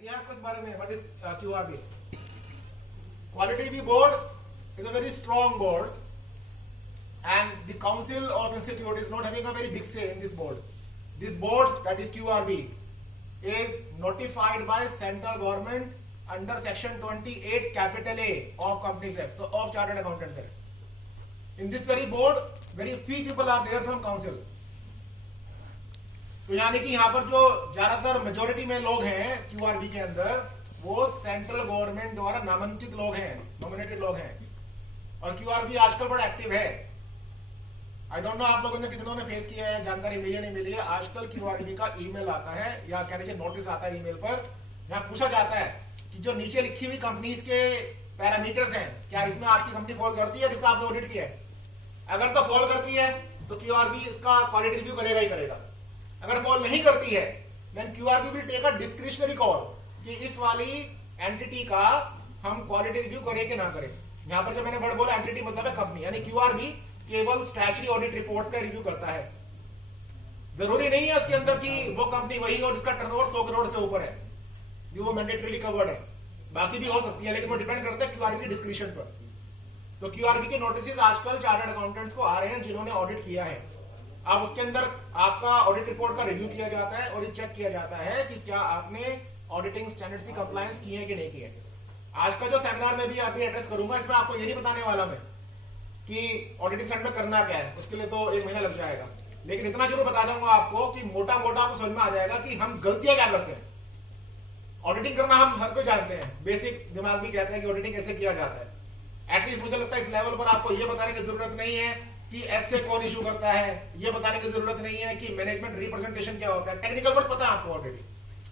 Idea आपको इस बारे में what is QRB? Quality Review Board is a very strong board, and the Council of Institute is not having a very big say in this board. This board, that is QRB, is notified by central government under section 28 capital A of Companies Act, so of Chartered Accountants Act. In this very board, very few people are there from council. तो यानी कि यहाँ पर जो ज्यादातर majority में लोग हैं QRB के अंदर, वो सेंट्रल गवर्नमेंट द्वारा नामांकित लोग हैं, नॉमिनेटेड लोग हैं. और QRB आजकल बड़ा एक्टिव है. आई डोंट नो आप लोगों ने कितनों ने फेस किया है, जानकारी मिली है नहीं मिली है. आजकल QRB का ईमेल आता है या कह लीजिए नोटिस आता है ईमेल पर, यहाँ पूछा जाता है कि जो नीचे लिखी हुई कंपनीज के पैरामीटर्स हैं, क्या इसमें आपकी कंपनी फॉल करती है जिसका आपने ऑडिट किया है? अगर तो फॉल करती है तो QRB इसका क्वालिटी रिव्यू करेगा ही करेगा. अगर फॉल नहीं करती है then QRB will take a discretionary call कि इस वाली एंटिटी का हम क्वालिटी रिव्यू करें कि ना करें. यहां पर जब मैंने वर्ड बोला एंटिटी मतलब है कंपनी, यानी QRB केवल स्टैट्यूटरी ऑडिट रिपोर्ट्स का रिव्यू करता है. जरूरी नहीं है उसके अंदर कि वो कंपनी वही हो जिसका टर्नओवर 100 करोड़ से ऊपर है, जो वो मैंडेटरीली कवर्ड है. बाकी भी हो सकती है, लेकिन वो डिपेंड करता है QRB की डिस्क्रिशन पर. तो QRB के नोटिस आजकल चार्टर्ड अकाउंटेंट्स को आ रहे हैं जिन्होंने ऑडिट किया है. अब उसके अंदर आपका ऑडिट रिपोर्ट का रिव्यू किया जाता है और ये चेक किया जाता है कि क्या आपने ऑडिटिंग स्टैंडर्ड्स की कंप्लायंस की है कि नहीं की है. आज का जो सेमिनार में भी अभी एड्रेस करूंगा, इसमें आपको ये नहीं बताने वाला मैं कि ऑडिटिंग स्टैंडर्ड में करना क्या है, उसके लिए तो 1 महीना लग जाएगा. लेकिन इतना जरूर बता दूंगा आपको कि मोटा मोटा आपको समझ में आ जाएगा कि हम गलतियां क्या करते हैं. ऑडिटिंग करना हम हर कोई जानते हैं, बेसिक दिमाग भी कहते हैं कि ऑडिटिंग कैसे किया जाता है. एटलीस्ट मुझे लगता है इस लेवल पर आपको ये बताने की जरूरत नहीं है कि एसए कौन इशू करता है, ये बताने की जरूरत नहीं है कि मैनेजमेंट रिप्रेजेंटेशन क्या होता है. टेक्निकल वर्ड्स पता है आपको ऑलरेडी.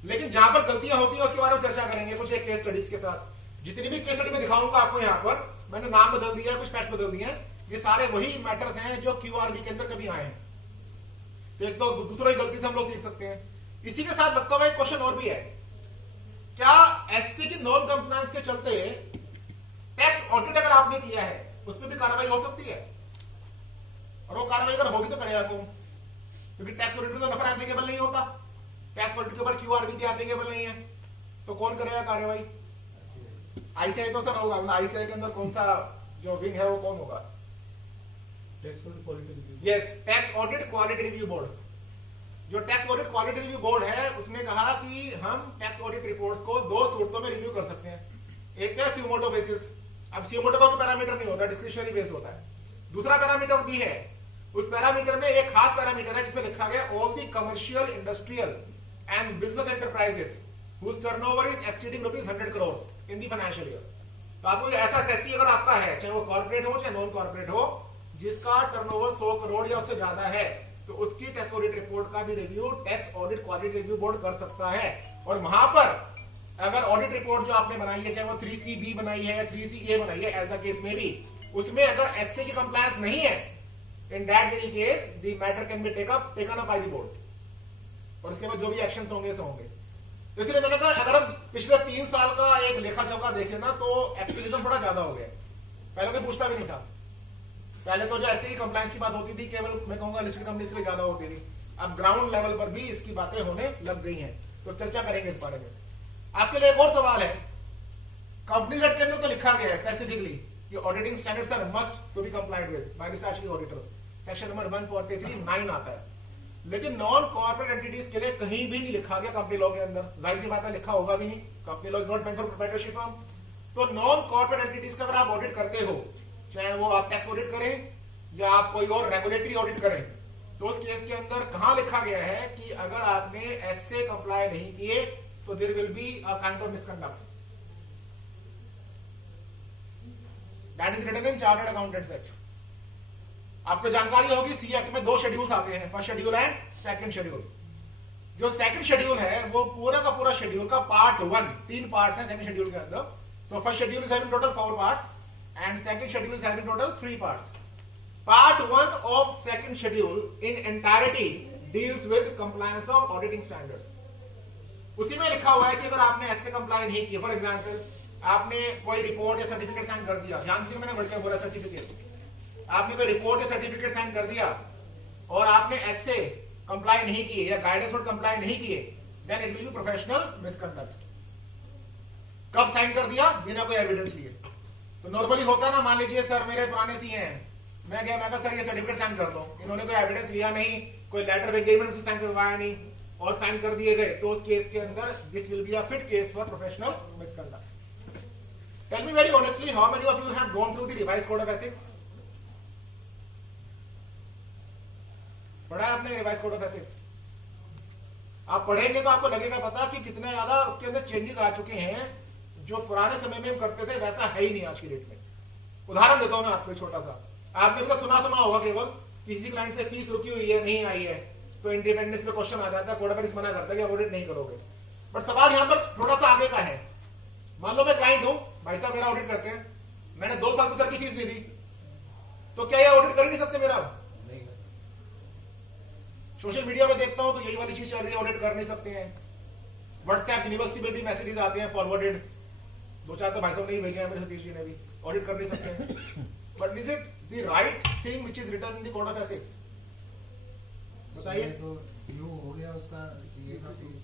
लेकिन जहां पर गलतियां होती है उसके बारे में चर्चा करेंगे कुछ एक केस स्टडीज के साथ. जितनी भी केस स्टडी में दिखाऊंगा आपको, यहाँ पर मैंने नाम बदल दिया, कुछ फैक्ट्स बदल दिए हैं. ये सारे वही मैटर्स हैं जो QRB के अंदर कभी आए हैं. तो एक तो दूसरा गलती से हम लोग सीख सकते हैं. इसी के साथ लगता हुआ एक क्वेश्चन और भी है, क्या एससी की नॉन कंप्लायंस के चलते टैक्स ऑडिट अगर आपने किया है उसमें भी कार्रवाई हो सकती है? और वो कार्रवाई अगर होगी तो करेगा कौन? क्योंकि टैक्स ऑडिट में तो नफर एप्लीकेबल नहीं होता, टैक्स ऑडिट के ऊपर QRB एप्लीकेबल नहीं है, तो कौन करेगा कार्रवाई? ICAI तो सर होगा. ICAI के अंदर कौन सा जो विंग है वो कौन होगा? Yes, tax audit quality review board. जो tax audit quality review board है उसने कहा कि हम टैक्स ऑडिट रिपोर्ट्स को 2 सूरतों में रिव्यू कर सकते हैं. एक है सुमोटो बेसिस. अब सुमोटो का कोई पैरामीटर नहीं होता, डिस्क्रिशनरी बेस्ड होता है. दूसरा पैरामीटर भी है. उस पैरामीटर में एक खास पैरामीटर है जिसमें लिखा गया all the commercial, industrial and business enterprises whose turnover is exceeding ₹100 crores in the financial year. तो आपको ऐसा एसएससी अगर आपका है, चाहे वो कॉर्पोरेट हो चाहे नॉन कॉर्पोरेट हो, जिसका टर्नओवर 100 करोड़ या उससे ज्यादा है, तो उसकी टैक्स ऑडिट रिपोर्ट का भी review tax audit quality review board कर सकता है. और वहां पर अगर ऑडिट रिपोर्ट जो आपने बनाई है, चाहे वो 3CB बनाई है या 3CA बनाई है, एज द केस में भी, उसमें अगर एससी की कंप्लायंस नहीं है, in that very case the matter can be taken up by the board. और उसके बाद जो भी एक्शंस होंगे सो होंगे. इसलिए मैंने कहा अगर हम पिछले 3 साल का एक लेखा चौका देखें ना, तो एक्टिविज्म बड़ा ज्यादा हो गया. पहले कोई पूछता भी नहीं था. पहले तो जो ऐसे ही कंप्लायंस की बात होती थी केवल मैं कहूंगा लिस्टेड कंपनीज के लिए ज्यादा होती थी. अब ग्राउंड लेवल पर भी इसकी बातें होने लग गई हैं. तो चर्चा करेंगे इस बारे में. आपके लिए एक और सवाल है, कंपनीज एक्ट के अंदर तो लिखा गया है स्पेसिफिकली कि auditing standards are must to be complied with by the statutory auditors. Section number 143(9) आता है. लेकिन नॉन कॉर्पोरेट एंटिटीज के लिए कहीं भी नहीं लिखा गया कंपनी लॉ के अंदर. जाहिर सी बात है लिखा होगा भी नहीं, company law is not meant for proprietorship firm. तो नॉन कॉर्पोरेट एंटिटीज का अगर आप ऑडिट करते हो, चाहे वो आप टैक्स ऑडिट करें या आप कोई और रेगुलेटरी ऑडिट करें, तो उस केस के अंदर कहां लिखा गया है कि अगर आपने ऐसे कंप्लाई नहीं किए तो there will be a kind of misconduct. That is written in chartered accountants act. आपको जानकारी होगी सी एक्ट में 2 शेड्यूल्स आते हैं, first schedule and second schedule. जो सेकंड शेड्यूल है वो पूरा का पूरा शेड्यूल का पार्ट 1, 3 पार्ट्स हैं सेकंड शेड्यूल के अंदर. So first schedule is having total 4 parts and second schedule is having total 3 parts. Part 1 of second schedule in entirety deals with compliance of auditing standards. उसी में लिखा हुआ है कि अगर आपने ऐसे कंप्लाई नहीं किया, फॉर एग्जांपल आपने कोई रिपोर्ट या सर्टिफिकेट साइन कर दिया, ध्यान दीजिए मैंने बढ़ के बोला सर्टिफिकेट, आपने कोई रिपोर्ट या सर्टिफिकेट साइन कर दिया और आपने ऐसे कंप्लाई नहीं किए या गाइडेंस नोट कंप्लाई नहीं किए, then it will be professional misconduct. कब साइन कर दिया? बिना कोई एविडेंस लिए। तो नॉर्मली होता है ना, मान लीजिए सर मेरे पुराने सीए हैं, मैं गया, मैं कहा सर ये सर्टिफिकेट साइन कर दो, इन्होंने कोई एविडेंस लिया नहीं, कोई लेटर एग्रीमेंट से साइन करवाया नहीं और साइन कर दिए गए, तो उस केस के अंदर this will be a fit case for professional misconduct. Tell me very honestly, how many of you have gone through the revised code of ethics? पढ़ा है आपने रिवाइज्ड कोड ऑफ एथिक्स? आप पढ़ेंगे तो आपको लगेगा पता कि कितने ज्यादा उसके अंदर चेंजेस आ चुके हैं। जो पुराने समय में हम करते थे वैसा है ही नहीं आज की डेट में। उदाहरण देता हूं मैं आपको छोटा सा, आपने मतलब सुना होगा केवल किसी क्लाइंट से फीस रुकी हुई है, नहीं आई है, तो इंडिपेंडेंस पे क्वेश्चन आ जाता है, कोड ऑफ एथिक्स मना करता है कि ऑडिट नहीं करोगे। बट सवाल यहां पर थोड़ा सा आगे का है। मान लो मैं क्लाइंट हूं, भाई साहब मेरा ऑडिट करते हैं, मैंने 2 साल से सर की फीस नहीं दी, तो क्या ये ऑडिट कर नहीं सकते मेरा? सोशल मीडिया में देखता हूं तो यही वाली चीज चल रही है, ऑडिट कर नहीं सकते हैं। व्हाट्सएप यूनिवर्सिटी में भी मैसेजेस आते हैं फॉरवर्डेड, 2-4 तो भाई साहब नहीं भेजे हैं मेरे सतीश जी ने भी, ऑडिट कर नहीं सकते हैं। But is it the right thing which is written in the code of ethics? बताइए। तो ड्यू हो गया उसका सीए का फीस,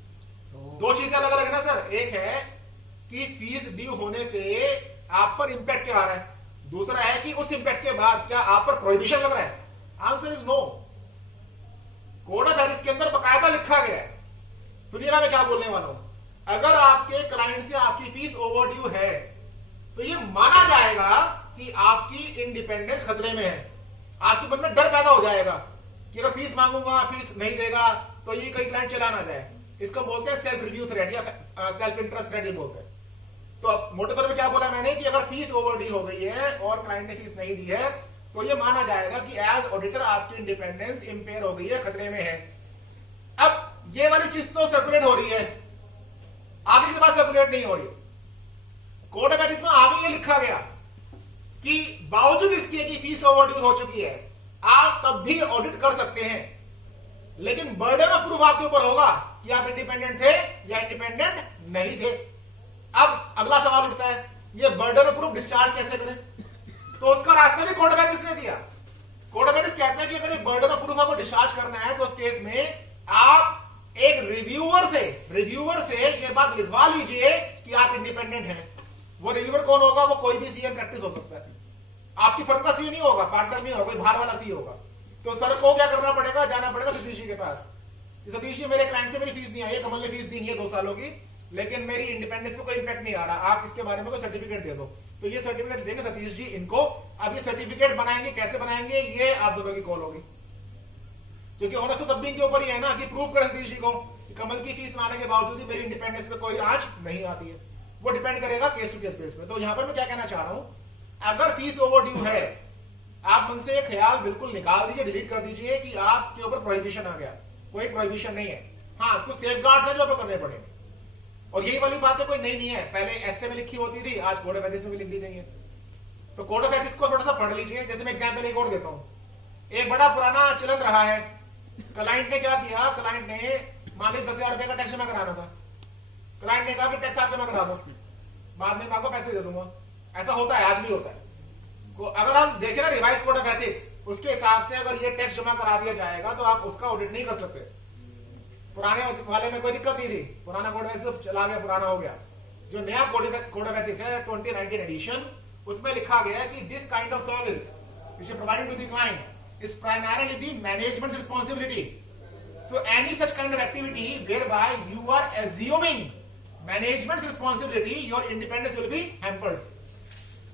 तो 2 चीजें अलग अलग है ना सर। एक है कि फीस ड्यू होने से आप पर इंपैक्ट क्या आ रहा है, दूसरा है कि उस इंपैक्ट के बाद क्या आप पर प्रोहिबिशन लग रहा है। Answer is no. Code of ethics के अंदर बकायदा लिखा गया है, सुनिएगा मैं क्या बोलने वाला हूं। अगर आपके क्लाइंट से आपकी फीस ओवरड्यू है तो ये माना जाएगा कि आपकी इंडिपेंडेंस खतरे में है। आपके मन में डर पैदा हो जाएगा कि अगर फीस मांगूंगा, फीस नहीं देगा तो ये कई क्लाइंट चला ना जाए। इसको बोलते हैं सेल्फ रिव्यू थ्रेट या सेल्फ इंटरेस्ट थ्रेट बोलते हैं। तो मोटे तौर पे क्या बोला मैंने कि अगर फीस ओवरड्यू हो गई है और क्लाइंट ने फीस नहीं दी है तो ये माना जाएगा कि एज ऑडिटर आपकी इंडिपेंडेंस इंपेयर हो गई है, खतरे में है। अब ये वाली चीज तो सर्कुलेट हो रही है, आगे के बाद सर्कुलेट नहीं हो रही। कोड ऑफ एथिक्स में आगे ये लिखा गया कि बावजूद इसके कि फीस ओवरड्यू हो चुकी है आप तब भी ऑडिट कर सकते हैं, लेकिन बर्डन ऑफ प्रूफ आपके ऊपर होगा कि आप इंडिपेंडेंट थे या इंडिपेंडेंट नहीं थे। अब अगला सवाल उठता है, ये बर्डन ऑफ प्रूफ डिस्चार्ज कैसे करें? तो उसका रास्ता भी कोड ऑफ एथिक्स ने दिया। कोड ऑफ एथिक्स कहते हैं कि अगर एक बर्डन ऑफ प्रूफ आपको डिस्चार्ज करना है तो उस केस में आप एक रिव्यूअर से ये बात लिखवा लीजिए कि आप इंडिपेंडेंट हैं। वो रिव्यूअर कौन होगा? वो कोई भी सीएम प्रैक्टिस हो सकता है, आपकी फर्म का सी नहीं होगा, पार्टनर नहीं होगा, कोई बाहर वाला सी होगा। तो सर को क्या करना पड़ेगा? जाना पड़ेगा सतीश जी के पास। सतीश जी मेरे क्लाइंट से मेरी फीस नहीं आई है, कमल ने फीस दी नहीं है 2 सालों की, लेकिन मेरी इंडिपेंडेंस पे कोई इंपैक्ट नहीं आ रहा, आप इसके बारे में कोई सर्टिफिकेट दे दो। तो ये सर्टिफिकेट देंगे सतीश जी इनको। अब ये सर्टिफिकेट बनाएंगे, कैसे बनाएंगे ये आप दोनों की कॉल होगी, क्योंकि ऑनर्स तो तब भी इनके ऊपर ही है ना कि प्रूव करें सतीश जी को कि कमल की फीस ना आने के बावजूद भी मेरी इंडिपेंडेंस पे कोई आंच नहीं आती है। वो डिपेंड करेगा केस टू केस बेस पे। तो यहां पर मैं क्या कहना चाह रहा हूं, अगर फीस ओवरड्यू है आप मन से ये ख्याल बिल्कुल निकाल दीजिए, डिलीट कर दीजिए कि आपके ऊपर प्रोहिबिशन आ गया। कोई प्रोहिबिशन नहीं है। हाँ, कुछ सेफगार्ड्स हैं जो आपको करने पड़ेंगे, और यही वाली बातें कोई नई नहीं है, पहले एसए में लिखी होती थी, आज कोड ऑफ एथिक्स में भी लिख दी गई है। तो कोड ऑफ एथिक्स को थोड़ा सा पढ़ लीजिए। जैसे मैं एग्जांपल एक और देता हूं, एक बड़ा पुराना चलन रहा है, क्लाइंट ने क्या किया, क्लाइंट ने मान लीजिए 10,000 रुपए का टैक्स जमा कराना था। क्लाइंट ने कहा कि टैक्स आप जमा करा दो, बाद में मैं आपको पैसे दे दूंगा। ऐसा होता है, आज भी होता है। तो अगर हम देखें ना रिवाइज कोड ऑफ एथिक्स, उसके हिसाब से अगर ये टैक्स जमा करा दिया जाएगा तो आप उसका ऑडिट नहीं कर सकते। पुराने वाले में कोई दिक्कत नहीं थी, पुराना कोड ऑफ एथिक्स चला गया, पुराना हो गया। जो नया कोड ऑफ एथिक्स है 2019 एडिशन, उसमें लिखा गया है कि this kind of service which is provided to the client is primarily the management's responsibility. So any such kind of activity whereby you are assuming management's responsibility, your independence will be hampered.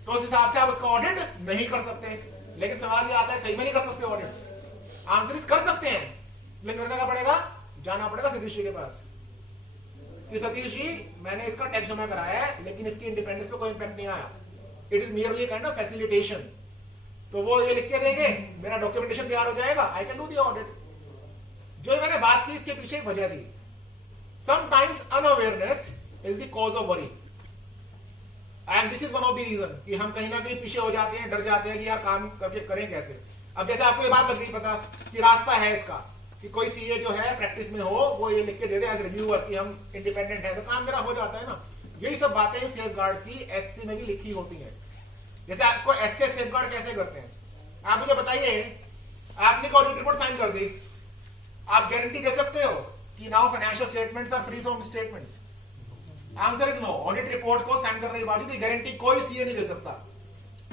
तो उस हिसाब से आप उसका audit नहीं कर सकते। लेकिन सवाल ये आता है, सही में नहीं कर सकते ऑडिट? आंसर इस कर सकते हैं, लेकिन करने का पड़ेगा, जाना पड़ेगा सतीश जी के पास कि सतीश जी मैंने इसका टैक्स जमा कराया है लेकिन इसकी इंडिपेंडेंस पे कोई इंपैक्ट नहीं आया, it is merely kind of facilitation. तो वो ये लिख के देंगे, मेरा डॉक्यूमेंटेशन तैयार हो जाएगा, I can do the audit. जो मैंने बात की इसके पीछे एक वजह थी, sometimes unawareness is the cause of worry and this is one of the reason कि हम कहीं ना कहीं पीछे हो जाते हैं, डर जाते हैं कि यार काम करके करें कैसे। अब जैसे आपको ये बात लग गई पता कि रास्ता है इसका कि कोई सीए जो है प्रैक्टिस में हो, वो ये लिख के दे दे एज रिव्यूअर कि हम इंडिपेंडेंट है, तो काम मेरा हो जाता है ना। यही सब बातें सेफ गार्ड्स की एससी में भी लिखी होती हैं। जैसे आपको एससी सेफ गार्ड कैसे करते हैं, आप मुझे बताइए, आपने ऑडिट रिपोर्ट साइन कर दी, आप गारंटी दे सकते हो कि now financial statements are free from statements? Answer is no. Audit report को साइन करने के बावजूद गारंटी कोई सीए नहीं दे सकता।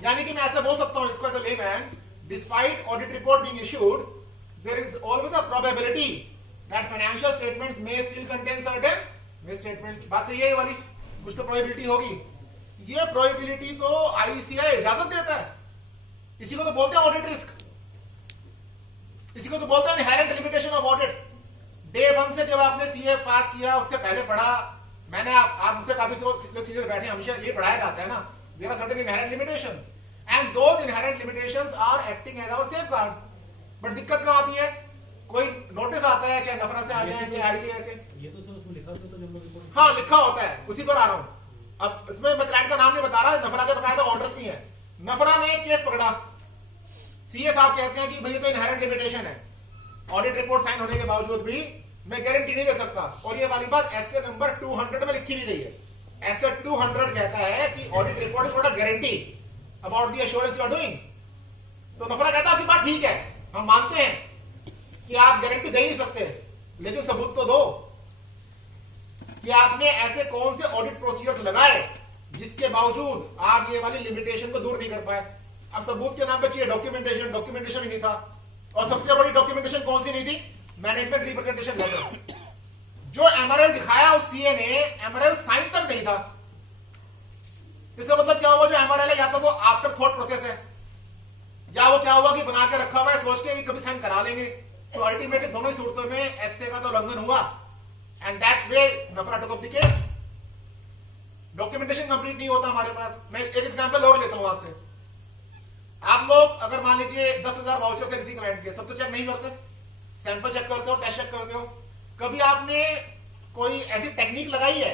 यानी कि मैं ऐसे बोल सकता हूं इसको as a layman, despite audit report being issued, there is always a probability that financial statements may still contain certain misstatements. बस यही वाली कुछ तो प्रोबेबिलिटी होगी। ये प्रोबेबिलिटी तो आईसीआई इजाजत देता है। इसी को तो बोलते हैं ऑडिट रिस्क, इसी को तो बोलते हैं inherent limitation of audit. Day 1 से जब आपने सीए पास किया उससे पहले पढ़ा, मैंने आप मुझसे काफी सीनियर बैठे, हमेशा ये पढ़ाया जाता है ना, there are certain inherent limitations and those inherent limitations are acting as our safeguard. But दिक्कत कहां आती है? कोई नोटिस आता है, चाहे नफरा से आ जाए चाहे आईसीआई से, ये तो सर उसमें लिखा होता है तो जब लोग रिपोर्ट, हाँ लिखा होता है, उसी पर आ रहा हूं। अब इसमें मैं क्लाइंट का नाम नहीं बता रहा, नफरा के बकायदा ऑर्डर्स भी है। नफरा ने एक केस पकड़ा, सीए साहब कहते हैं कि भाई तो इनहेरेंट लिमिटेशन है, ऑडिट रिपोर्ट साइन होने के बावजूद भी मैं गारंटी नहीं दे सकता। और ये वाली बात एसए नंबर 200 में लिखी भी गई है। एसए 200 कहता है कि audit report is not a guarantee about the assurance you are doing. तो नफरा कहता है आपकी बात ठीक है, हम मानते हैं कि आप गारंटी दे नहीं सकते, लेकिन सबूत तो दो कि आपने ऐसे कौन से ऑडिट प्रोसीजर्स लगाए जिसके बावजूद आप ये वाली लिमिटेशन को दूर नहीं कर पाए। अब सबूत के नाम पे चाहिए डॉक्यूमेंटेशन, डॉक्यूमेंटेशन ही नहीं था। और सबसे बड़ी डॉक्यूमेंटेशन कौन सी नहीं थी? Management representation letter. जो एमआरएल दिखाया उस सीए ने एमआरएल साइन तक नहीं था। इसका मतलब क्या हुआ? जो एमआरएल है या तो वो आफ्टर थॉट प्रोसेस है, या वो क्या हुआ कि बना के रखा हुआ है सोच के कि कभी साइन करा लेंगे। तो अल्टीमेटली दोनों ही सूरतों में एसए का तो उल्लंघन हुआ and that way NFRA took up the case. Documentation complete नहीं होता हमारे पास। मैं एक एग्जांपल और लेता हूं आपसे। आप लोग अगर मान लीजिए 10,000 वाउचर से किसी क्लाइंट के, सब तो चेक नहीं करते, सैंपल चेक करते हो, टेस्ट चेक करते हो। कभी आपने कोई ऐसी टेक्निक लगाई है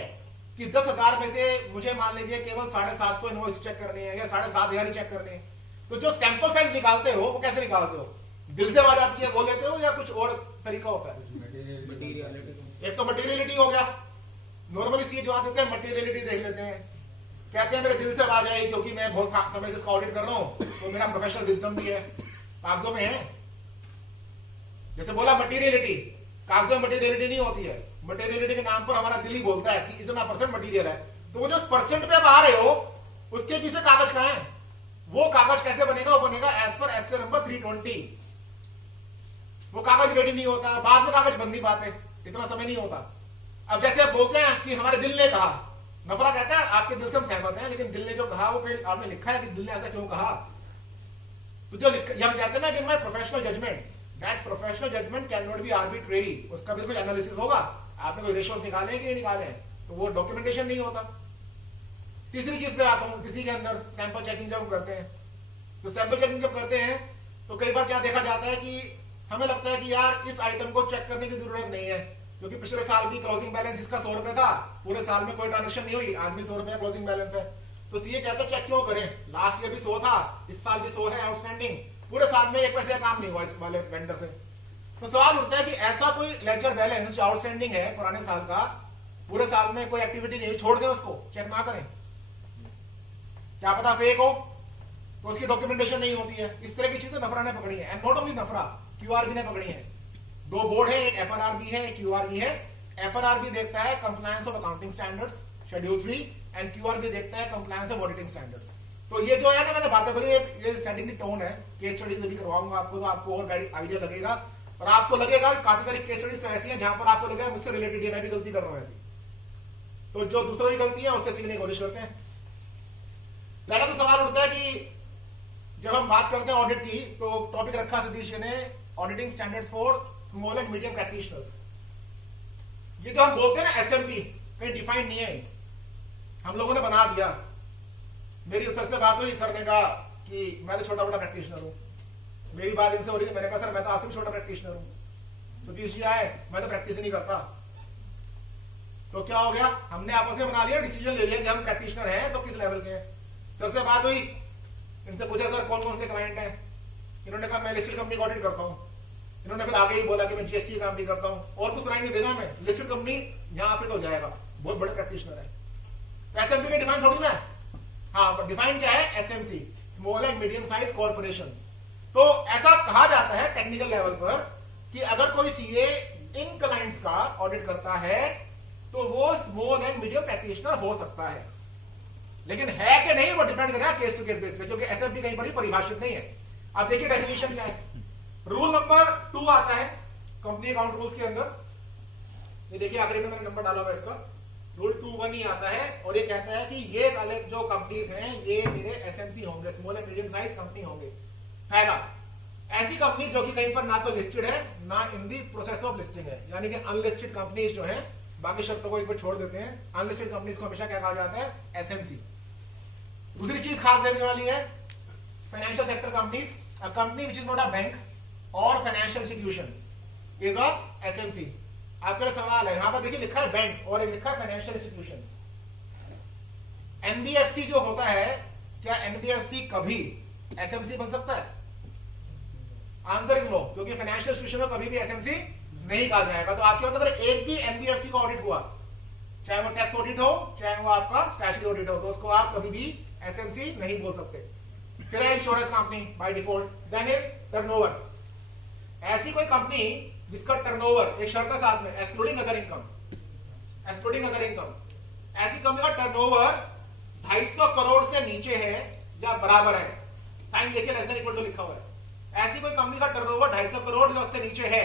कि 10,000 में से मुझे मान लीजिए केवल 750 इनवॉइस चेक करने हैं या 7,500 ही चेक करने हैं, तो जो सैंपल साइज निकालते हो वो कैसे निकालते हो? दिल से आवाज आती है वो लेते हो या कुछ और तरीका होता है? एक तो मटेरियलिटी हो गया, नॉर्मली सीए जवाब देते हैं मटेरियलिटी देख लेते हैं, कहते हैं मेरे दिल से आवाज आई क्योंकि मैं बहुत समय से इसका ऑडिट कर रहा हूं तो मेरा प्रोफेशनल विजडम भी है। कागजों में है, जैसे बोला मटेरियलिटी, कागजों में मटेरियलिटी नहीं होती है। मटेरियलिटी के नाम पर हमारा दिल ही बोलता है कि इतना % मटेरियल है। तो वो जो परसेंट पे आप आ रहे हो उसके पीछे कागज कहां है? वो कागज कैसे बनेगा? वो बनेगा एज पर एसए नंबर 320। वो कागज रेडी नहीं होता, बाद में कागज बन नहीं पाते, इतना समय नहीं होता। अब जैसे आप बोलते हैं कि हमारे दिल ने कहा, नफरा कहता है आपके दिल से हम सहमत हैं, लेकिन दिल ने जो कहा वो फिर आपने लिखा है कि दिल ने ऐसा क्यों कहा। तो जो हम कहते हैं ना कि मैं professional judgement, that professional judgement can not be arbitrary. उसका भी कोई एनालिसिस होगा, आपने कोई रेशियोज निकाले कि नहीं निकाले, तो वो डॉक्यूमेंटेशन नहीं होता। तीसरी चीज पे आता हूं, किसी के अंदर सैंपल चेकिंग जब करते हैं, तो सैंपल चेकिंग जब करते हैं तो कई बार क्या देखा जाता है कि हमें लगता है कि यार इस आइटम को चेक करने की जरूरत नहीं है क्योंकि पिछले साल भी क्लोजिंग बैलेंस इसका 100 रुपए था, पूरे साल में कोई ट्रांजेक्शन नहीं हुई, आज भी 100 रुपए क्लोजिंग बैलेंस है। तो सीए कहता है चेक क्यों करें, लास्ट ईयर भी 100 था, इस साल भी 100 है आउटस्टैंडिंग, पूरे साल में एक पैसे का काम नहीं हुआ इस वाले वेंडर से। तो सवाल उठता है कि ऐसा कोई लेजर बैलेंस जो आउटस्टैंडिंग है पुराने साल का, पूरे साल में कोई एक्टिविटी नहीं हुई, छोड़ दें उसको, चेक ना करें, क्या पता फेक हो, तो उसकी डॉक्यूमेंटेशन नहीं होती है। इस तरह की चीजें नफरा ने पकड़ी है, एंड नॉट ओनली नफरा, क्यूआरबी ने पकड़ी है। 2 बोर्ड है, एक एफआरआरबी है, एक क्यूआरबी है। एफआरआरबी देखता है compliance of accounting standards schedule 3 and QRB देखता है कंप्लायंस ऑफ ऑडिटिंग स्टैंडर्ड्स। तो ये जो है ना, मैंने बातें बोली, ये सेटिंग दी टोन है। केस स्टडीज भी करवाऊंगा आपको, तो आपको और आइडिया लगेगा, और आपको लगेगा काफी सारी केस स्टडीज ऐसी हैं जहां पर आपको लगेगा मुझसे रिलेटेड है, मैं भी गलती कर रहा हूं ऐसी। तो जो दूसरों की गलती है उससे सीखने की कोशिश करते हैं। पहला तो सवाल उठता है कि जब हम बात करते हैं ऑडिट की, तो टॉपिक रखा सतीश ने auditing standards for small and medium practitioners. ये जो हम बोलते हैं ना एसएमपी, कहीं डिफाइन नहीं है, हम लोगों ने बना दिया। मेरी सर से बात हुई, सर ने कहा कि मैं तो छोटा मोटा प्रैक्टिशनर हूं। मेरी बात इनसे हो रही थी, मैंने कहा सर मैं तो आपसे भी छोटा प्रैक्टिशनर हूं। सतीश जी आए, मैं तो प्रैक्टिस ही नहीं करता। तो क्या हो गया, हमने आपस में बना लिया, डिसीजन ले लिया कि हम प्रैक्टिशनर हैं तो किस लेवल के हैं। सर से बात हुई, इनसे पूछा सर कौन कौन से क्लाइंट हैं, इन्होंने कहा मैं लिस्टेड कंपनी का ऑडिट करता हूं। इन्होंने फिर आगे ही बोला कि मैं जीएसटी काम भी करता हूं, और कुछ सुनाई नहीं देगा, मैं लिस्टेड कंपनी यहां फिट हो जाएगा, बहुत बड़े प्रैक्टिशनर है। तो एसएमपी का डिफाइन थोड़ी ना है, हाँ डिफाइन क्या है, SMC, small and medium size corporations. तो ऐसा कहा जाता है टेक्निकल लेवल पर कि अगर कोई सीए इन क्लाइंट्स का ऑडिट करता है तो वो स्मॉल एंड मीडियम प्रैक्टिशनर हो सकता है, लेकिन है कि नहीं वो डिपेंड करेगा केस टू केस बेस पे, क्योंकि एसएफपी कहीं पर परिभाषित नहीं है। अब देखिए डेफिनेशन क्या है। रूल नंबर 2 आता है कंपनी अकाउंट रूल्स के अंदर, ये देखिए आखिरी में मैंने नंबर डाला हुआ है इसका, रूल 2(1) ही आता है, और ये कहता है कि ये अलग जो कंपनीज हैं ये मेरे एसएमसी होंगे, small and medium size company होंगे। पहला, ऐसी कंपनी जो कि कहीं पर ना तो लिस्टेड है ना इन दी प्रोसेस ऑफ लिस्टिंग है, यानी कि अनलिस्टेड कंपनीज जो है, बाकी शर्तों को एक बार छोड़ देते हैं, अनलिस्टेड कंपनीज को हमेशा क्या कहा जाता है, एसएमसी। दूसरी चीज खास देखने वाली है, financial sector companies, a company which is not a bank और financial institution is a SMC. आपका सवाल है, यहां पर देखिए लिखा है बैंक और लिखा है फाइनेंशियल इंस्टीट्यूशन। एनबीएफसी जो होता है, क्या एनबीएफसी कभी एसएमसी बन सकता है? आंसर इज नो, क्योंकि फाइनेंशियल इंस्टीट्यूशन में कभी भी एसएमसी नहीं कहा जाएगा। तो आपके पास अगर एक भी एनबीएफसी का ऑडिट हुआ, चाहे वो टैक्स ऑडिट हो चाहे वो आपका स्टैट्यूटरी ऑडिट हो, तो उसको आप कभी भी एसएमसी नहीं बोल सकते। फिर है insurance company by default, then is turnover. ऐसी कोई कंपनी जिसका टर्नओवर, एक शर्त है साथ में, excluding other income, excluding other income, ऐसी कंपनी का टर्नओवर 250 करोड़ से नीचे है या बराबर है, साइन देखिए लेस देन इक्वल टू लिखा हुआ है, ऐसी कोई कंपनी का टर्नओवर 250 करोड़ या उससे नीचे है,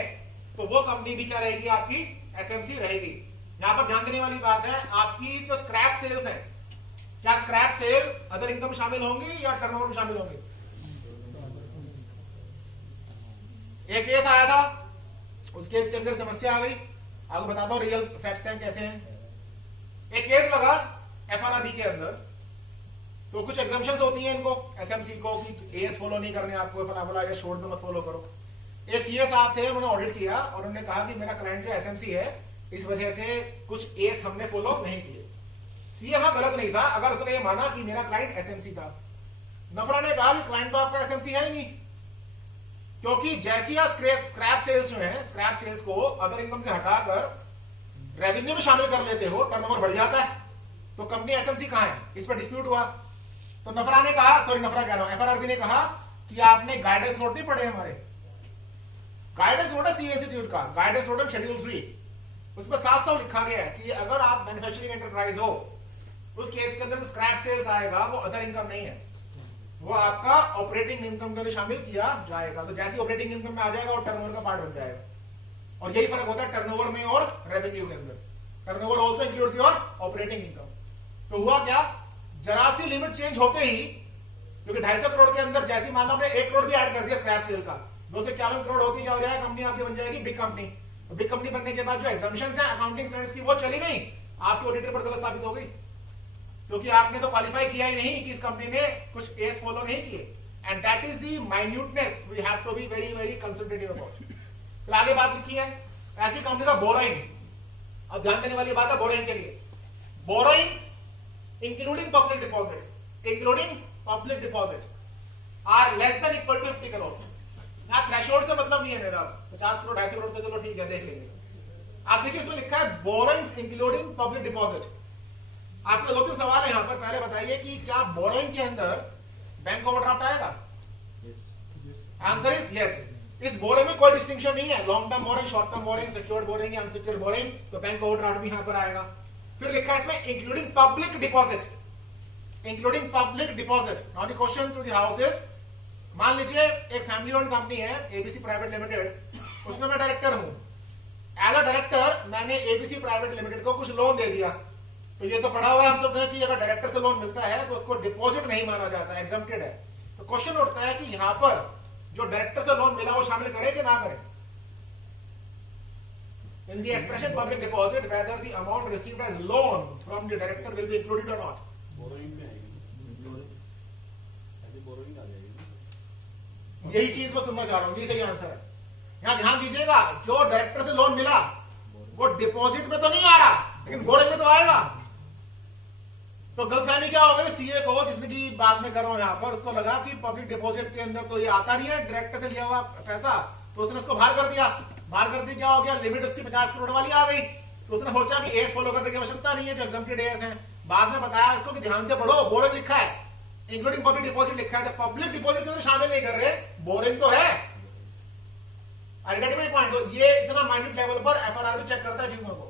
तो वो कंपनी भी क्या रहेगी, आपकी एसएमसी रहेगी। यहां पर ध्यान देने वाली बात है, आपकी जो स्क्रैप सेल्स है, क्या स्क्रैप सेल अदर इनकम शामिल होंगी या टर्नओवर में शामिल होंगी? एक केस आया था, उस केस के अंदर समस्या आ गई, आपको बताता हूं रियल फैक्ट्स हैं कैसे हैं। एक केस लगा एफआरआरबी के अंदर, तो कुछ एग्जाम्पशंस होती हैं इनको एसएमसी को कि एएस फॉलो नहीं करने आपको, फला फला या छोड़ दो मत फॉलो करो। एक सीए साहब थे, उन्होंने ऑडिट किया और उन्होंने कहा कि मेरा क्लाइंट जो एसएमसी है इस वजह से कुछ एएस हमने फॉलो नहीं किए। सीए वहां गलत नहीं था अगर उसने ये माना कि मेरा क्लाइंट एसएमसी था। नफरा ने कहा कि क्लाइंट तो आपका एसएमसी है ही नहीं, क्योंकि जैसी आप स्क्रैप सेल्स जो है, स्क्रैप सेल्स को अदर इनकम से हटाकर रेवेन्यू में शामिल कर लेते हो, टर्नओवर बढ़ जाता है, तो कंपनी एसएमसी कहां है? इस पर डिस्प्यूट हुआ। तो नफरा ने कहा, सॉरी नफरा कह रहा हूं, एफआरआरबी ने कहा कि आपने गाइडेंस नोट नहीं पढ़े हमारे, गाइडेंस नोट है सीए इंस्टीट्यूट का, गाइडेंस नोट शेड्यूल 3, उसमें साफ-साफ लिखा गया है कि अगर आप मैन्युफैक्चरिंग एंटरप्राइज हो, उस केस के अंदर स्क्रैप सेल्स आएगा वो अदर इनकम नहीं है, वो आपका ऑपरेटिंग इनकम के अंदर शामिल किया जाएगा। तो जैसे ऑपरेटिंग इनकम में आ जाएगा और टर्नओवर का पार्ट बन जाएगा। और यही फर्क होता है टर्नओवर में और रेवेन्यू के अंदर। Turnover also includes your operating income. तो हुआ क्या, जरा सी लिमिट चेंज होते ही, क्योंकि 250 करोड़ के अंदर जैसी मान लो हमने 1 करोड़ भी ऐड कर दिया स्क्रैप सेल का, 251 करोड़ होती क्या हो जाएगा, कंपनी आपकी बन जाएगी बिग कंपनी। तो बिग कंपनी बनने के बाद जो एग्जाम्पशंस है अकाउंटिंग स्टैंडर्ड्स की, वो चली गई, आपकी ऑडिटर पर गलत साबित हो गई, क्योंकि आपने तो क्वालिफाई किया ही नहीं कि इस कंपनी ने कुछ एस फॉलो नहीं किए। And that is the minuteness we have to be very very concentrative about. फिर आगे बात लिखी है, ऐसी कंपनी का बोरोइंग, अब ध्यान देने वाली बात है बोरोइंग के लिए, borrowings including public deposit, including public deposit are less than equal to 50 crore. यहां थ्रेशोल्ड से मतलब नहीं है मेरा, 50 करोड़ 250 करोड़ तो चलो ठीक है देख लेंगे। आप देखिए इसमें लिखा है बोरोइंग्स इंक्लूडिंग पब्लिक डिपॉजिट। आपके 2-3 सवाल है यहां पर, पहले बताइए कि क्या बोरोइंग के अंदर बैंक ओवरड्राफ्ट आएगा? Answer is yes. इस बोरोइंग में कोई डिस्टिंक्शन नहीं है, long term borrowing, short term borrowing, secured borrowing या अनसिक्योर्ड बोरोइंग, तो बैंक ओवरड्राफ्ट भी यहां पर आएगा। फिर लिखा है इसमें including public deposit, including public deposit. Now the question to the house is, मान लीजिए एक फैमिली ओन्ड कंपनी है एबीसी प्राइवेट लिमिटेड, उसमें मैं डायरेक्टर हूं। एज अ डायरेक्टर मैंने एबीसी प्राइवेट लिमिटेड को कुछ लोन दे दिया, तो ये तो पढ़ा हुआ है हम सब ने कि अगर डायरेक्टर से लोन मिलता है तो उसको डिपॉजिट नहीं माना जाता, एग्जम्प्टेड है। तो क्वेश्चन उठता है कि यहां पर जो डायरेक्टर से लोन मिला वो शामिल करें कि ना करें? In the expression public deposit whether the amount received as loan from the director will be included और नॉट। बोरोइंग में आएगी, ऐसे बोरोइंग आ जाएगी। यही चीज मैं सुनना चाह रहा हूं, ये सही आंसर है। यहां ध्यान दीजिएगा, जो डायरेक्टर से लोन मिला वो डिपॉजिट में तो नहीं आ रहा, लेकिन बोरोइंग में तो आएगा। तो गलतफहमी क्या हो गई, सीए को, जिसने की बात में कर रहा हूं यहां पर, उसको लगा कि पब्लिक डिपॉजिट के अंदर तो ये आता नहीं है, डायरेक्टर से लिया हुआ पैसा, तो उसने उसको बाहर कर दिया। बाहर कर दी क्या हो गया, लिमिट उसकी 50 करोड़ वाली आ गई, तो उसने सोचा कि एएस फॉलो करने की आवश्यकता नहीं है, जो एग्जम्प्टेड एएस है। बाद में बताया उसको कि ध्यान से पढ़ो, बोरिंग लिखा है, इंक्लूडिंग पब्लिक डिपॉजिट लिखा है, पब्लिक डिपॉजिट के अंदर शामिल नहीं कर रहे, बोरिंग तो है। I get my point. तो ये इतना माइन्यूट लेवल पर एफआरआरबी चेक करता है चीजों को।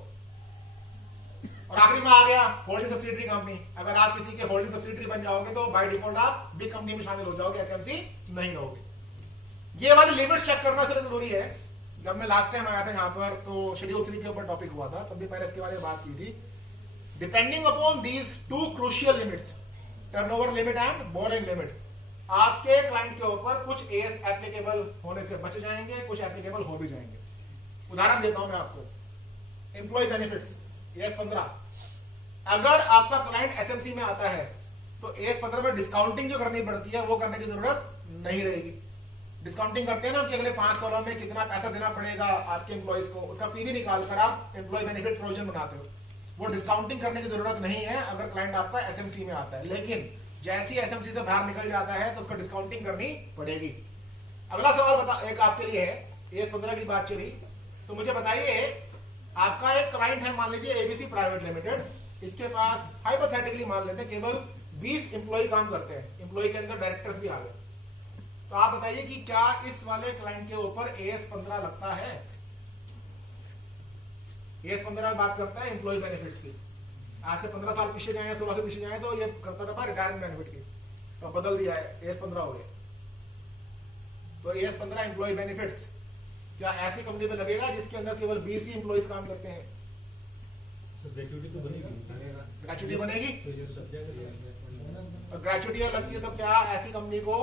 और आखिरी में आ गया होल्डिंग सब्सिडरी कंपनी। अगर आप किसी के होल्डिंग सब्सिडरी बन जाओगे तो बाय डिफॉल्ट आप बिग कंपनी में शामिल हो जाओगे, एसएमसी नहीं रहोगे। ये वाली लिमिट चेक करना इसलिए जरूरी है। जब मैं लास्ट टाइम आया था यहाँ पर तो शेड्यूल 3 के ऊपर टॉपिक हुआ था, तब भी मैंने इसके बारे में बात की थी। Depending upon these two crucial limits, turnover limit and boring limit, आपके क्लाइंट के ऊपर कुछ एएस एप्लीकेबल होने से बच जाएंगे, कुछ एप्लीकेबल हो भी जाएंगे। उदाहरण देता हूं मैं आपको, एम्प्लॉय बेनिफिट्स एएस 15, अगर आपका क्लाइंट एसएमसी में आता है तो एएस 15 में डिस्काउंटिंग जो करनी पड़ती है वो करने की जरूरत नहीं रहेगी। डिस्काउंटिंग करते हैं ना कि अगले 5 सालों में कितना पैसा देना पड़ेगा आपके एम्प्लॉयज को, उसका पीवी निकालकर आप एम्प्लॉय बेनिफिट प्रोविजन बनाते हो, वो डिस्काउंटिंग करने की जरूरत नहीं है अगर क्लाइंट आपका एसएमसी में आता है। लेकिन जैसे ही एसएमसी से बाहर निकल जाता है तो उसको डिस्काउंटिंग करनी पड़ेगी। अगला सवाल एक आपके लिए है, एएस 15 की बात चली तो मुझे बताइए, आपका एक क्लाइंट है, मान लीजिए एबीसी प्राइवेट लिमिटेड, इसके पास हाइपोथेटिकली मान लेते हैं केवल 20 एम्प्लॉय काम करते हैं, एम्प्लॉय के अंदर डायरेक्टर्स भी आ गए, तो आप बताइए कि क्या इस वाले क्लाइंट के ऊपर एएस 15 लगता है? एएस 15 बात करता है एम्प्लॉय बेनिफिट्स की। आज से 15 साल पीछे जाए, 16 से पीछे जाए तो ये करता था रिटायरमेंट बेनिफिट की, तो बदल दिया है, एएस 15 हो गया। तो एएस 15 एम्प्लॉय बेनिफिट्स क्या ऐसी कंपनी पे लगेगा जिसके अंदर केवल 20 ही एम्प्लॉइज काम करते हैं? ग्रेचुटी तो बनेगी, ग्रेचुटी बनेगी, तो ये सब्जेक्ट और ग्रेचुटी लगती है तो क्या ऐसी कंपनी को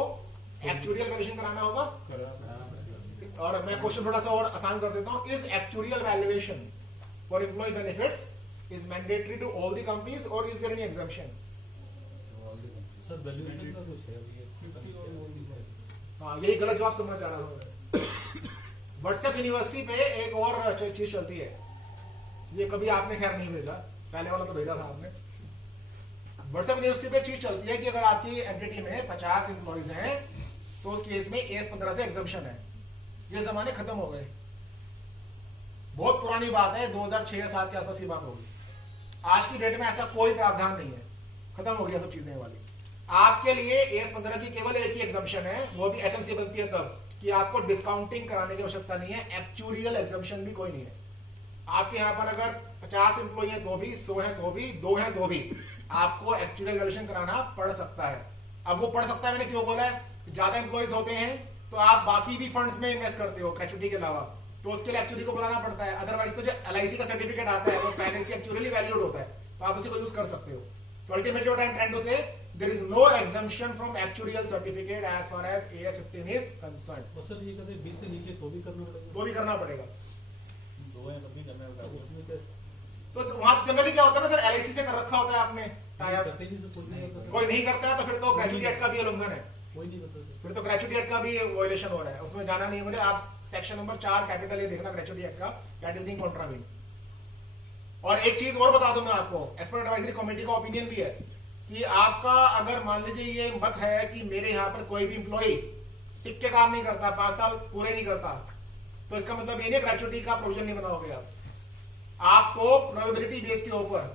एक्चुरियल वैल्यूएशन कराना होगा? और मैं क्वेश्चन थोड़ा सा और आसान कर देता हूं, is actuarial valuation for employ benefits is mandatory to all the companies और is there any exemption? Sir valuation का कुछ है ये, हाँ यही गलत जवाब समझ आ रहा था। व्हाट्सएप यूनिवर्सिटी पे एक और चीज चलती है, ये कभी आपने खैर नहीं भेजा, पहले वाला तो भेजा था आपने। व्हाट्सएप यूनिवर्सिटी पे चीज चलती है कि अगर आपकी एंटिटी में 50 एम्प्लॉइज हैं तो उस केस में एएस 15 से एग्जम्पशन है। ये जमाने खत्म हो गए, बहुत पुरानी बात है, 2006-7 के आसपास की बात होगी। आज की डेट में ऐसा कोई प्रावधान नहीं है, खत्म हो गया सब चीजें वाली। आपके लिए एएस 15 की केवल एक ही एग्जम्पशन है, वो भी एसएमसी बनती है तब कि आपको डिस्काउंटिंग कराने की आवश्यकता नहीं है, एक्चुरियल एग्जम्पशन भी कोई नहीं है। आपके यहाँ पर अगर 50 एम्प्लॉय है तो भी, 100 है तो भी, 2 है तो भी आपको एक्चुरियल वैल्यूएशन कराना पड़ सकता है। अब वो पड़ सकता है मैंने क्यों बोला है, ज्यादा एम्प्लॉइज होते हैं तो आप बाकी भी फंड्स में इन्वेस्ट करते हो ग्रेचुटी के अलावा, तो उसके लिए एक्चुअली को बुलाना पड़ता है। अदरवाइज तो जो एलआईसी का सर्टिफिकेट आता है वो पहले से एक्चुअली वैल्यूड होता है, तो आप उसी को यूज कर सकते हो। So ultimately what I am trying to say, there is no exemption from actuarial certificate as far as AS 15 is concerned। तो सर ये कहते हैं 20 से नीचे तो भी करना पड़ेगा, तो भी करना पड़ेगा, दो है तब भी करना तो होगा। उसमें क्या तो वहां जनरली क्या होता है ना सर, एलआईसी से कर रखा होता है आपने टाई अप, करते नहीं तो कोई नहीं करता, कोई नहीं करता है तो फिर तो ग्रेचुटी एक्ट का भी उल्लंघन है, कोई नहीं करता सर। फिर तो ग्रेचुटी एक्ट का भी वायलेशन हो रहा है, उसमें जाना नहीं है मुझे। आप सेक्शन नंबर 4 कैपिटल ए देखना ग्रेचुटी एक्ट का, दैट इज बीइंग कॉन्ट्रावेन। और एक चीज और बता दूं मैं आपको, एक्सपर्ट एडवाइजरी कमेटी का ओपिनियन भी है कि आपका अगर मान लीजिए ये मत है कि मेरे यहाँ पर कोई भी एम्प्लॉय टिक के काम नहीं करता, 5 साल पूरे नहीं करता, तो इसका मतलब ये नहीं ग्रेचुटी का प्रोविजन नहीं बनाओगे आप। आपको प्रोबेबिलिटी बेस के ऊपर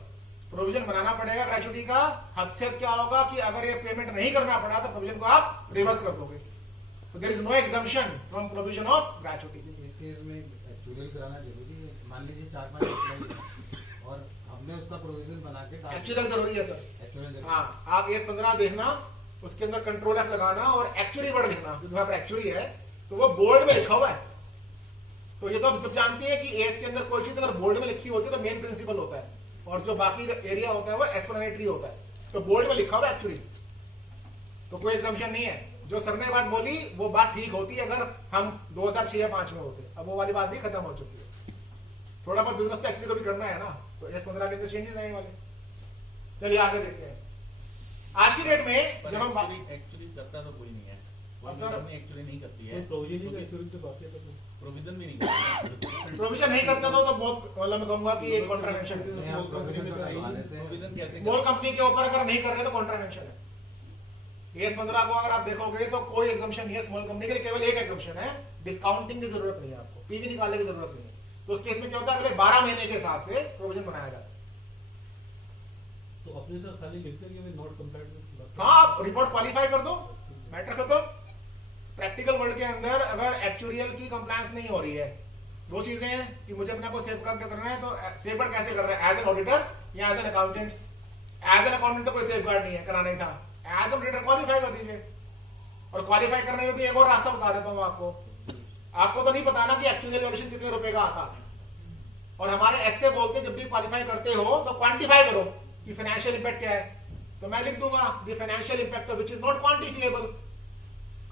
प्रोविजन बनाना पड़ेगा ग्रेचुटी का। हदसियत क्या होगा कि अगर ये पेमेंट नहीं करना पड़ा तो प्रोविजन को आप रिवर्स कर दोगे, तो there is no exemption from provision of gratuity. इस केस में एक्चुअल कराना जरूरी है, मान लीजिए 4-5 एम्प्लॉय और हमने उसका प्रोविजन बना के एक्चुअल जरूरी है सर। एक्चुअल हाँ, आप एस 15 देखना, उसके अंदर कंट्रोल एफ लगाना और एक्चुअली वर्ड लिखना, जो वहां पर एक्चुअली है तो वो बोल्ड में लिखा हुआ है। तो ये तो आप सब जानते हैं कि एस के अंदर कोई चीज अगर बोल्ड में लिखी होती है तो मेन प्रिंसिपल होता है, और जो बाकी एरिया होता है वो एक्सप्लेनेटरी होता है। तो बोल्ड में लिखा हुआ है एक्चुअली, तो कोई एग्जम्पशन नहीं है। जो सर ने बात बोली वो बात ठीक होती है अगर हम 2006 या 5 में होते, अब वो वाली बात भी खत्म हो चुकी है। थोड़ा बहुत बिजनेस तो एक्चुअली को भी करना है ना, तो एस 15 के अंदर चेंजेस आने वाले। चलिए आगे देखते हैं। आज की डेट में जब हम एक्चुअली करता तो कोई नहीं है, अब सर एक्चुअली नहीं करती है, प्रोविजन ही एक्चुअल तो बाकी है, तो प्रोविजन भी नहीं करती। प्रोविजन नहीं करता तो बहुत, मतलब मैं कहूंगा कि एक कॉन्ट्रावेंशन है। प्रोविजन कैसे स्मॉल कंपनी के ऊपर अगर नहीं कर रहे तो कॉन्ट्रावेंशन है। एस 15 को अगर आप देखोगे तो कोई एग्जम्पशन नहीं है स्मॉल कंपनी के लिए, केवल एक एग्जम्पन है, डिस्काउंटिंग की जरूरत नहीं है आपको, पीवी निकालने की जरूरत नहीं है। तो उस केस में क्या होता है, अगले 12 महीने के हिसाब से प्रोविजन बनाया जाता है। तो अपने सर खाली लिखते हैं कि नॉट कंप्लाइड विद, हाँ, आप रिपोर्ट क्वालिफाई कर दो, मैटर खत्म। प्रैक्टिकल वर्ल्ड के अंदर अगर एक्चुरियल की कंप्लायंस नहीं हो रही है, दो चीजें हैं कि मुझे अपने को सेफ करके करना है, तो सेफ कैसे करना है, एज एन ऑडिटर या as an accountant? As an accountant तो कोई सेफ गार्ड नहीं है, कराना ही था। एज एन ट्रेडर क्वालिफाई कर दीजिए। और क्वालिफाई करने में भी एक और रास्ता बता देता हूं आपको। आपको तो नहीं पता ना कि एक्चुअल वैल्यूएशन कितने रुपए का आता। और हमारे ऐसे बोलते हैं जब भी क्वालिफाई करते हो तो क्वांटिफाई करो कि फाइनेंशियल इंपैक्ट क्या है। तो मैं लिख दूंगा the financial impact which is not quantifiable.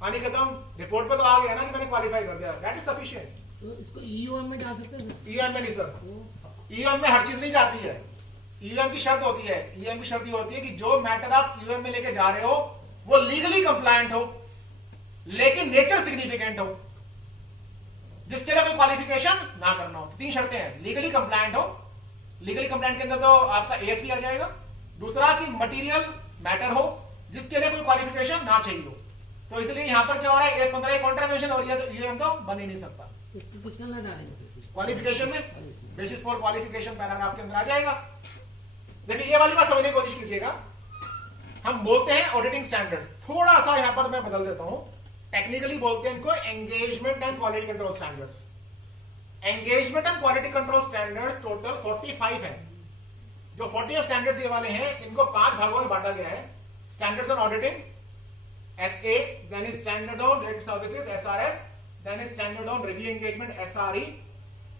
कहानी खत्म। रिपोर्ट पे तो आ गया ना कि मैंने क्वालिफाई कर दिया, दैट इज सफिशिएंट। तो इसको ईओएम में जा सकते हैं सर? ईएम में नहीं सर, ईएम में हर चीज नहीं जाती है। ईएम की शर्त होती है, ईएम की शर्त ये होती है कि जो मैटर आप ईएम में लेके जा रहे हो वो लीगली कंप्लायंट हो लेकिन नेचर सिग्निफिकेंट हो, जिसके लिए कोई क्वालिफिकेशन ना करना हो। 3 शर्तें हैं। लीगली कंप्लायंट हो, लीगली कंप्लायंट के अंदर तो आपका एएसपी आ जाएगा। दूसरा कि मटेरियल मैटर हो जिसके लिए कोई क्वालिफिकेशन ना चाहिए हो। तो इसलिए यहां पर क्या हो रहा है, एस 15 कॉन्ट्रावेंशन हो रही है, तो ईएम तो बन ही नहीं सकता। इसको किसके अंदर डालेंगे सर? क्वालिफिकेशन में बेसिस फॉर क्वालिफिकेशन पैराग्राफ के अंदर आ जाएगा। देखिए ये वाली बात समझने की कोशिश कीजिएगा। हम बोलते हैं ऑडिटिंग स्टैंडर्ड्स, थोड़ा सा यहां पर मैं बदल देता हूं। टेक्निकली बोलते हैं इनको engagement and quality control standards. Engagement and quality control standards total 45 हैं। जो 40 स्टैंडर्ड्स ये वाले हैं इनको 5 भागों में बांटा गया है। Standards on auditing SA, then is standard on related services SRS, then is standard on review engagement SRE,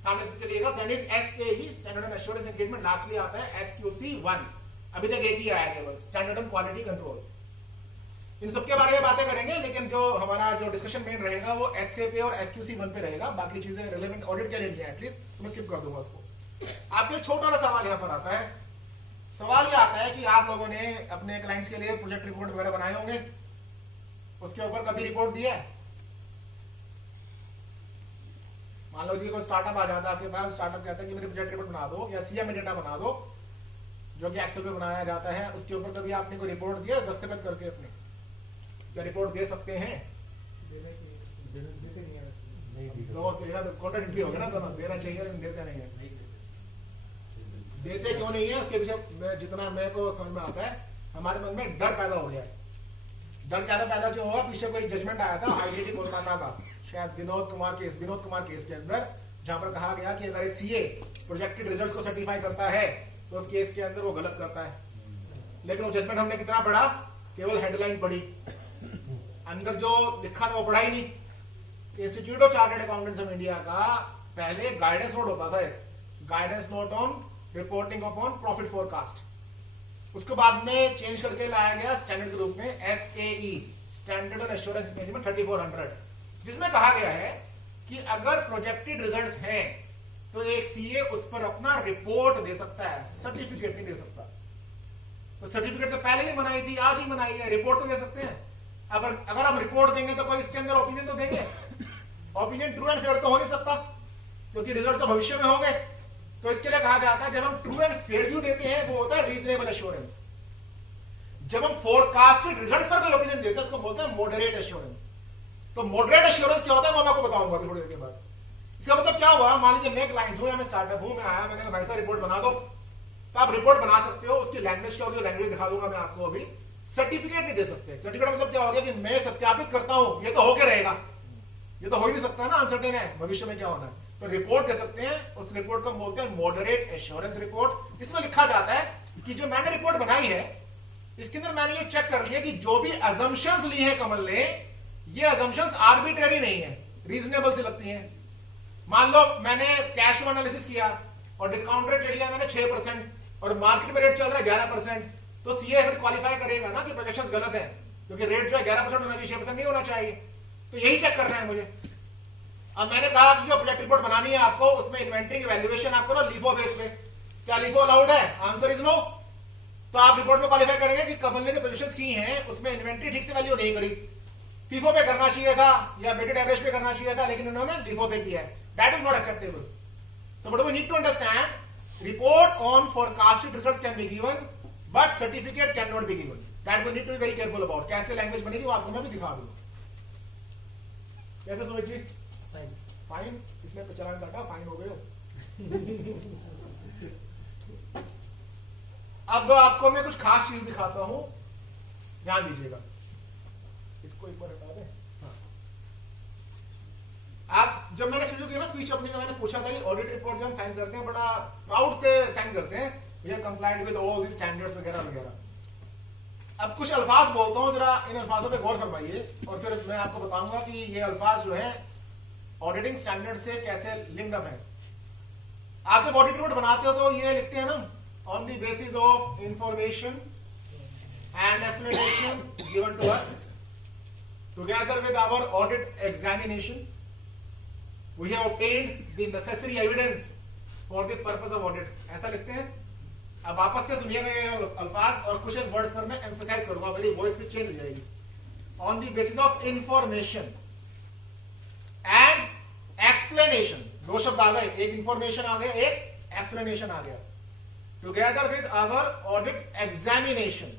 सामने चलिएगा, then is SAE, standard on assurance engagement, lastly आता है SQC1। अभी तक एक ही आया केवल, standard on quality control। इन सबके बारे में बातें करेंगे, लेकिन जो हमारा जो डिस्कशन मेन रहेगा वो SA पे और SQC1 पे रहेगा। बाकी चीजें रिलेवेंट ऑडिट के लिए नहीं है, एटलीस्ट मैं स्किप कर दूंगा उसको। आपके एक छोटा सा सवाल यहाँ पर आता है। सवाल ये आता है कि आप लोगों ने अपने क्लाइंट्स के लिए प्रोजेक्ट रिपोर्ट वगैरह बनाए होंगे, उसके ऊपर कभी रिपोर्ट दिया है? मान लो जी कोई स्टार्टअप आ जाता है आपके पास, स्टार्टअप कहता है कि मेरी प्रोजेक्ट रिपोर्ट बना दो या सीएम डेटा बना दो, जो कि एक्सेल पे बनाया जाता है। उसके ऊपर कभी आपने कोई रिपोर्ट दिया दस्तखत करके अपने? क्या रिपोर्ट दे सकते हैं? कॉन्ट्राडिक्टरी हो गया ना दोनों, देना चाहिए लेकिन देते नहीं है। देते क्यों नहीं है उसके पीछे जितना मेरे को समझ में आता है, हमारे मन में डर पैदा हो गया है। डर ज्यादा पैदा क्यों हुआ? पीछे कोई जजमेंट आया था आईआईटी कोलकाता का, शायद विनोद कुमार केस के अंदर, जहां पर कहा गया कि अगर एक सीए प्रोजेक्टेड रिजल्ट्स को सर्टिफाई करता है तो उस केस के अंदर वो गलत करता है। लेकिन वो जजमेंट हमने कितना पढ़ा? केवल हेडलाइन पढ़ी, अंदर जो लिखा था वो पढ़ा ही नहीं। Institute of chartered accountants of India का पहले गाइडेंस नोट होता था, guidance note on reporting upon profit forecast. उसके बाद में चेंज करके लाया गया स्टैंडर्ड के रूप में SAE, standard on assurance management 3400, जिसमें कहा गया है कि अगर प्रोजेक्टेड रिजल्ट्स हैं तो एक सीए उस पर अपना रिपोर्ट दे सकता है, सर्टिफिकेट नहीं दे सकता। तो सर्टिफिकेट तो पहले ही बनाई थी, आज ही बनाई है, रिपोर्ट तो दे सकते हैं। अगर हम रिपोर्ट देंगे तो कोई इसके अंदर ओपिनियन तो देंगे। ओपिनियन ट्रू एंड फेयर तो हो नहीं सकता क्योंकि रिजल्ट तो भविष्य में होंगे। तो इसके लिए कहा जाता है जब हम ट्रू एंड फेयर व्यू देते हैं वो होता है रीजनेबल एश्योरेंस। जब हम फोरकास्टेड रिजल्ट्स पर कोई ओपिनियन देते हैं उसको बोलते हैं मॉडरेट एश्योरेंस। तो मॉडरेट एश्योरेंस क्या होता है वो मैं आपको बताऊंगा थोड़ी देर के बाद। इसका मतलब क्या हुआ, मान लीजिए मैं क्लाइंट हूं या मैं स्टार्टअप हूं, मैं आया, मैंने कहा भाई साहब रिपोर्ट बना दो, तो आप रिपोर्ट बना सकते हो। उसकी लैंग्वेज क्या होगी, लैंग्वेज दिखा दूंगा मैं आपको अभी। सर्टिफिकेट नहीं दे सकते। सर्टिफिकेट मतलब क्या हो गया कि मैं सत्यापित करता हूं ये तो होके रहेगा, ये तो हो ही नहीं सकता ना, अनसर्टेन है भविष्य में क्या होना है। तो रिपोर्ट दे सकते हैं, उस रिपोर्ट को बोलते हैं मॉडरेट एश्योरेंस रिपोर्ट। इसमें लिखा जाता है कि जो मैंने रिपोर्ट बनाई है इसके अंदर मैंने ये चेक कर लिया कि जो भी अजम्पशंस ली है कमल ने, ये अजम्पशंस आर्बिट्रेरी नहीं है, रीजनेबल से लगती हैं। मान लो मैंने कैश फ्लो एनालिसिस किया और डिस्काउंट रेट ले लिया मैंने 6% और मार्केट में रेट चल रहा है 11%, तो सीए फिर क्वालिफाई करेगा ना कि प्रोजेक्शंस गलत है, क्योंकि रेट जो है 11% होना चाहिए, 6% नहीं होना चाहिए। तो यही चेक करना है मुझे। अब मैंने कहा कि जो प्रोजेक्ट रिपोर्ट बनानी है आपको, उसमें इन्वेंटरी की वैल्यूएशन आप करो लीफो बेस पे। क्या लीफो अलाउड है? Answer is no. तो आप रिपोर्ट में क्वालिफाई करेंगे कि कमल ने जो पोजीशंस की हैं उसमें इन्वेंटरी ठीक से वैल्यू नहीं करी, फीफो पे करना चाहिए था या वेटेड एवरेज पे करना चाहिए था, लेकिन उन्होंने लीफो पे किया है। That is not acceptable. So what we need to understand, report on forecasted results can be given but certificate can not be given. That we need to be very careful about. कैसे language बनेगी वो आपको मैं भी सिखा दूंगा। कैसे Sumit ji? Fine, इसमें तो चलान काटा, फाइन हो गए हो। अब आपको मैं कुछ खास चीज दिखाता हूं, ध्यान दीजिएगा। इसको एक बार हटा दें। आप जब मैंने शुरू किया ना स्पीच अपनी, तो मैंने पूछा था कि ऑडिट रिपोर्ट जब हम साइन करते हैं बड़ा प्राउड से साइन करते हैं we have complied with all the standards वगैरह वगैरह। अब कुछ अल्फाज बोलता हूं, जरा इन अल्फाजों पे गौर फरमाइए और फिर मैं आपको बताऊंगा कि ये अल्फाज जो है ऑडिटिंग स्टैंडर्ड से कैसे लिंक्ड अप है। आप जब ऑडिट रिपोर्ट बनाते हो तो ये लिखते हैं ना, on the basis of information and explanation given to us together with our audit examination we have obtained the necessary evidence for the purpose of audit, ऐसा लिखते हैं। अब वापस से सुनिएगा ये अल्फाज और कुछ वर्ड्स पर मैं एम्फसाइज करूंगा, मेरी वॉइस भी चेंज हो जाएगी। On the basis of information and explanation, दो शब्द आ गए, एक इंफॉर्मेशन आ गया, एक एक्सप्लेनेशन आ गया। Together with our audit examination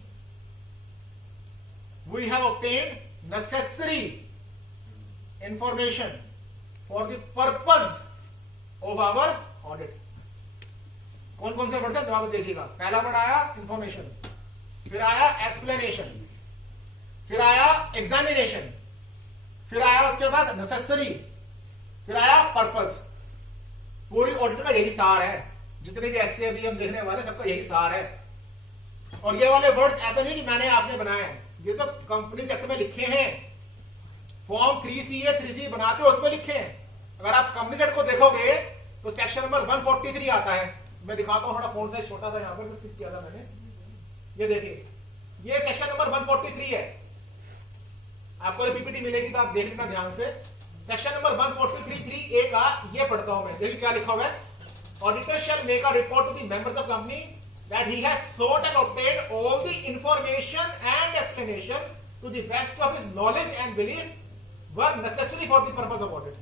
we have obtained necessary information for the purpose of our audit. कौन कौन से वर्ड है जवाब देखिएगा। पहला वर्ड आया इंफॉर्मेशन, फिर आया एक्सप्लेनेशन, फिर आया एग्जामिनेशन, फिर आया उसके बाद नेसेसरी, फिर आया पर्पस। पूरी ऑडिट का यही सार है, जितने भी ऐसे अभी हम देखने वाले सबका यही सार है। और ये वाले वर्ड्स ऐसा नहीं कि मैंने आपने बनाए हैं, ये तो कंपनीज एक्ट में लिखे हैं। फॉर्म 3CA 3C बनाते हो उसमें लिखे हैं। अगर आप कंपनीज एक्ट को देखोगे तो सेक्शन नंबर 143 आता है। मैं दिखाता हूं, थोड़ा फोन साइज छोटा था, यहां पर सिर्फ किया था मैंने। ये देखिए, ये सेक्शन नंबर 143 है। आपको पीपीटी मिलेगी तो आप देख लेना ध्यान से। सेक्शन नंबर 143(3)(a) का ये पढ़ता हूं मैं। देखिए क्या लिखा हुआ है, auditor shall make a report to the members of company that he has sought and obtained all the information and explanation to the best of his knowledge and belief were necessary for the purpose of audit।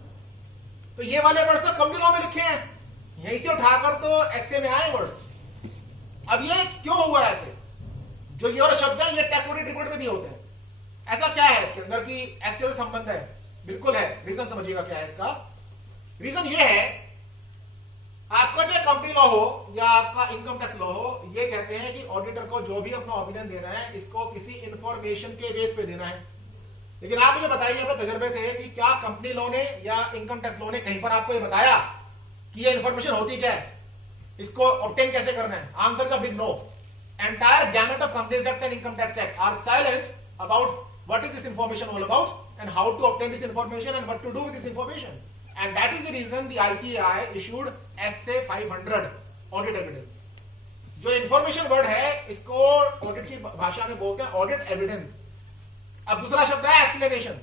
तो ये वाले words तो company law में लिखे हैं, यहीं से उठाकर तो एसए में आए वर्ड्स। अब ये क्यों हुआ ऐसे? जो ये वाले शब्द हैं ये टेस्ट ऑडिट रिपोर्ट में भी होते हैं। ऐसा क्या है इसके अंदर कि एसए से संबंध है? बिल्कुल है। रीजन समझिएगा क्या है इसका। रीजन ये है, आपका जो कंपनी लॉ हो या आपका इनकम टैक्स लॉ हो, ये कहते हैं कि ऑडिटर को जो भी अपना ओपिनियन देना है इसको किसी इंफॉर्मेशन के बेस पे देना है। लेकिन आप मुझे बताइए अपने तजर्बे से कि क्या कंपनी लॉ ने या इनकम टैक्स लॉ ने कहीं पर आपको ये बताया कि ये इंफॉर्मेशन होती क्या है, इसको ऑब्टेन कैसे करना है? Answer is a big no. Entire gamut of companies act and income tax act are silent about what is this information all about and how to obtain this information and what to do with this information. And that is the reason the ICAI issued SA 500 audit evidence. जो information word है इसको audit की भाषा में बोलते हैं audit evidence. अब दूसरा शब्द है एक्सप्लेनेशन।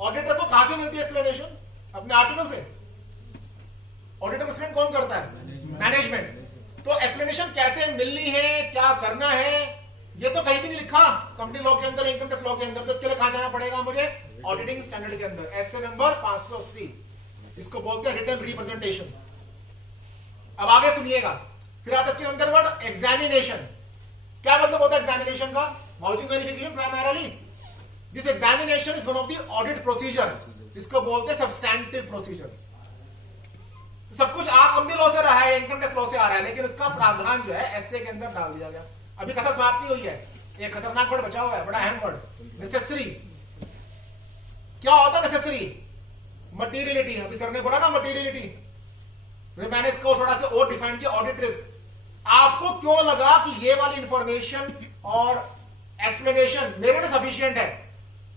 ऑडिटर को कहां से मिलती है एक्सप्लेनेशन? अपने आर्टिकल से। ऑडिटर को एक्सप्लेन कौन करता है? मैनेजमेंट। तो एक्सप्लेनेशन कैसे मिलनी है, क्या करना है, ये तो कहीं भी नहीं लिखा कंपनी लॉ के अंदर, इनकम टैक्स लॉ के अंदर। तो इसके लिए कहां जाना पड़ेगा मुझे? ऑडिटिंग स्टैंडर्ड के अंदर, एसए नंबर 580, इसको बोलते हैं रिटन रिप्रेजेंटेशन। अब आगे सुनिएगा, फिर आता है इसके अंदर वर्ड एग्जामिनेशन। क्या मतलब होता है एग्जामिनेशन का? Vouching verification primarily. This examination is one of the audit procedure, इसको बोलते हैं सब्सटैंटिव प्रोसीजर। सब कुछ कंपनी लॉ से रहा है, इनकम टैक्स लॉ से आ रहा है, लेकिन उसका प्रावधान जो है एसए के अंदर डाल दिया गया। अभी कथा समाप्त नहीं हुई है, एक खतरनाक वर्ड बचा हुआ है, बड़ा अहम वर्ड, नेसेसरी। क्या होता है नेसेसरी? मटीरियलिटी। अभी सर ने बोला ना मटीरियलिटी, तो मैंने इसको थोड़ा सा और डिफाइन किया, ऑडिट रिस्क। आपको क्यों लगा कि ये वाली इंफॉर्मेशन और एक्सप्लेनेशन मेरे लिए सफिशिएंट है?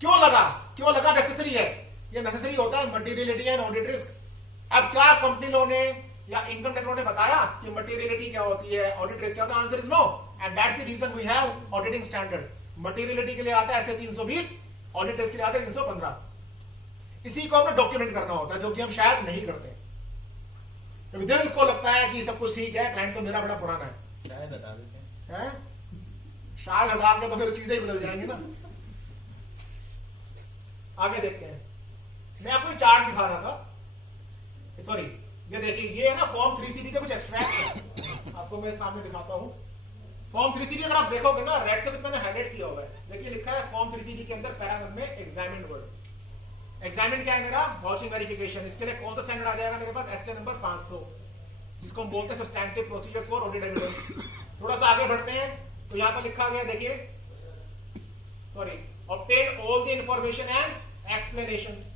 क्यों लगा नेसेसरी है? ये नेसेसरी होता है मटीरियलिटी एंड ऑडिट रिस्क। अब क्या कंपनी लॉ ने या इनकम टैक्स लॉ ने बताया कि मटीरियलिटी क्या होती है, ऑडिट रिस्क क्या होता है? Answer is no, and that's the reason we have auditing standard. Materiality के लिए आता है ऐसे 320, ऑडिट रिस्क के लिए आता है 315। इसी को हमें डॉक्यूमेंट करना होता है, जो कि हम शायद नहीं करते। तो दिल को लगता है कि सब कुछ ठीक है, क्लाइंट तो मेरा बड़ा पुराना है, शायद हटा देते हैं। शायद हटा के तो फिर चीजें ही बदल जाएंगी ना। आगे देखते हैं। मैं आपको चार्ट दिखा रहा था, सॉरी ये देखिए, ये है ना फॉर्म 3CB के कुछ एक्सट्रैक्ट है, आपको मैं सामने दिखाता हूं। फॉर्म 3CB अगर आप देखोगे ना, रेड से मैंने हाईलाइट किया हुआ है। देखिए लिखा है फॉर्म 3CB के अंदर पैरा 1 में एग्जामिन्ड वर्ड। एग्जामिन क्या है मेरा? Vouching verification. इसके लिए कौन सा स्टैंडर्ड आ जाएगा मेरे पास? एसए नंबर 500, जिसको हम बोलते हैं substantive procedures for audit evidence. थोड़ा सा आगे बढ़ते हैं तो यहां पर लिखा गया, देखिए, sorry, obtain all the information and explanations.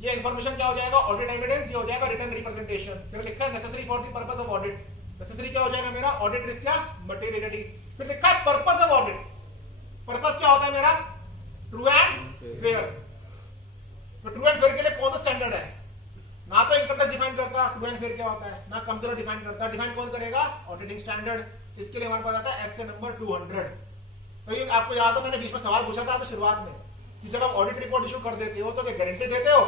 ये इंफॉर्मेशन क्या हो जाएगा? Audit evidence. ये हो जाएगा रिटन रिप्रेजेंटेशन। फिर लिखा है necessary for the purpose of audit. Necessary क्या हो जाएगा मेरा? ऑडिट रिस्क क्या? मटेरियलिटी। फिर लिखा है पर्पस ऑफ ऑडिट। पर्पस क्या होता है मेरा? True and fair. तो ट्रू एंड फेयर के लिए कौन सा स्टैंडर्ड है? ना तो इनकम टैक्स डिफाइन करता ट्रू एंड फेयर क्या होता है, ना कंप्यूटर डिफाइन करता। डिफाइन कौन करेगा? Auditing standard. इसके लिए हमारे पास आता है एसए नंबर 200। तो ये आपको याद हो, मैंने बीच में सवाल पूछा था आपको शुरुआत में कि जब आप ऑडिट रिपोर्ट इशू कर देते हो तो क्या गारंटी देते हो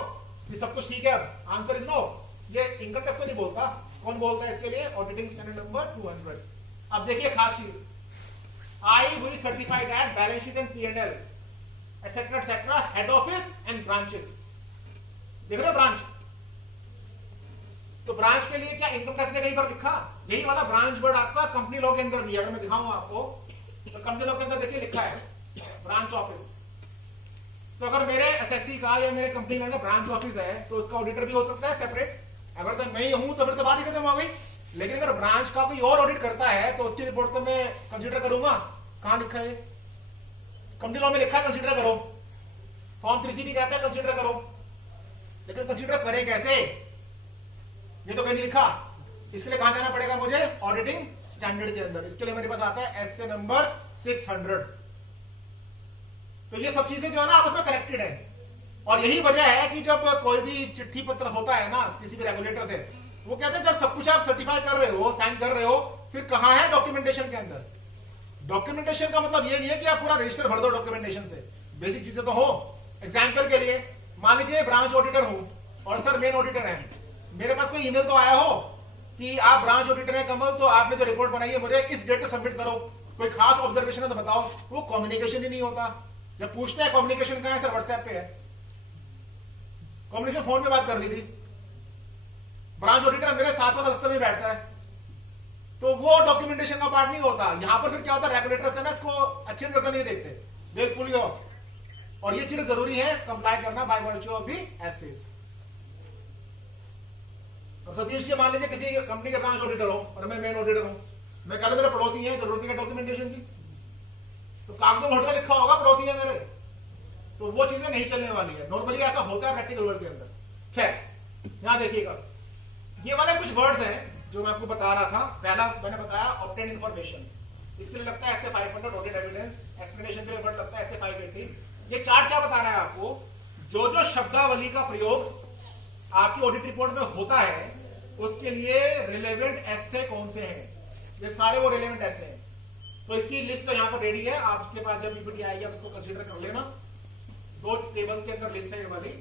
कि सब कुछ ठीक है? Answer is no. ये इनकम टैक्स तो नहीं बोलता। कौन बोलता है इसके लिए? Auditing standard number 200। अब देखिए खास चीज, आई हुई certified at balance sheet and P&L etcetera head office and branches. देख रहे हो ब्रांच? तो ब्रांच के लिए क्या इनकम टैक्स ने कहीं पर लिखा? यही वाला ब्रांच वर्ड आपका कंपनी लॉ के अंदर भी है। अगर मैं दिखाऊं आपको तो कंपनी लॉ के अंदर देखिए लिखा है ब्रांच ऑफिस। तो अगर मेरे एसएससी का या मेरे कंपनी का ब्रांच ऑफिस है तो उसका ऑडिटर भी हो सकता है सेपरेट। अगर तो मैं ही हूं तो फिर तो बात ही खत्म हो गई। लेकिन अगर ब्रांच का कोई और ऑडिट करता है तो उसकी रिपोर्ट तो मैं कंसीडर करूंगा। कहां लिखा है? कंपनी लॉ में लिखा है कंसीडर करो। फॉर्म 3C भी कहता है कंसीडर करो। लेकिन कंसीडर करें कैसे? ये तो कहीं नहीं लिखा। इसके लिए कहां जाना पड़ेगा मुझे? ऑडिटिंग स्टैंडर्ड के अंदर। इसके लिए मेरे पास आता है एसए नंबर 600। तो ये सब चीजें जो है ना आपस में कनेक्टेड है। और यही वजह है कि जब कोई भी चिट्ठी पत्र होता है ना किसी भी रेगुलेटर से, वो कहते हैं जब सब कुछ आप सर्टिफाई कर रहे हो, साइन कर रहे हो, फिर कहां है डॉक्यूमेंटेशन के अंदर? डॉक्यूमेंटेशन का मतलब ये नहीं है कि आप पूरा रजिस्टर भर दो डॉक्यूमेंटेशन से। बेसिक चीजें तो हो। एग्जाम्पल के लिए मान लीजिए ब्रांच ऑडिटर हूं और सर मेन ऑडिटर है। मेरे पास कोई ईमेल तो आया हो कि आप ब्रांच ऑडिटर है कमल, तो आपने जो रिपोर्ट बनाई है मुझे इस डेट पे सबमिट करो, कोई खास ऑब्जर्वेशन है तो बताओ। वो कम्युनिकेशन ही नहीं होता। जब पूछते हैं कम्युनिकेशन कहां है? सर व्हाट्सएप पे है। कम्युनिकेशन फोन पे बात कर ली थी। ब्रांच ऑडिटर मेरे साथ वाला दफ्तर में बैठता है तो वो डॉक्यूमेंटेशन का पार्ट नहीं होता। यहां पर फिर क्या होता है? रेगुलेटर्स है ना इसको अच्छी नजर नहीं देखते, दे पुल यू ऑफ। और ये चीज जरूरी है कंप्लाई करना by virtue of the SS. अब सतीश जी मान लीजिए किसी कंपनी के ब्रांच ऑडिटर हो और मैं मेन ऑडिटर हूं, मैं कहता मेरे पड़ोसी हैं, जरूरत है डॉक्यूमेंटेशन की, तो कागजों में होटल लिखा होगा पड़ोसी है मेरे, तो वो चीजें नहीं चलने वाली है। नॉर्मली ऐसा होता है प्रैक्टिकल वर्ल्ड के अंदर। खैर यहां देखिएगा, ये वाले कुछ वर्ड्स हैं जो मैं आपको बता रहा था। पहला मैंने बताया ऑब्टेन इन्फॉर्मेशन, इसके लिए लगता है एसए 500 ऑडिट एविडेंस। एक्सप्लेनेशन के लिए वर्ड लगता है एसए 580। ये चार्ट क्या बता रहा है आपको? जो जो शब्दावली का प्रयोग आपकी ऑडिट रिपोर्ट में होता है उसके लिए रिलेवेंट एसए कौन से हैं, ये सारे वो रिलेवेंट एसए हैं। तो इसकी लिस्ट तो यहाँ पर रेडी है, आपके पास जब पीपीटी आएगी उसको कंसीडर कर लेना। 2 टेबल्स के अंदर लिस्ट है ये वाली।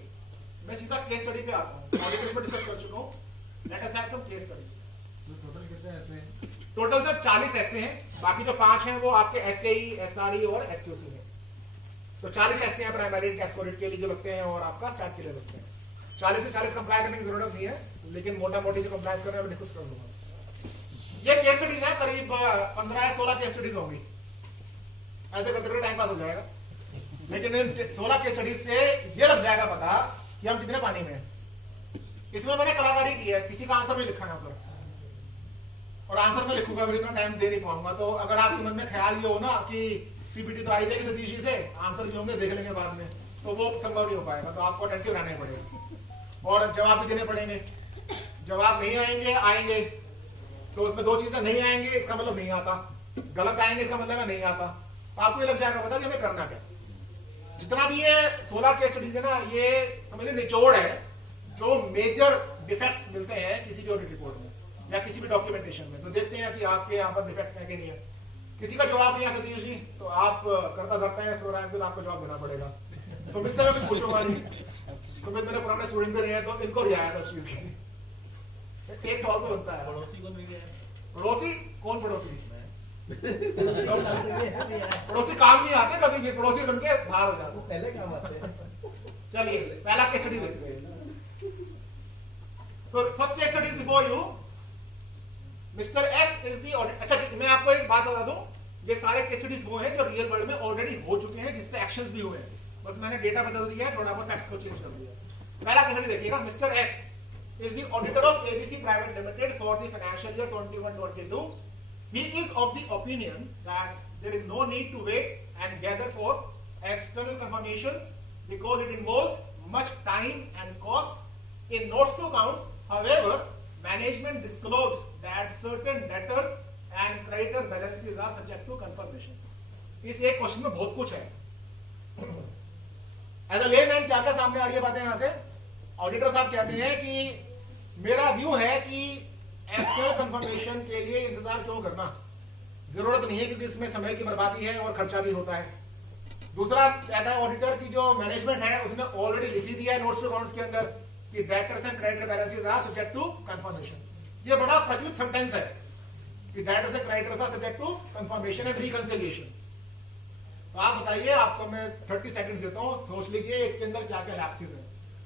मैं सीधा केस स्टडी पे आता हूँ, ऑडिट में डिस्कस कर चुका हूँ। Let us have some case studies. Total कितने ऐसे हैं? टोटल सर 40 ऐसे हैं, बाकी जो 5 हैं वो आपके एसएई, एसआरई और एसक्यूसी हैं। तो 40 ऐसे हैं प्राइमरी टैक्स ऑडिट के लिए जो लगते हैं और आपका स्टार्ट के लिए लगते हैं। 40 से 40 कंप्लाई करने की जरूरत नहीं है, लेकिन मोटा मोटी जो कंप्लाइंस करना है मैं डिस्कस कर दूंगा। ये केस स्टडीज है, करीब 15 या 16 केस स्टडीज होंगी। ऐसे करते करते टाइम पास हो जाएगा, लेकिन इन 16 केस स्टडीज से ये लग जाएगा पता कि हम कितने पानी में हैं। इसमें मैंने कलाकारी की है, किसी का आंसर नहीं लिखा यहाँ पर, और आंसर मैं लिखूंगा, फिर इतना टाइम दे नहीं पाऊंगा। तो अगर आपके मन में ख्याल ये हो ना कि पीपीटी तो आई जाएगी सतीश जी से, आंसर जो होंगे देख लेंगे बाद में, तो वो संभव नहीं हो पाएगा। तो आपको अटेंटिव रहना पड़ेगा और जवाब भी देने पड़ेंगे। जवाब नहीं आएंगे तो उसमें 2 चीजें नहीं आएंगे, इसका मतलब नहीं आता। गलत आएंगे इसका मतलब है नहीं आता। तो आपको ये लग जाएगा पता कि हमें करना क्या। जितना भी ये 16 केस स्टडीज है ना, ये समझ लीजिए निचोड़ है जो मेजर डिफेक्ट्स मिलते हैं किसी भी ऑडिट रिपोर्ट में या किसी भी डॉक्यूमेंटेशन में। तो देखते हैं कि आपके यहाँ पर डिफेक्ट है कि नहीं है। किसी का जवाब नहीं है सतीश जी, तो आप करता धरता है इस प्रोग्राम को, तो आपको जवाब देना पड़ेगा। सुमित से भी पूछूंगा नहीं, सुमित मेरे पुराने स्टूडेंट भी रहे हैं, तो इनको भी आया था चीज। एक सवाल तो बनता है, पड़ोसी को मिल गया। पड़ोसी कौन? पड़ोसी पड़ोसी काम नहीं आते कभी भी, पड़ोसी बनके बाहर हो जाते। पहले काम आते हैं। चलिए पहला केस स्टडी देखते हैं। So first case study is before you. Mr. X is the audit. अच्छा मैं आपको एक बात बता दूं, ये सारे केस स्टडीज वो हैं जो रियल वर्ल्ड में ऑलरेडी हो चुके हैं, जिसपे एक्शंस भी हुए हैं। बस मैंने डेटा बदल दिया है, थोड़ा बहुत फैक्ट को चेंज कर दिया। पहला केस स्टडी देखिएगा। Mister x is the auditor of ABC Private Limited for the financial year 21-22. He is of the opinion that there is no need to wait and gather for external confirmations because it involves much time and cost in notes to accounts. However, management disclosed that certain debtors and creditor balances are subject to confirmation. इस एक question में बहुत कुछ है. As a layman क्या क्या सामने आ रही है बातें यहां से. ऑडिटर साहब कहते हैं कि मेरा व्यू है कि एक्सटर्नल कंफर्मेशन के लिए इंतजार क्यों करना, जरूरत नहीं है क्योंकि इसमें समय की बर्बादी है और खर्चा भी होता है. दूसरा कहता है ऑडिटर की जो मैनेजमेंट है उसने ऑलरेडी लिख ही दिया है नोट्स टू अकाउंट्स के अंदर कि debtors and creditor balances are subject to confirmation. ये बड़ा प्रचलित सेंटेंस है कि debtors and creditors are subject to confirmation and reconciliation. तो आप बताइए, आपको मैं 30 सेकंड्स देता हूं, सोच लीजिए इसके अंदर क्या क्या लैप्सेस है.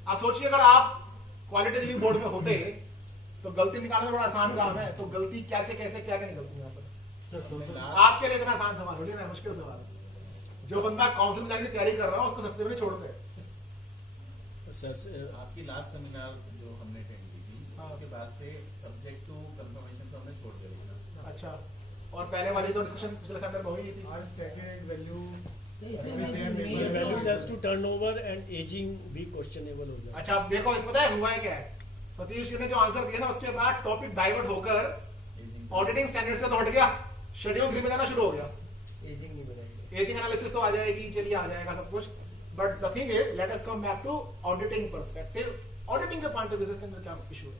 आप सोचिए अगर आप क्वालिटी रिव्यू बोर्ड में होते तो गलती निकालना बड़ा आसान काम है. तो गलती कैसे कैसे क्या क्या निकलती है यहाँ पर. आपके लिए इतना आसान सवाल हो ना, मुश्किल सवाल. जो बंदा काउंसिल में जाने की तैयारी कर रहा है उसको सस्ते में नहीं छोड़ते. आपकी लास्ट सेमिनार जो हमने अटेंड की थी, उसके बाद से सब्जेक्ट टू कंफर्मेशन तो हमने छोड़ दिया. अच्छा, और पहले वाली तो डिस्कशन पिछले सेमिनार में हुई थी. values has to turnover and aging भी questionable हो जाए. अच्छा, अब देखो पता है हुआ है क्या है. सतीश जी ने जो आंसर दिया ना उसके बाद टॉपिक डाइवर्ट होकर ऑडिटिंग स्टैंडर्ड से तो हट गया, शेड्यूल 3 में जाना शुरू हो गया. एजिंग नहीं बनाएंगे. एजिंग एनालिसिस तो आ जाएगी, चलिए आ जाएगा सब कुछ. But the thing is let us come back to auditing perspective. Auditing के पॉइंट ऑफ व्यू के अंदर क्या इशू है.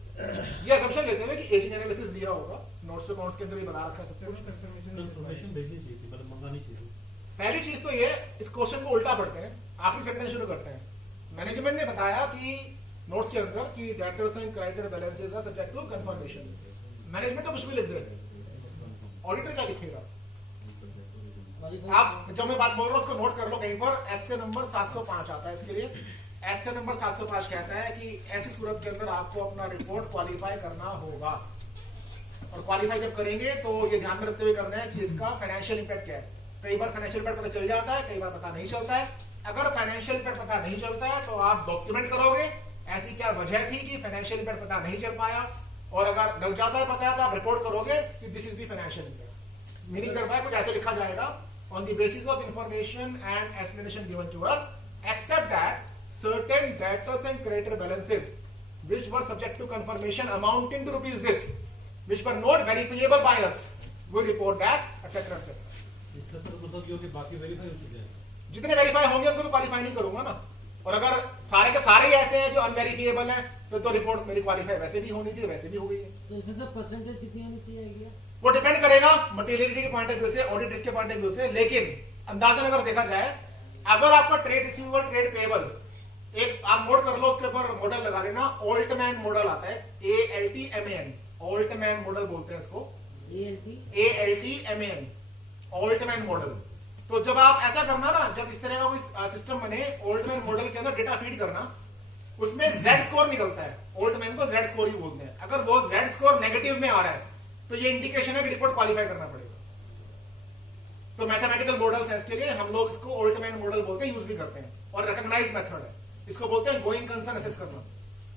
ये असम्पशन लेते हैं कि एजिंग एनालिसिस दिया होगा, नोट्स टू अकाउंट्स के अंदर ही बना रखा है सब कुछ. कंफर्मेशन भेजनी चाहिए थी, मतलब मंगानी चाहिए. पहली चीज तो ये, इस क्वेश्चन को उल्टा पढ़ते हैं, आखिरी सेंटेंस शुरू करते हैं. मैनेजमेंट ने बताया कि नोट्स के अंदर कि debtors and creditor balances are subject to confirmation. Management तो कुछ भी लिख दे, ऑडिटर क्या लिखेगा. आप जो मैं बात बोल रहा हूं उसको नोट कर लो कहीं पर. एसए नंबर 705 आता है इसके लिए. एसए नंबर 705 कहता है कि ऐसी सूरत के अंदर आपको अपना रिपोर्ट क्वालिफाई करना होगा. और क्वालिफाई जब करेंगे तो ये ध्यान में रखते हुए करना है कि इसका फाइनेंशियल इंपैक्ट क्या है. कई बार फाइनेंशियल इंपैक्ट पता चल जाता है, कई बार पता नहीं चलता है. अगर फाइनेंशियल इंपैक्ट पता नहीं चलता है तो आप डॉक्यूमेंट करोगे ऐसी क्या वजह थी कि फाइनेंशियल इंपैक्ट पता नहीं चल पाया. और अगर लग जाता है पता है तो आप रिपोर्ट करोगे कि this is the financial impact. Meaning करवा है कुछ ऐसे लिखा जाएगा, on the basis of information and explanation given to us, except that certain debtors and creditor balances which were subject to confirmation amounting to rupees this, which were not verifiable by us, we report that, etc. etc. इसका sir मतलब ये हो कि बाकी verify हो चुके हैं. जितने वेरीफाई होंगे उनको तो क्वालिफाई नहीं करूंगा ना. और अगर सारे के सारे ही ऐसे हैं जो अनवेरिफिएबल हैं तो रिपोर्ट मेरी क्वालिफाई वैसे भी होनी थी, वैसे भी हो गई है. तो इसमें सर परसेंटेज कितनी होनी चाहिए? वो डिपेंड करेगा मटेरियलिटी के पॉइंट ऑफ व्यू से, ऑडिट रिस्क के पॉइंट ऑफ व्यू से. लेकिन अंदाजन अगर देखा जाए, अगर आपका ट्रेड रिसीवेबल, ट्रेड पेएबल, एक आप नोट कर लो, उसके ऊपर मॉडल लगा लेना. ऑल्टमैन मॉडल आता है, ALTMAN, ऑल्टमैन मॉडल बोलते हैं इसको. ALTMAN, Altman model. तो जब आप ऐसा करना ना, जब इस तरह का कोई सिस्टम बने, ऑल्टमैन मॉडल के अंदर डेटा फीड करना, उसमें Z स्कोर निकलता है. ऑल्टमैन को Z स्कोर ही बोलते हैं. अगर वो Z स्कोर नेगेटिव में आ रहा है तो ये इंडिकेशन है कि रिपोर्ट क्वालिफाई करना पड़ेगा. तो मैथमेटिकल मॉडल्स है इसके लिए, हम लोग इसको ऑल्टमैन मॉडल बोलते हैं, यूज भी करते हैं. और रिकॉग्नाइज्ड मेथड है, इसको बोलते हैं गोइंग कंसर्न असेस करना.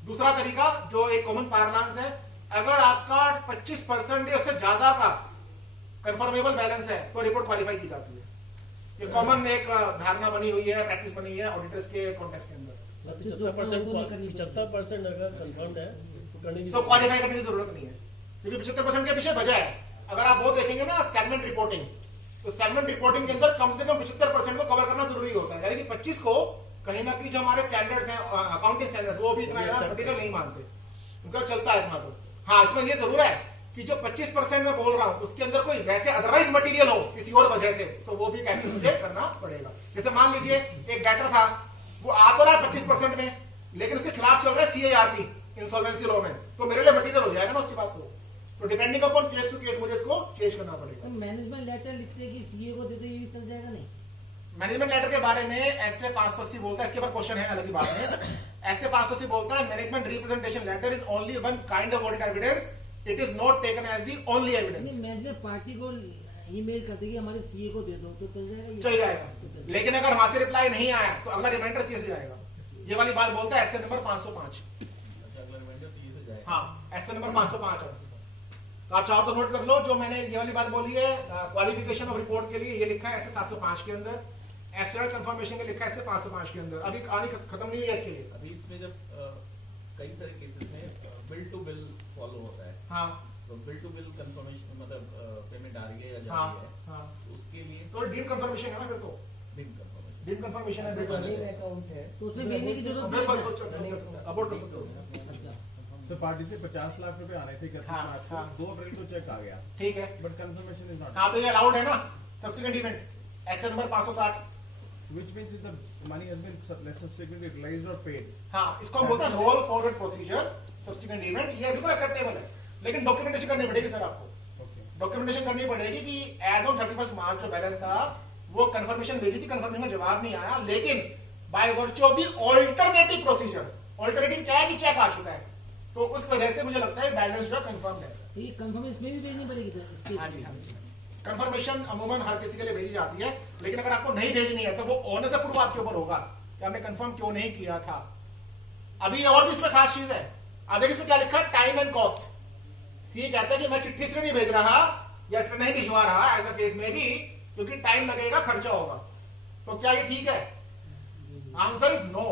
दूसरा तरीका जो एक कॉमन पार्लांस है, अगर आपका 25% या उससे ज्यादा का कंफर्मेबल बैलेंस है तो रिपोर्ट क्वालिफाई की जाती है. ये कॉमन एक धारणा बनी हुई है, प्रैक्टिस बनी हुई है ऑडिटर्स के कॉन्टेक्स्ट के अंदर. 75% अगर कंफर्म है तो क्वालिफाई करने की जरूरत नहीं है, क्योंकि 75% के पीछे वजह है. अगर आप वो देखेंगे ना सेगमेंट रिपोर्टिंग, तो सेगमेंट रिपोर्टिंग के अंदर कम से कम 75% को कवर करना जरूरी होता है. यानी कि 25 को कहीं ना कहीं जो हमारे स्टैंडर्ड्स हैं, अकाउंटिंग स्टैंडर्ड्स, वो भी इतना मटेरियल नहीं मानते, उनका चलता है इतना. तो हाँ, इसमें ये जरूर है कि जो 25% में बोल रहा हूं उसके अंदर कोई वैसे अदरवाइज मटेरियल हो किसी और वजह से, तो वो भी एक्शन मुझे करना पड़ेगा. जैसे मान लीजिए एक डेटर था, वो आ तो रहा है 25% में, लेकिन उसके खिलाफ चल रहा है CARP, इंसॉल्वेंसी लॉ में, तो मेरे लिए मटेरियल हो जाएगा ना उसके बाद. तो depending upon case to case मुझे इसको चेंज करना पड़ेगा. तो मैनेजमेंट लेटर लिखते कि सीए को देते, ये भी चल जाएगा नहीं? मैनेजमेंट लेटर के बारे में एसए 580 बोलता है, इसके ऊपर क्वेश्चन है अलग ही बात है. एसए 580 बोलता है management representation letter is only one kind of audit evidence, it is not taken as the only evidence. Management party को ईमेल कर देगी हमारे सीए को दे दो, तो चल जाएगा? चल जाएगा, लेकिन अगर वहां से रिप्लाई नहीं आया तो अगला रिमाइंडर सीए से जाएगा. ये वाली बात बोलता है एसए नंबर 505. हाँ, एसए नंबर 505 है. आप चाहो तो नोट कर लो, जो मैंने ये वाली बात बोली है क्वालिफिकेशन ऑफ रिपोर्ट के लिए ये लिखा है एसए 705 के अंदर, एक्सटर्नल कंफर्मेशन के लिखा है एसए 505 के अंदर. अभी कहानी खत्म नहीं है इसके लिए. अभी इसमें जब कई सारे केसेस में बिल टू बिल फॉलो होता है, हाँ, तो बिल टू बिल कंफर्मेशन मतलब पेमेंट आ रही है या जा हाँ रही है, हाँ, तो उसके लिए तो डीम कंफर्मेशन है ना, फिर तो दिन कंफर्मेशन डीम कंफर्मेशन है, बिल्कुल अकाउंट है तो उसमें भेजने की जरूरत बिल्कुल नहीं है। अबाउट कर सकते हो। अच्छा, So पार्टी से 50 लाख रुपए आ रहे थे 31 हाँ, मार्च हाँ। को, 2 अप्रैल को चेक आ गया, ठीक है, बट कंफर्मेशन इज नॉट, हाँ, तो ये अलाउड है ना subsequent event S number 560। Which means the money has been subsequently realized or paid. हाँ, इसको हम बोलते हैं roll forward procedure subsequent event, ये बिल्कुल एक्सेप्टेबल है, लेकिन डॉक्यूमेंटेशन करनी पड़ेगी सर आपको। Okay. डॉक्यूमेंटेशन करनी पड़ेगी कि एज ऑन 31 मार्च जो बैलेंस था वो कंफर्मेशन भेजी थी, कंफर्मेशन का जवाब नहीं आया, लेकिन by virtue of the alternative procedure, alternative क्या है कि चेक आ चुका है, तो उस वजह से मुझे लगता है बैलेंस जो कंफर्म है। तो ये कंफर्मेशन में भी भेजनी पड़ेगी सर इसके? हाँ जी, हाँ जी। कंफर्मेशन अमूमन हर किसी के लिए भेजी जाती है, लेकिन अगर आपको नहीं भेजनी है तो वो ऑनर से प्रूफ आपके ऊपर होगा कि आपने कंफर्म क्यों नहीं किया था। अभी और भी इसमें खास चीज है, अब देखिए इसमें क्या लिखा है, टाइम एंड कॉस्ट। सीए कहता है कि मैं चिट्ठी इसलिए नहीं भेज रहा या इसलिए नहीं भिजवा रहा, ऐसा केस में भी क्योंकि टाइम लगेगा, खर्चा होगा। तो क्या ये ठीक है? Answer is no.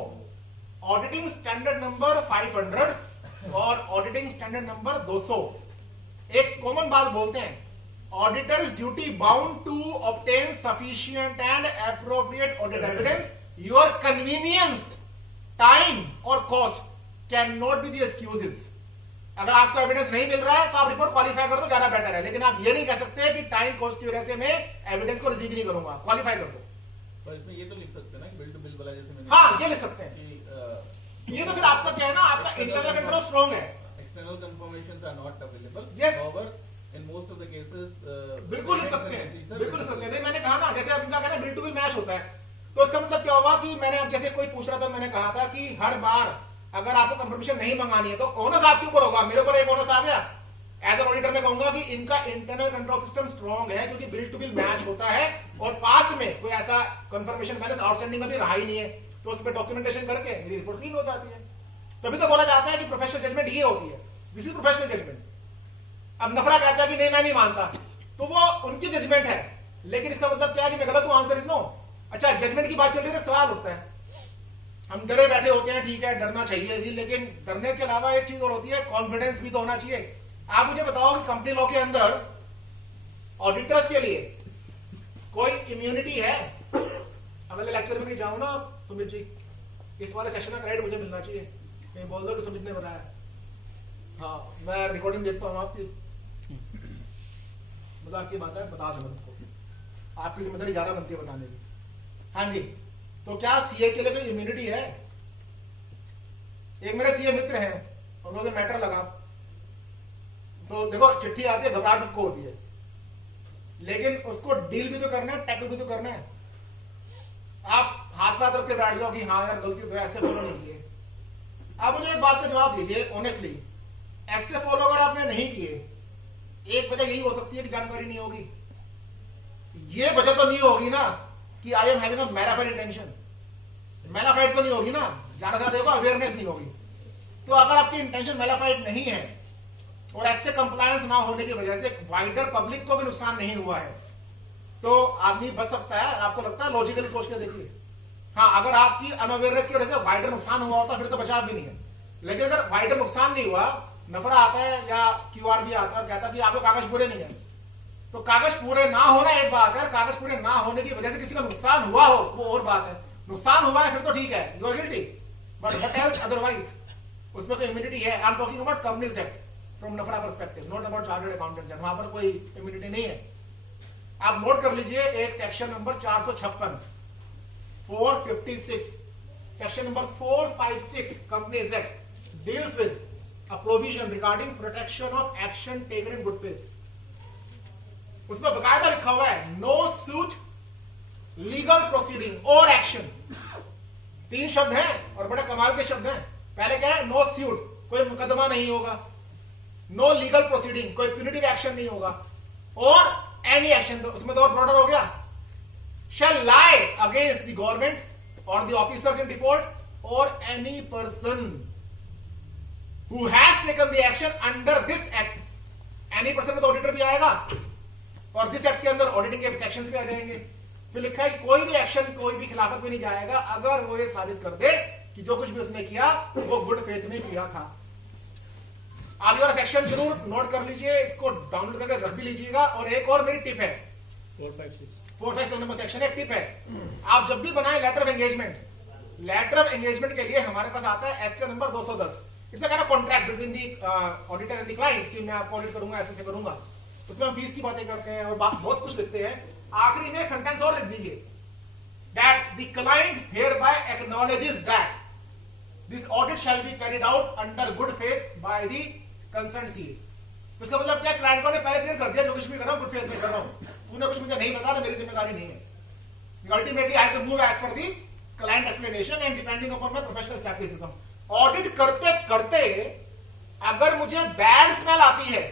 Auditing standard number 500 और ऑडिटिंग स्टैंडर्ड नंबर 200 एक कॉमन बात बोलते हैं, auditor is duty bound to obtain sufficient and appropriate audit evidence. Your convenience, time और cost can not be the excuses. अगर आपको एविडेंस नहीं मिल रहा है तो आप रिपोर्ट क्वालिफाई कर दो, ज्यादा बेटर है, लेकिन आप ये नहीं कह सकते कि टाइम कॉस्ट की वजह से मैं एविडेंस को रिसीव नहीं करूंगा, क्वालिफाई कर दो। पर इसमें ये तो लिख सकते हैं ना कि बिल टू बिल वाला जैसे मैंने हाँ, ये लिख सकते हैं। कि ये तो फिर आपका क्या है ना, आपका इंटरनल कंट्रोल स्ट्रॉन्ग है। external confirmations are not available. Yes. However, in most of the cases, बिल्कुल लिख सकते हैं, बिल्कुल लिख सकते हैं। नहीं, मैंने कहा ना, जैसे आप इनका कहना बिल टू बिल मैच होता है, तो इसका मतलब क्या होगा कि मैंने अब जैसे कोई पूछ रहा था, मैंने कहा था कि हर बार अगर आपको कंफर्मेशन नहीं मंगानी है तो ओनर्स आपके ऊपर होगा। मेरे ऊपर एक ओनर्स आ गया, एज एन ऑडिटर में कहूंगा कि इनका इंटरनल कंट्रोल सिस्टम स्ट्रॉन्ग है क्योंकि बिल टू बिल मैच होता है और पास्ट में कोई ऐसा कंफर्मेशन बैलेंस आउटस्टैंडिंग में भी रहा ही नहीं है, तो उस पर डॉक्यूमेंटेशन करके मेरी रिपोर्ट क्लीन हो जाती है। तभी तो बोला जाता है कि प्रोफेशनल जजमेंट ये होती है, दिस इज प्रोफेशनल जजमेंट। अब नफरा कहता है कि नहीं मैं नहीं मानता, तो वो उनकी जजमेंट है, लेकिन इसका मतलब क्या है कि मैं गलत हूं, आंसर इज नो। अच्छा, जजमेंट की बात चल रही है, सवाल उठता है, हम डरे बैठे होते हैं, ठीक है डरना चाहिए भी, लेकिन डरने के अलावा एक चीज और होती है, कॉन्फिडेंस भी तो होना चाहिए। आप मुझे बताओ कि कंपनी लॉ के अंदर ऑडिटर्स के लिए कोई इम्यूनिटी है? अगले लेक्चर में भी जाऊं ना सुमित जी, इस वाले सेशन का क्रेडिट मुझे मिलना चाहिए, कहीं बोल दो कि सुमित ने बताया। हाँ, मैं रिकॉर्डिंग देखता हूँ आपकी, मजाक की बात है, बता दो सबको, आपकी जिम्मेदारी ज्यादा बनती है बताने की। हाँ जी, तो क्या सीए के लिए कोई इम्यूनिटी है? एक मेरे सीए मित्र हैं, उन्होंने मैटर लगा, तो देखो चिट्ठी आती है, घबराहट सबको होती है, लेकिन उसको डील भी तो करना है, टैकल भी तो करना है। आप हाथ पाथ रख के बैठ जाओ कि हाँ यार गलती तो ऐसे फॉलो नहीं किए। आप मुझे एक बात का जवाब दीजिए ऑनेस्टली, ऐसे फॉलो अगर आपने नहीं किए, एक वजह यही हो सकती है कि जानकारी नहीं होगी, ये वजह तो नहीं होगी ना कि I am having a malafide intention. Malafide तो नहीं होगी ना, ज्यादा से ज्यादा देखो अवेयरनेस नहीं होगी। तो अगर आपकी इंटेंशन मैलाफाइड नहीं है और ऐसे कंप्लायंस ना होने की वजह से वाइडर पब्लिक को भी नुकसान नहीं हुआ है, तो आदमी बच सकता है। आपको लगता है लॉजिकली सोच के देखिए, हाँ अगर आपकी अनअवेयरनेस की वजह से वाइडर नुकसान हुआ होता फिर तो बचाव भी नहीं है, लेकिन अगर वाइडर नुकसान नहीं हुआ, नफरा आता है या क्यूआर भी आता है और कहता है कि आपको कागज पूरे नहीं है, तो कागज पूरे ना होना एक बात है, कागज पूरे ना होने की वजह से किसी का नुकसान हुआ हो वो और बात है। नुकसान हुआ है फिर तो ठीक है, you are guilty, but what else otherwise, उसमें कोई इम्यूनिटी है? I am talking about companies act from NFRA perspective, not about chartered accountants, वहां पर कोई इम्यूनिटी नहीं है। आप नोट कर लीजिए एक section number 456 456, section number 456 companies act deals with a provision regarding protection of action taken in good faith. उसमें बकायदा लिखा हुआ है नो सूट, लीगल प्रोसीडिंग और एक्शन। 3 शब्द हैं और बड़े कमाल के शब्द हैं। पहले क्या है? नो सूट, कोई मुकदमा नहीं होगा, नो लीगल प्रोसीडिंग, कोई प्यूनिटिव एक्शन नहीं होगा, और एनी एक्शन, तो उसमें तो और ब्रॉडर हो गया, shall lie against the government or the officers in default or any person who has taken the action under this act। Any person में तो ऑडिटर भी आएगा और दिस एक्ट के अंदर ऑडिटिंग के सेक्शंस भी आ जाएंगे। फिर लिखा है कि कोई भी एक्शन, कोई भी खिलाफत में नहीं जाएगा अगर वो ये साबित कर दे कि जो कुछ भी उसने किया वो गुड फेथ में किया था। आप ये वाला सेक्शन जरूर नोट कर लीजिए, इसको डाउनलोड करके रख भी लीजिएगा। और एक और मेरी टिप है, 4, 5, 6 4, 5, 6 नंबर सेक्शन एक टिप है। आप जब भी बनाए letter of engagement, letter of engagement के लिए हमारे पास आता है SA number 210। It's a kind of contract between the auditor and the client कि मैं आपको ऑडिट करूंगा, ऐसे करूंगा। उसमें हम फीस की बातें करते हैं और बहुत कुछ लिखते हैं। आखिरी में सेंटेंस और लिख दीजिए, that the client hereby acknowledges that this audit shall be carried out under good faith by the concerned CA. इसका मतलब क्या, क्लाइंट को ने पहले क्लियर कर दिया जो कुछ भी कर रहा हूं गुड फेथ में कर रहा हूं, तूने कुछ मुझे नहीं बता, मेरी जिम्मेदारी नहीं है। Ultimately I have to move as per the client explanation and depending upon my professional scepticism. Audit करते करते अगर मुझे बैड स्मेल आती है,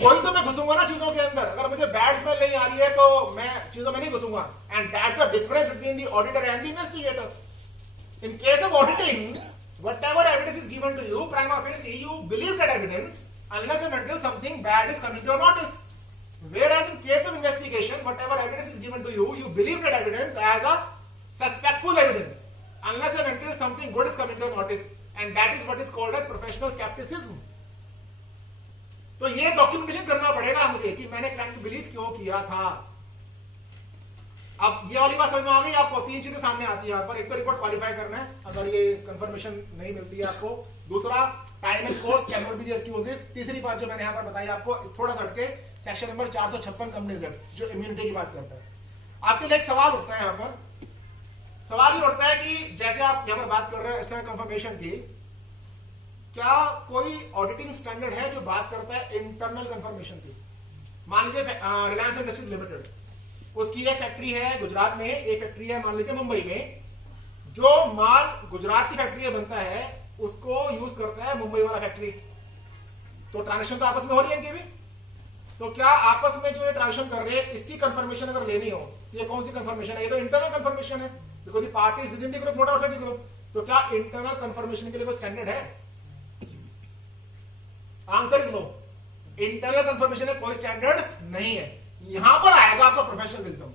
कोई तो मैं घुसूंगा ना चीजों के अंदर। अगर मुझे बैड स्मेल नहीं आ रही है तो मैं चीजों में नहीं घुसूंगा। And that's the difference between the auditor and the investigator. In case of auditing, whatever evidence is given to you, prima facie, you believe that evidence unless and until something bad is coming to your notice. Whereas in case of investigation, whatever evidence is given to you, you believe that evidence as a suspectful evidence unless and until something good is coming to your notice, and that is what is called as professional skepticism. तो ये documentation करना पड़ेगा मुझे कि मैंने client को believe क्यों किया था। अब ये वाली बात समझ में आ गई आपको? 3 चीजें सामने आती है यहाँ पर। एक तो रिपोर्ट क्वालिफाई करना है अगर ये कंफर्मेशन नहीं मिलती है आपको। दूसरा, time and cost can not be the excuses. तीसरी बात जो मैंने यहाँ पर बताई आपको, थोड़ा सा हटके, सेक्शन नंबर 456 कंपनीज एक्ट जो इम्यूनिटी की बात करता है। आपके लिए एक सवाल उठता है यहाँ पर। सवाल ये उठता है कि जैसे आप यहाँ पर बात कर रहे हैं इस समय कंफर्मेशन की, क्या कोई ऑडिटिंग स्टैंडर्ड है जो बात करता है इंटरनल कंफर्मेशन की? मान लीजिए रिलायंस इंडस्ट्रीज लिमिटेड, उसकी एक फैक्ट्री है गुजरात में, एक फैक्ट्री है मान लीजिए मुंबई में। जो माल गुजरात की फैक्ट्री में बनता है उसको यूज करता है मुंबई वाला फैक्ट्री। तो ट्रांजेक्शन तो आपस में हो रही है इनकी भी। तो क्या आपस में जो ये ट्रांजेक्शन कर रहे हैं इसकी कंफर्मेशन अगर लेनी हो, ये कौन सी कंफर्मेशन है? ये तो इंटरनल कंफर्मेशन है, because the party is within the group, not outside the group. तो क्या इंटरनल कंफर्मेशन के लिए कोई स्टैंडर्ड है? Answer is no. Internal confirmation में कोई स्टैंडर्ड नहीं है। यहां पर आएगा आपका प्रोफेशनल विजडम।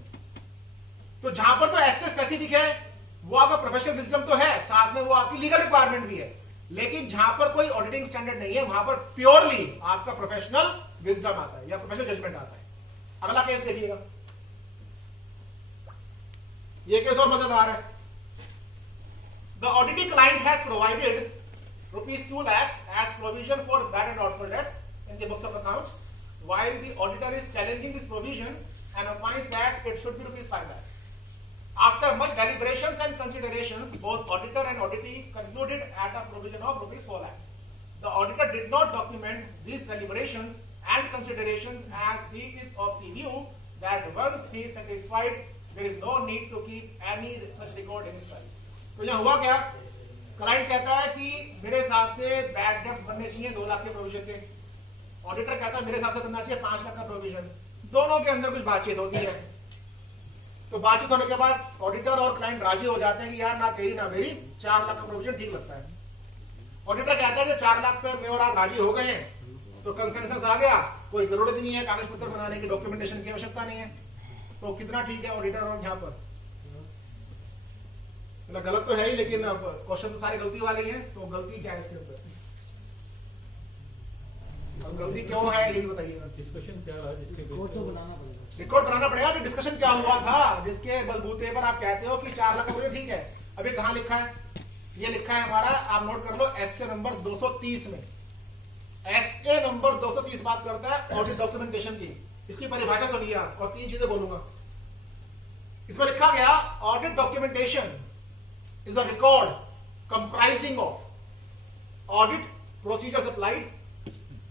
तो जहां पर तो ऐसे स्पेसिफिक है वो आपका प्रोफेशनल विजडम तो है, साथ में वो आपकी लीगल रिक्वायरमेंट भी है। लेकिन जहां पर कोई ऑडिटिंग स्टैंडर्ड नहीं है वहां पर प्योरली आपका प्रोफेशनल विजडम आता है या प्रोफेशनल जजमेंट आता है। अगला केस देखिएगा, ये केस और मजेदार है। The auditing client has provided ₹2 lakhs as provision for bad and doubtful debts in the books of accounts, while the auditor is challenging this provision and opines that it should be ₹5 lakhs. After much deliberations and considerations, both auditor and auditee concluded at a provision of ₹4 lakhs. The auditor did not document these deliberations and considerations as he is of the view that once he is satisfied, there is no need to keep any such record in his file. तो यह हुआ क्या? Client कहता है कि मेरे हिसाब से बैड डेब्ट्स बनने चाहिए 2 लाख के प्रोविजन के। ऑडिटर कहता है मेरे हिसाब से बनना चाहिए 5 लाख का प्रोविजन। दोनों के अंदर कुछ बातचीत होती है। तो बातचीत होने के बाद ऑडिटर और क्लाइंट राजी हो जाते हैं कि यार ना तेरी ना मेरी 4 लाख का प्रोविजन ठीक लगता है। ऑडिटर कहता है कि 4 लाख पे मैं और आप राजी हो गए हैं, तो कंसेंसस आ गया, कोई जरूरत नहीं है कागज पत्र बनाने की, डॉक्यूमेंटेशन की आवश्यकता नहीं है। तो कितना ठीक है ऑडिटर और यहाँ पर? गलत तो है ही, लेकिन क्वेश्चन तो सारे गलती वाले ही हैं। तो गलती क्या है इसके अंदर? गलती क्यों है ये भी बताइएगा। डिस्कशन क्या रहा जिसके रिकॉर्ड तो बनाना पड़ेगा। रिकॉर्ड बनाना पड़ेगा कि डिस्कशन क्या हुआ था जिसके बलबूते पर आप कहते हो कि 4 लाख का ठीक है। अभी कहां लिखा है? ये लिखा है हमारा, आप नोट कर लो, एसए नंबर 230 में। एसए नंबर 230 बात करता है ऑडिट डॉक्यूमेंटेशन की। इसकी परिभाषा सुनिए आप, और 3 चीजें बोलूंगा। इसमें लिखा गया audit documentation is a record comprising of audit procedures applied,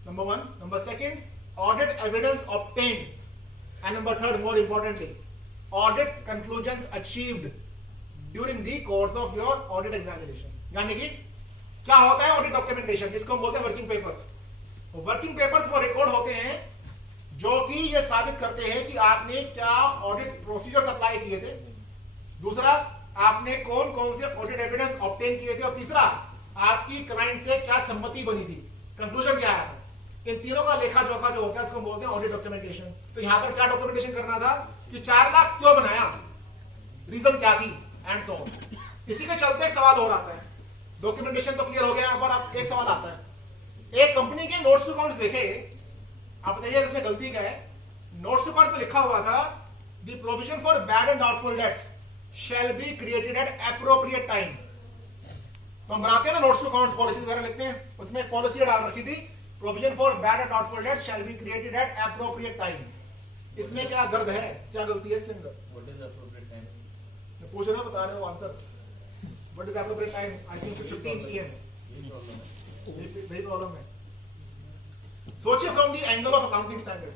number 1. Number 2, audit evidence obtained, and number 3, more importantly, audit conclusions achieved during the course of your audit examination. यानी कि क्या होता है ऑडिट डॉक्यूमेंटेशन? इसको हम बोलते हैं working papers. Working papers वो रिकॉर्ड होते हैं जो कि ये साबित करते हैं कि आपने क्या ऑडिट प्रोसीजर्स अप्लाई किए थे, दूसरा आपने कौन कौन से ऑडिट एविडेंस ऑब्टेन किए थे, और तीसरा आपकी क्लाइंट से क्या सम्मति बनी थी, कंक्लूजन क्या आया था। इन तीनों का लेखा जोखा जो होता है इसको बोलते हैं ऑडिट डॉक्यूमेंटेशन। तो यहां पर क्या डॉक्यूमेंटेशन करना था कि 4 लाख क्यों बनाया, रीजन क्या थी, एंड सो ऑन। इसी के चलते सवाल हो रहा है। डॉक्यूमेंटेशन तो क्लियर हो गया, यहाँ पर अब एक सवाल आता है एक कंपनी के नोट्स टू अकाउंट्स देखे, आप बताइए इसमें गलती क्या है। नोट्स टू अकाउंट्स में लिखा हुआ था the provision for bad and doubtful dates shall be created at appropriate time. तो हम बनाते हैं ना नोट्स टू अकाउंट्स, पॉलिसी वगैरह लिखते हैं, उसमें एक पॉलिसी डाल रखी थी provision for bad and doubtful dates shall be created at appropriate time. इसमें क्या दर्द है, क्या गलती है इसके अंदर? What is appropriate time? पूछ रहे बता रहे हो answer. What is appropriate time? I think 15 PM। यही प्रॉब्लम है। वही प्रॉब्लम है। सोचिए from the angle of accounting standard.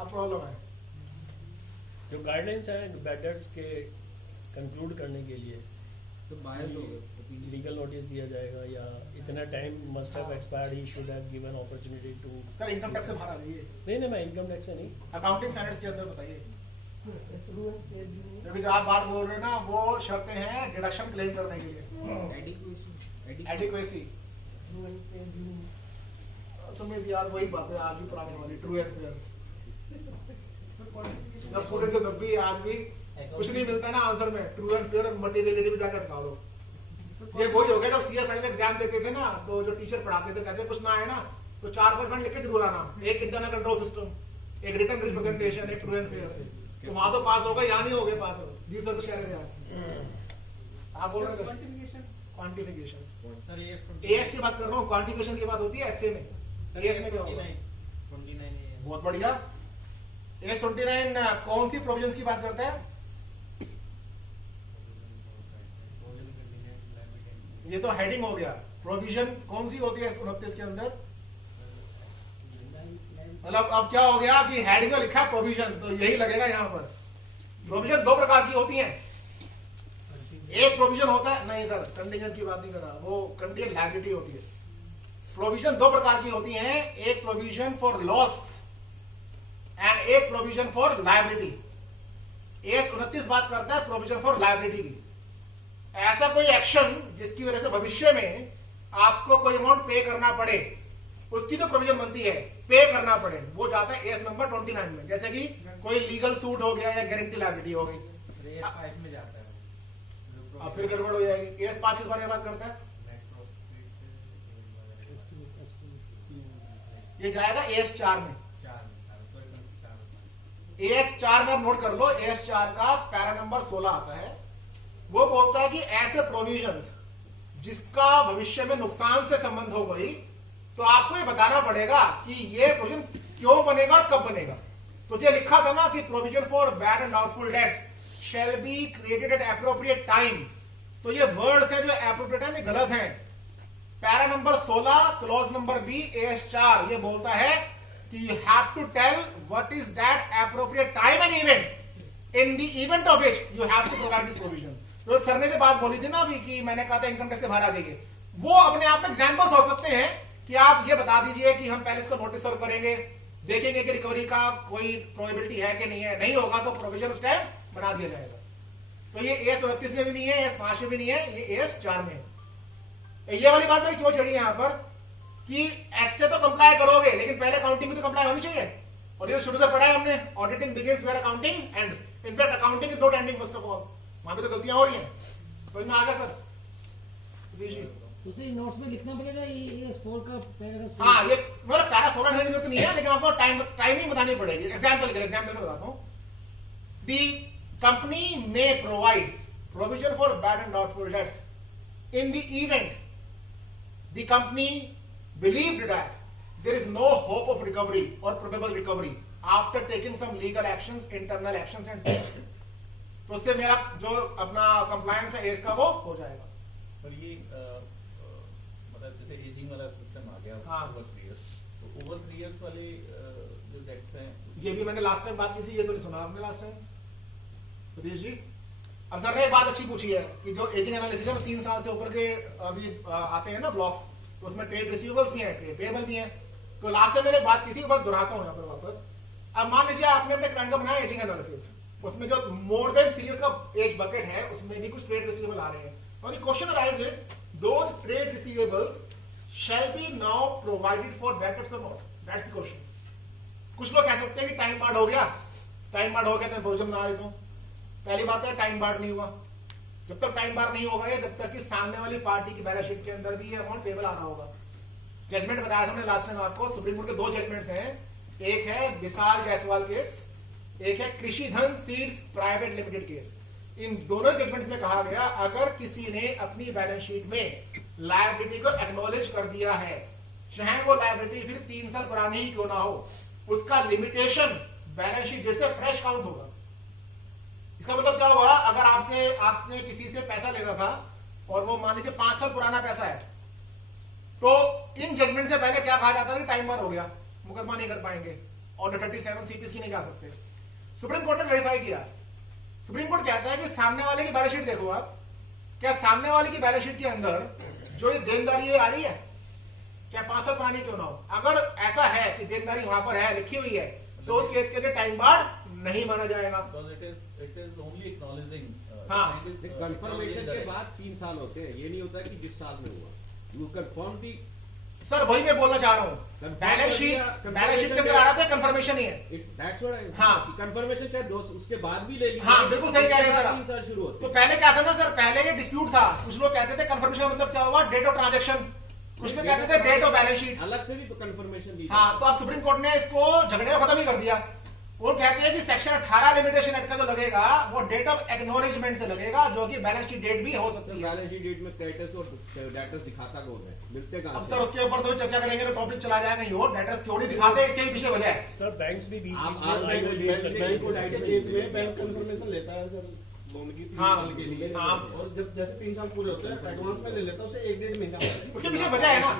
अब प्रॉब्लम है जो गाइडलाइंस है बैड डेट्स के कंक्लूड करने के लिए, तो बायस हो गए लीगल नोटिस दिया जाएगा या इतना time must have expired, he should have given opportunity to. Sir income tax से बाहर आ जाइए, नहीं मैं इनकम टैक्स से नहीं, अकाउंटिंग स्टैंडर्ड्स के अंदर बताइए। क्योंकि जो आप बात बोल रहे हैं ना वो शर्तें हैं डिडक्शन क्लेम करने के लिए, एडिक्वेसी। सुमित यार वही बात है आज भी पुराने वाली, ट्रू एंड फेयर। जब स्टूडेंट थे तब भी आज भी कुछ नहीं मिलता ना आंसर में, ट्रू एंड फेयर और मटेरियलिटी में जाकर अटका दो। ये वही हो गया जब सीए फाइनल एग्जाम देते थे ना, तो जो टीचर पढ़ाते थे कहते कुछ ना आए ना तो 4% लिख के जरूर आना, एक इंटरनल कंट्रोल सिस्टम, एक रिटन रिप्रेजेंटेशन, एक ट्रू एंड फेयर। तो वहां तो पास हो गए, यहाँ नहीं हो गए पास हो। जी सर कुछ कह रहे थे आप बोल रहे थे क्वांटिफिकेशन। सर ये एएस की बात कर रहा हूँ, क्वांटिफिकेशन की बात होती है एसए में। एएस में क्या होगा? 29 बहुत बढ़िया। एस 29 कौन सी प्रोविजंस की बात करता है? ये तो हेडिंग हो गया। प्रोविजन कौन सी होती है 29 के अंदर? मतलब अब क्या हो गया कि हेडिंग में लिखा है प्रोविजन, तो यही लगेगा यहाँ पर। प्रोविजन दो प्रकार की होती हैं। एक प्रोविजन होता है, नहीं सर कंटीजेंट की बात नहीं कर रहा, वो कंटीजेंट लायबिलिटी होती है। प्रोविजन दो प्रकार की होती हैं, एक प्रोविजन फॉर लॉस एंड एक प्रोविजन फॉर लायबिलिटी। एस 29 बात करता है प्रोविजन फॉर लायबिलिटी की। ऐसा कोई एक्शन जिसकी वजह से भविष्य में आपको कोई अमाउंट पे करना पड़े, उसकी जो प्रोविजन बनती है पे करना पड़े, वो जाता है एस नंबर 29 में। जैसे कि कोई लीगल सूट हो गया या गारंटी लायबिलिटी हो गई, रेस 5 में जाता है अब फिर गड़बड़ हो जाएगी। एस 5 किस बारे में बात करता है? ये जाएगा एस 4 में। एस 4 में आप नोट कर लो, एस 4 का पैरा नंबर 16 आता है। वो बोलता है कि ऐसे प्रोविजंस जिसका भविष्य में नुकसान से संबंध हो गई, तो आपको ये बताना पड़ेगा कि ये प्रोविजन क्यों बनेगा और कब बनेगा। तो ये लिखा था ना कि provision for bad and doubtful dates shall be created at appropriate time. तो ये वर्ड्स है जो एप्रोप्रिएट टाइम में गलत है। Para number 16 clause number B S 4 ये बोलता है कि you have to tell what is that appropriate time and event in the event of which you have to provide this provision। तो सर ने जो बात बोली थी ना अभी कि मैंने कहा था इनकम टैक्स से बाहर आ जाइए, वो अपने आप में एग्जाम्पल्स हो सकते हैं कि आप ये बता दीजिए कि हम पहले इसको नोटिस सर्व करेंगे, देखेंगे कि रिकवरी का कोई प्रोबेबिलिटी है कि नहीं है, नहीं होगा तो प्रोविजन उस टाइम बना दिया जाएगा। तो ये एस 29 में भी नहीं है, एस 5 में भी नहीं है, ये एस 4 में है। ये वाली बात मैंने क्यों छड़ी यहाँ पर कि एस से तो कंप्लाई करोगे लेकिन पहले अकाउंटिंग में तो कंप्लाई होनी चाहिए। और ये शुरू से पढ़ा है हमने, auditing begins where accounting ends. In fact accounting is not ending first of all, वहां पे तो गलतियां हो रही हैं। समझ में आ गया सर? तो सही नोट्स में लिखना पड़ेगा ये 4 का पैराग्राफ। हाँ ये मतलब पैरा 16 लिखने की जरूरत नहीं है, लेकिन आपको टाइमिंग बतानी पड़ेगी। एग्जाम्पल से बताता हूँ। The company may provide provision for bad and doubtful debts in the event the company believed that there is no hope of recovery or probable recovery after taking some legal actions, internal actions and such। तो उससे मेरा जो अपना compliance है as का वो हो जाएगा। पर ये मतलब जैसे एजिंग वाला सिस्टम आ गया हाँ। ओवर 3 इयर्स, तो ओवर 3 इयर्स वाले जो डेट्स हैं ये भी मैंने लास्ट टाइम बात की थी, ये तो नहीं सुना आपने लास्ट टाइम सतीश जी। अब सर ने एक बात अच्छी पूछी है कि जो एजिंग एनालिसिस है 3 साल से ऊपर के अभी आते हैं ना ब्लॉक्स, तो उसमें ट्रेड रिसीवेबल्स भी हैं, ट्रेड पेएबल भी हैं। तो लास्ट टाइम मैंने बात की थी, बस दोहराता हूं यहाँ पर वापस। अब मान लीजिए आपने अपने क्लाइंट का बनाया एजिंग एनालिसिस, उसमें जो मोर देन 3 इयर्स का एज बकेट है उसमें भी कुछ ट्रेड रिसीवेबल आ रहे हैं। और the question arises those trade receivables shall be now provided for backups और नॉट, दैट्स द क्वेश्चन। कुछ लोग कह सकते हैं कि टाइम बार्ड हो गया, टाइम बार्ड हो गया तो प्रोविजन ना आए। तो पहली बात है टाइम बार्ड नहीं हुआ, जब तक टाइम बार नहीं होगा या जब तक कि सामने वाली पार्टी की बैलेंस शीट के अंदर भी ये अमाउंट पेबल आ रहा होगा। जजमेंट बताया था हमने लास्ट टाइम आपको, सुप्रीम कोर्ट के 2 जजमेंट्स हैं, एक है विशाल जायसवाल केस, एक है कृषि धन सीड्स प्राइवेट लिमिटेड केस। इन दोनों जजमेंट्स में कहा गया अगर किसी ने अपनी बैलेंस शीट में लायबिलिटी को एक्नॉलेज कर दिया है, चाहे वो लायबिलिटी फिर 3 साल पुरानी ही क्यों ना हो, उसका लिमिटेशन बैलेंस शीट जैसे फ्रेश काउंट होगा। इसका मतलब क्या होगा, अगर आपने किसी से पैसा लेना था और वो मान लीजिए 5 साल पुराना पैसा है, तो इन जजमेंट से पहले क्या कहा जाता है कि टाइम बार हो गया, मुकदमा नहीं कर पाएंगे और 37 सीपीसी की नहीं जा सकते। सुप्रीम कोर्ट ने वेरीफाई किया। सुप्रीम कोर्ट कहता है कि सामने वाले की बैलेंस शीट देखो आप, क्या सामने वाले की बैलेंस शीट के अंदर जो ये देनदारी आ रही है, चाहे 5 साल पुरानी क्यों ना हो, अगर ऐसा है कि देनदारी वहां पर है, लिखी हुई है, तो उस केस के लिए टाइम बार नहीं माना जाएगा। It is only acknowledging, हाँ। कंफर्मेशन के बाद 3 साल होते हैं, ये नहीं होता कि जिस साल में हुआ यू कंफर्म दी। सर वही मैं बोलना चाह रहा हूँ, बैलेंस शीट के अंदर आ रहा था कंफर्मेशन ही है। हाँ, कंफर्मेशन चाहे उसके बाद भी ले लीजिए। हाँ बिल्कुल सही कह रहे हैं सर। 3 साल शुरू होते तो पहले क्या था ना सर, पहले ये डिस्प्यूट था, कुछ लोग कहते थे कंफर्मेशन का मतलब क्या हुआ, डेट ऑफ ट्रांजैक्शन, कुछ लोग कहते थे डेट ऑफ बैलेंस शीट, अलग से भी तो कंफर्मेशन दी। हाँ, तो अब सुप्रीम कोर्ट ने इसको झगड़े को खत्म ही कर दिया। वो कहते हैं कि सेक्शन 18 लिमिटेशन एक्ट का जो लगेगा वो डेट ऑफ एक्नॉलेजमेंट से लगेगा, जो कि बैलेंस शीट डेट भी हो सकती है। बैलेंस शीट डेट में क्रेडिटर्स और डेटर्स दिखाता कौन है, मिलते कहां? अब सर उसके ऊपर तो चर्चा करेंगे तो टॉपिक चला जाएगा ही, और डेटर्स क्यों नहीं दिखाते, इसके भी पीछे वजह है। सर बैंक्स भी बीच आप- बीच आप- में बैंक को साइड केस में बैंक कंफर्मेशन लेता है सर लोन की 3 हाँ, साल के लिए, हाँ। और जब जैसे 3 साल पूरे होते हैं एडवांस में ले लेता है उसे 1-1.5 महीना। उसके पीछे वजह है ना,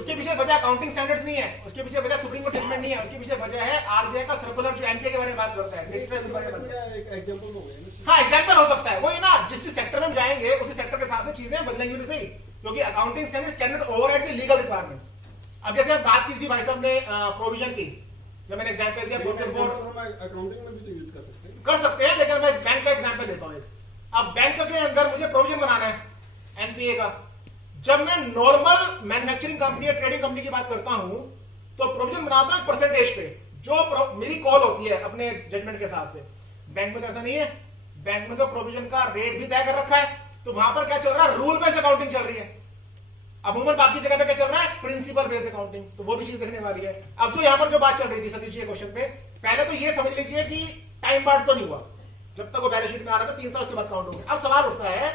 उसके पीछे वजह अकाउंटिंग स्टैंडर्ड्स नहीं है, उसके पीछे वजह सुप्रीम कोर्ट जजमेंट नहीं है, उसके पीछे वजह है आरबीआई का सर्कुलर जो एनपीए के बारे में बात करता है, डिस्ट्रेस के बारे में। एक एग्जांपल हो गया। हाँ एग्जाम्पल हो सकता है, वही ना, जिस सेक्टर में हम जाएंगे उसी सेक्टर के हिसाब से चीजें बदलेंगी भी सही, क्योंकि accounting standards can not override the legal requirements. अब जैसे बात की थी भाई साहब ने प्रोविजन की, जब मैंने एग्जाम्पल दिया प्रोविजन बोर्ड अकाउंटिंग में भी तो यूज कर सकते हैं। कर सकते हैं, लेकिन मैं बैंक का एग्जाम्पल लेता हूँ। अब बैंक के अंदर मुझे प्रोविजन बनाना है एनपीए का, जब मैं नॉर्मल मैन्युफैक्चरिंग कंपनी या ट्रेडिंग कंपनी की बात करता हूं तो प्रोविजन बनाता हूं परसेंटेज पे, जो मेरी कॉल होती है अपने जजमेंट के हिसाब से। बैंक में तो ऐसा नहीं है, बैंक में तो प्रोविजन का रेट भी तय कर रखा है, तो वहां पर क्या चल रहा है, रूल बेस्ड अकाउंटिंग चल रही है। अमूमन बाकी जगह पे क्या चल रहा है, प्रिंसिपल बेस्ड अकाउंटिंग, तो वो भी चीज देखने वाली है। अब जो यहाँ पर जो बात चल रही थी सतीश जी के क्वेश्चन पे, पहले तो ये समझ लीजिए कि टाइम बार्ड तो नहीं हुआ, जब तक वो बैलेंस शीट में आ रहा था 3 साल उसके बाद काउंट हो गया। अब सवाल उठता है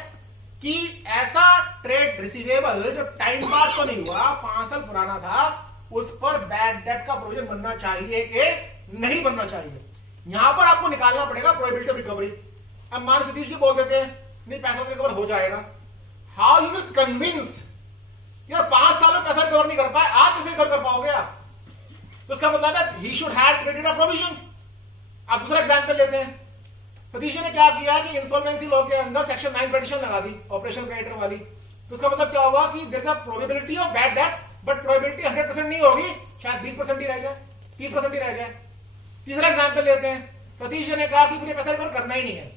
कि ऐसा ट्रेड रिसीवेबल जो टाइम बार्ड तो नहीं हुआ, 5 साल पुराना था, उस पर बैड डेट का प्रोविजन बनना चाहिए कि नहीं बनना चाहिए। यहां पर आपको निकालना पड़ेगा प्रोबेबिलिटी ऑफ रिकवरी। अब मान सतीश जी बोल देते हैं नहीं पैसा तो रिकवर हो जाएगा, हाउ यू विल कन्विंस यार 5 साल में पैसा रिकवर नहीं कर पाए, आप कैसे रिकवर कर पाओगे आप? तो इसका मतलब है ही should have credit a provision. आप दूसरा एग्जांपल लेते हैं, सतीश ने क्या किया कि इंसॉल्वेंसी लॉ के अंदर सेक्शन 9 पिटीशन लगा दी ऑपरेशन क्रेडिटर वाली, तो इसका मतलब क्या होगा कि there is a probability of bad debt, but probability 100% नहीं होगी, शायद 20% ही रह जाए, 30% ही रह जाए। तीसरा एग्जांपल लेते हैं, सतीश ने कहा कि मुझे पैसा रिकवर करना ही नहीं है,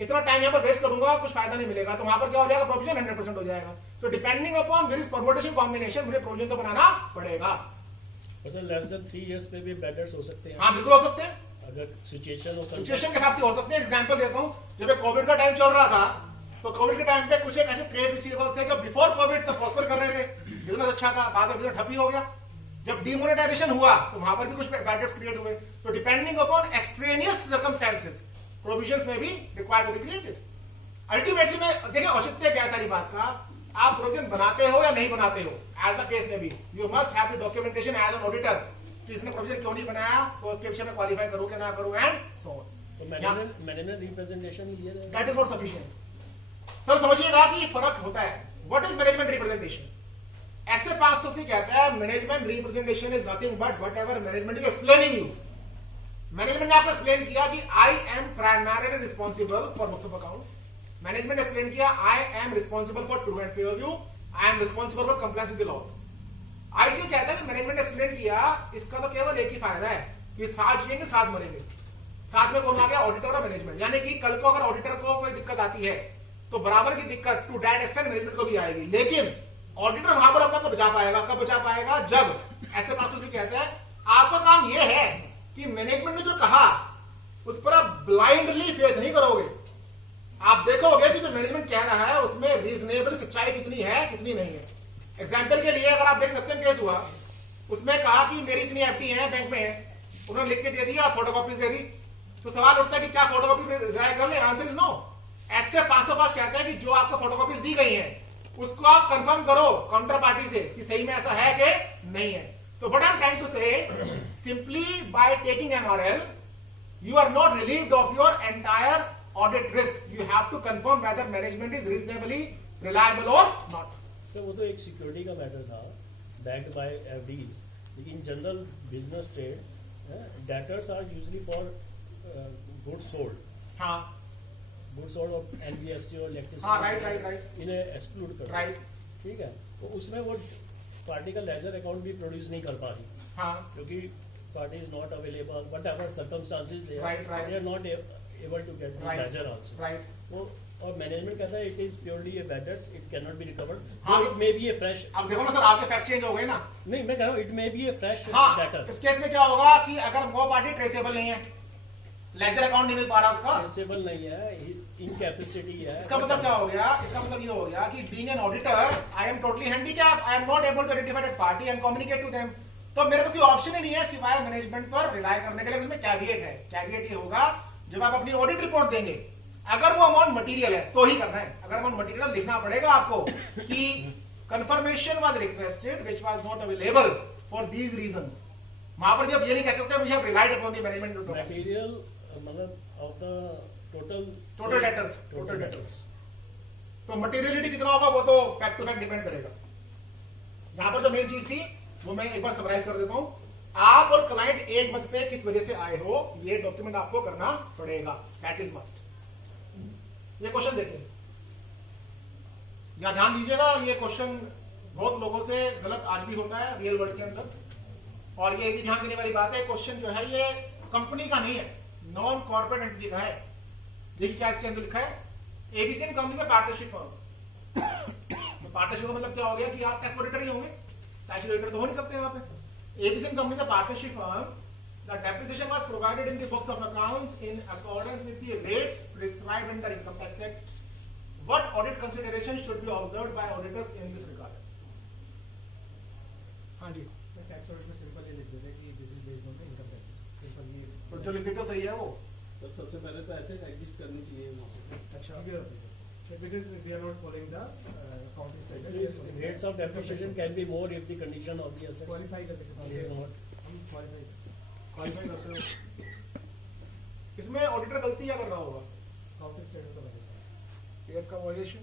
इतना टाइम यहां पर वेस्ट करूंगा कुछ फायदा नहीं मिलेगा, तो वहां पर क्या हो जाएगा, प्रोविजन 100% हो जाएगा। तो depending upon various permutation combination मुझे प्रोविजन तो बनाना पड़ेगा। सर लेस देन 3 इयर्स पे भी बैड डेट्स हो सकते हैं। हाँ बिल्कुल हो सकते हैं, अगर सिचुएशन सिचुएशन के हिसाब से हो सकते हैं। एग्जांपल देता हूं, जब कोविड का टाइम चल रहा था, तो कोविड के टाइम पे कुछ एक ऐसे ट्रेड रिसीवेबल्स थे जो बिफोर कोविड तो प्रॉस्पर कर रहे थे, बिजनेस अच्छा था, बाद में बिजनेस ठप ही हो गया। जब डिमोनेटाइजेशन हुआ तो वहां पर भी कुछ बैड डेट्स क्रिएट हुए। तो depending upon extraneous circumstances provisions में भी required to be created. Ultimately में देखिए औचित्य क्या है सारी बात का, आप प्रोविजन बनाते हो या नहीं बनाते हो, एज द केस में भी you must have the documentation as an auditor कि इसने प्रोविजन क्यों नहीं बनाया, तो उसके विषय में क्वालिफाई करूं कि ना करूं एंड सो ऑन। तो मैनेजमेंट रिप्रेजेंटेशन लिए that is not sufficient. Sir समझिएगा कि फर्क होता है। What is management representation? ऐसे 500 से कहता है management representation is nothing but whatever management is explaining you. Management ने आपको एक्सप्लेन किया कि I am primarily responsible for books of accounts. Management explain किया I am responsible for true and fair view, I am responsible for compliance with the laws. IC कहता है कि management explain किया, इसका तो केवल एक ही फायदा है कि साथ जिएंगे साथ मरेंगे। साथ में कौन आ गया, ऑडिटर और मैनेजमेंट। यानी कि कल को अगर ऑडिटर को कोई दिक्कत आती है तो बराबर की दिक्कत टू दैट एक्सटेंट मैनेजमेंट को भी आएगी, लेकिन ऑडिटर वहां पर अपना को बचा पाएगा। कब बचा पाएगा, जब ऐसे पासों से कहते हैं आपका काम यह है कि मैनेजमेंट ने जो कहा उस पर आप ब्लाइंडली फेथ नहीं करोगे, आप देखोगे कि जो मैनेजमेंट कह रहा है उसमें रीजनेबल सच्चाई कितनी है कितनी नहीं है। एग्जाम्पल के लिए अगर आप देख सकते हैं केस हुआ, उसमें कहा कि मेरी इतनी एफडी है बैंक में है, उन्होंने लिख के दे दिया, फोटोकॉपीज दे दी। तो सवाल उठता है कि क्या फोटोकॉपी रिलाय कर ले? Answer is no. ऐसे 505 कहता है कि जो आपको फोटोकॉपीज दी गई हैं उसको आप कंफर्म करो काउंटर पार्टी से कि सही में ऐसा है कि नहीं है। तो what I am trying to say, simply by taking NRL you are not relieved of your entire audit risk. You have to confirm whether management is reasonably reliable or not. Sir वो तो एक security का matter था, backed by FDs. लेकिन general business trade debtors are usually for goods sold, हाँ goods sold और NBFC और electricity, हाँ, right. इन्हें एक्सक्लूड कर, राइट, ठीक है। तो उसमें वो पार्टी का लेजर अकाउंट भी प्रोड्यूस नहीं कर पा रही, हाँ क्योंकि party is not available, whatever circumstances they are, Right. they are not able to get the Right. ledger also. Right. तो और मैनेजमेंट कहता है it is purely a bad debts, it cannot be recovered. हाँ। It may be a fresh, अब देखो ना sir, आपके fact change हो गए ना। नहीं मैं कह रहा हूँ it may be a fresh हाँ, debtor. इस केस में क्या होगा कि अगर वो पार्टी ट्रेसेबल नहीं है, लेजर अकाउंट नहीं मिल पा रहा उसका, Traceable नहीं है, incapacity है। इसका मतलब क्या हो गया? इसका मतलब ये हो गया कि being an auditor I am totally handicap, I am not able to identify that party and communicate to them. तो मेरे पास कोई ऑप्शन ही नहीं है सिवाय मैनेजमेंट पर रिलाय करने के लिए। उसमें कैविएट है, कैविएट ये होगा जब आप अपनी ऑडिट रिपोर्ट देंगे, अगर वो अमाउंट मटेरियल है तो ही करना है। अगर अमाउंट मटेरियल लिखना पड़ेगा आपको कि confirmation was requested which was not available for these reasons. वहां पर भी आप ये नहीं कह सकते we have relied upon the management material मतलब ऑफ द टोटल डेटर्स। तो मटेरियलिटी कितना होगा वो तो फैक्ट टू फैक्ट डिपेंड करेगा। यहां पर जो मेन चीज थी वो मैं एक बार समराइज कर देता हूं। आप और क्लाइंट एक मत पे किस वजह से आए हो, ये डॉक्यूमेंट आपको करना पड़ेगा, दैट इज मस्ट। ये क्वेश्चन देखिए, यहां ध्यान दीजिएगा, ये क्वेश्चन बहुत लोगों से गलत आज भी होता है रियल वर्ल्ड के अंदर। और ये भी ध्यान देने वाली बात है, क्वेश्चन जो है ये कंपनी का नहीं है, नॉन कॉर्पोरेट एंटिटी का है। देखिए क्या इसके अंदर लिखा है, एबीसी कंपनी का पार्टनरशिप फर्म। तो पार्टनरशिप का मतलब क्या हो गया कि आप टैक्स ऑडिटर ही होंगे, टैक्स ऑडिटर तो हो नहीं सकते यहाँ पे। एबीसी कंपनी का partnership firm, the depreciation was provided in the books of accounts in accordance with the rates prescribed under income tax act. What audit consideration should be observed bye auditors in this regard? हाँ जी, tax audit में simple ये लिख देते हैं कि this is based on the income tax. Simple ये तो जो लिखे तो सही है वो। तो सबसे पहले तो ऐसे एग्जिस्ट करनी चाहिए वहाँ पे। अच्छा, because we are not following the accounting standard. rates of depreciation can be more if the condition of the assets Qualify करके is not. हम qualify क्वालिफाई करते हो। इसमें ऑडिटर गलती क्या कर रहा होगा? accounting standard का बनेगा। केस का वायलेशन।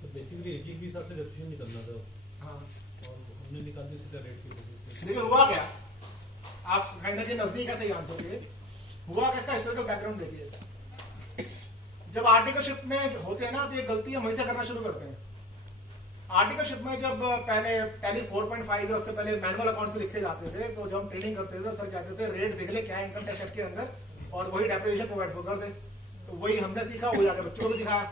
तो बेसिकली एजी के हिसाब से डेप्रिसिएशन निकलना था हाँ, और हमने निकाल दिया सीधा रेट की बेसिस पे। देखिए हुआ क्या, आप कहने के नजदीक है सही आंसर के। हुआ क्या, इसका हिस्टोरिकल बैकग्राउंड देखिए। जब आर्टिकलशिप में होते हैं ना तो ये गलती हम वहीं से करना शुरू करते हैं। आर्टिकलशिप में जब पहले टैली 4.5 है, उससे पहले मैनुअल अकाउंट्स में लिखे जाते थे, तो जब हम ट्रेनिंग करते थे सर कहते थे रेट देख ले क्या है इनकम टैक्स एक्ट के अंदर, और वही डेप्रिसिएशन प्रोवाइड कर दे। तो वही हमने सीखा, वही आगे बच्चों को भी सिखाया,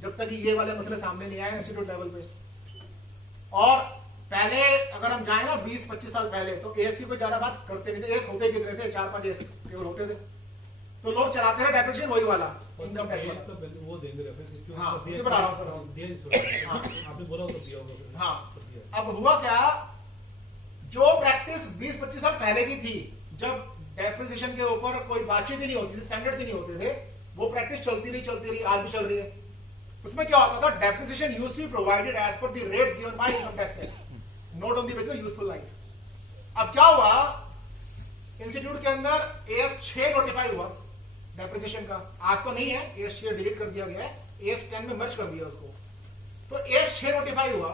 जब तक ये वाले मसले सामने नहीं आए इंस्टीट्यूट लेवल पे। और पहले अगर हम जाए ना 20-25 साल पहले, तो एएस की कोई ज्यादा बात करते नहीं थे। एएस होते कितने थे, 4-5 एएस केवल होते थे। तो लोग चलाते हैं डेप्रिसिएशन वही वाला इनकम टैक्स वाला। वो देंगे रेफरेंस। हाँ, उसी पर आ रहा हूं सर। दिया इस हाँ। आपने बोला तो दिया होगा। हाँ, तो दिया। अब हुआ क्या, जो प्रैक्टिस 20-25 साल पहले की थी, जब डेप्रिसिएशन के ऊपर कोई बातचीत ही नहीं होती थी, स्टैंडर्ड्स ही नहीं होते थे, वो प्रैक्टिस चलती रही, आज भी चल रही है। उसमें क्या होता था, depreciation used to be provided as per the rates given by income tax act, not on the basis of useful life. अब क्या हुआ, इंस्टीट्यूट के अंदर एएस 6 नोटिफाई हुआ डेप्रिसिएशन का। आज तो नहीं है, एएस 6 डिलीट कर दिया गया है, एएस 10 में मर्ज कर दिया उसको। तो एएस 6 नोटिफाई हुआ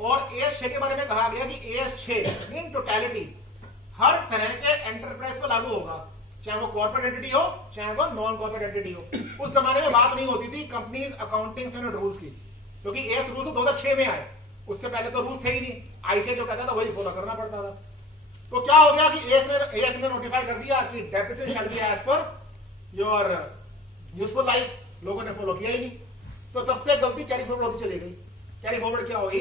और एएस 6 के बारे में कहा गया कि एएस 6 इन टोटलिटी हर तरह के एंटरप्राइज पर लागू होगा, चाहे वो कॉर्पोरेट एंटिटी हो चाहे वो नॉन कॉर्पोरेट एंटिटी हो। उस जमाने में बात नहीं होती थी कंपनीज अकाउंटिंग स्टैंडर्ड रूल्स की, क्योंकि एएस रूल्स 2006 में आए, उससे पहले तो रूल्स थे ही नहीं। आईसीए जो कहता था वही फॉलो करना पड़ता था। तो क्या हो गया कि एएस ने नोटिफाई कर दिया कि depreciation shall be as per your useful life, लोगों ने फॉलो किया ही नहीं। तो तब से गलती कैरी फॉरवर्ड होती चली गई। कैरी फॉरवर्ड क्या हुई,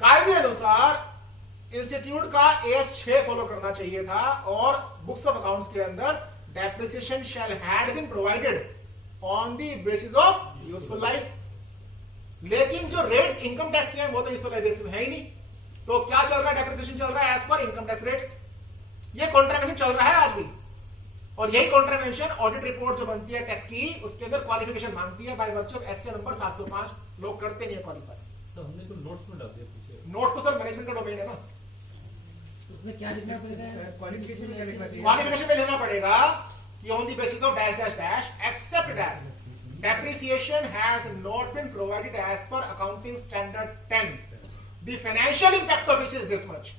कायदे अनुसार इंस्टीट्यूट का एएस 6 फॉलो करना चाहिए था और बुक्स ऑफ अकाउंट्स के अंदर depreciation shall had been provided on the basis of useful life. लेकिन जो रेट्स इनकम टैक्स के हैं वो तो यूजफुल लाइफ बेसिस है ही नहीं। तो क्या चल रहा है? डेप्रिसिएशन चल रहा है as per income tax rates. ये कॉन्ट्रावेंशन चल रहा है आज भी, और यही कॉन्ट्रावेंशन ऑडिट रिपोर्ट जो बनती है टैक्स की, उसके अंदर क्वालिफिकेशन मांगती है by virtue of S A number 705। लोग करते नहीं है क्वालिफाई। तो हमने तो नोट्स में डाल दिया पीछे। नोट्स तो सर मैनेजमेंट का डोमेन है ना। उसमें क्या लिखना पड़ेगा? क्वालिफिकेशन में क्या लिखना चाहिए? क्वालिफिकेशन में लेना पड़ेगा कि on the basis of dash dash dash except that depreciation has not been provided as per accounting standard 10, the financial impact of which is this much,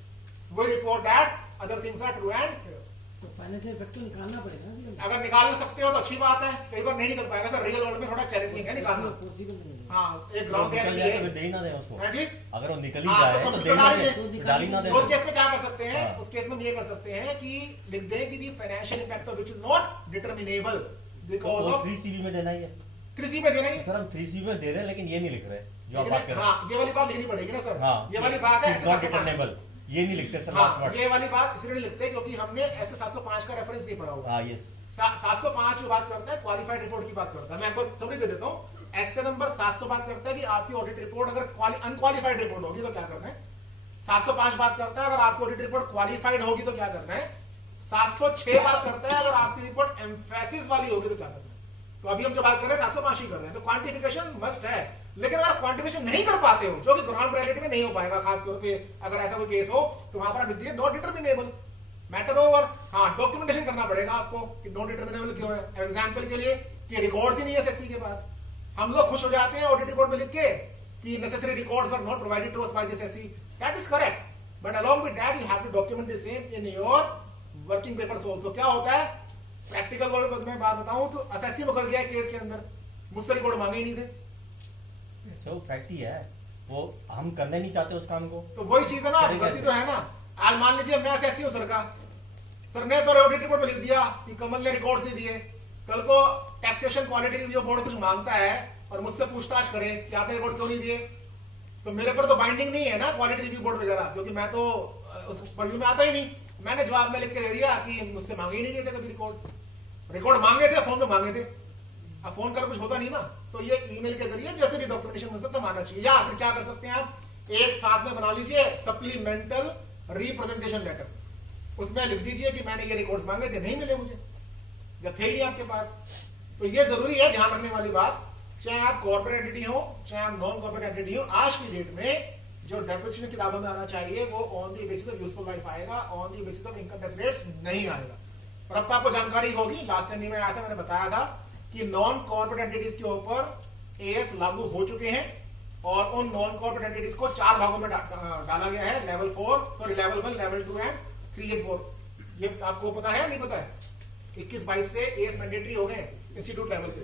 we report that other things are true and तो financial effect तो निकालना पड़ेगा ना। अगर निकाल सकते हो तो अच्छी बात है, कई बार नहीं निकल पाएगा सर, रियल वर्ल्ड में थोड़ा चैलेंजिंग है निकालना। पॉसिबल नहीं है। हाँ, एक ग्राउंड निकल रियलिटी जाए है। तो दे ही ना दे उसको। है जी? अगर वो निकल ही हाँ, जाए तो तो कंप्यूटर दे ही ना डाल दे, दे। डाल ही ना दे। तो उस केस में क्या कर सकते हैं? हाँ। उस केस में ये कर सकते हैं कि लिख दें कि the financial impact of which is not determinable because तो ऑफ 3CB में देना ही है। कृषि में देना ही। सर हम 3CB में दे रहे हैं लेकिन ये नहीं लिख रहे जो आप बात कर रहे हैं। हाँ, ये वाली बात लिखनी पड़ेगी ना सर। हाँ, ये वाली बात है It's not returnable। ये नहीं लिखते सर लास्ट हाँ, वर्ड। ये वाली बात इसलिए नहीं लिखते क्योंकि हमने ऐसे 705 का रेफरेंस नहीं पढ़ा हुआ। हाँ, यस। 705 जो बात करता है क्वालिफाइड रिपोर्ट की बात करता है। मैं आपको समरी दे देता हूँ। ऐसे नंबर 700 बात करता है कि आपकी ऑडिट रिपोर्ट अगर अनक्वालिफाइड रिपोर्ट होगी तो क्या करना है। 705 बात करता है अगर आपकी ऑडिट रिपोर्ट क्वालिफाइड होगी तो क्या करना है। 706 बात करता है अगर आपकी रिपोर्ट एम्फेसिस वाली होगी तो क्या करना है। तो अभी हम जो बात कर रहे हैं 705 ही कर रहे हैं। तो क्वांटिफिकेशन मस्ट है, लेकिन अगर क्वांटिफिकेशन नहीं कर पाते हो, जो कि ग्राउंड रियलिटी में नहीं हो पाएगा, खास तौर पे अगर ऐसा कोई केस हो, तो वहां पर आप लिखिए नॉट डिटरमिनेबल मैटर ओवर। हाँ, डॉक्यूमेंटेशन करना पड़ेगा आपको कि नॉट डिटरमिनेबल क्यों है। एग्जाम्पल के लिए कि रिकॉर्ड्स ही नहीं है एसएससी के पास। हम लोग खुश हो जाते हैं ऑडिट रिपोर्ट में लिख के कि necessary records were not provided to us by this SSC. That is correct, but along with that you have to document the same in your working papers also. क्या होता है प्रैक्टिकल वर्ल्ड में बात बताऊं तो एसएससी में कर गया है केस के अंदर, मुझसे रिकॉर्ड मांगे ही नहीं थे। अच्छा, वो फैक्ट ही है, वो हम करना नहीं चाहते उस काम को। तो वही चीज है ना, गलती तो है ना। आज मान लीजिए मैं एसएससी हूं सर का, सर ने तो ऑडिट रिपोर्ट में लिख दिया कि कमल ने रिकॉर्ड्स नहीं दिए। कल को टैक्सेशन क्वालिटी रिव्यू बोर्ड कुछ मांगता है और मुझसे पूछताछ करे कि आपने रिकॉर्ड क्यों नहीं दिए, तो मेरे पर तो बाइंडिंग नहीं है ना क्वालिटी रिव्यू बोर्ड वगैरह, क्योंकि मैं तो उस परव्यू में आता ही नहीं। मैंने जवाब में लिख के दे दिया कि मुझसे मांगे ही नहीं गए थे कभी रिकॉर्ड मांगे थे फोन पे मांगे थे। अब फोन कर कुछ होता नहीं ना, तो ये ईमेल के जरिए जैसे भी डॉक्यूमेंटेशन मिल सकता मानना चाहिए। या फिर क्या कर सकते हैं आप, एक साथ में बना लीजिए सप्लीमेंटल रिप्रेजेंटेशन लेटर, उसमें लिख दीजिए कि मैंने ये रिकॉर्ड्स मांगे थे, नहीं मिले मुझे, या थे ही नहीं आपके पास। तो ये जरूरी है ध्यान रखने वाली बात, चाहे आप कॉर्पोरेट एंटिटी हो चाहे आप नॉन कॉर्पोरेट एंटिटी हो, आज की डेट में जो डेप्रिसिएशन किताबों में आना चाहिए वो on the basis of useful life आएगा, on the basis of income tax rates नहीं आएगा। और अब तो आपको जानकारी होगी, लास्ट टाइम में आया था, मैंने बताया था कि नॉन कॉर्पोरेट एंटिटीज के ऊपर एएस लागू हो चुके हैं और उन नॉन कॉर्पोरेट एंटिटीज को 4 भागों में डाला गया है, लेवल 1, लेवल 2 एंड 3 एंड 4। ये आपको पता है नहीं पता है? 21-22 से एएस मैंडेटरी हो गए इंस्टीट्यूट लेवल पे,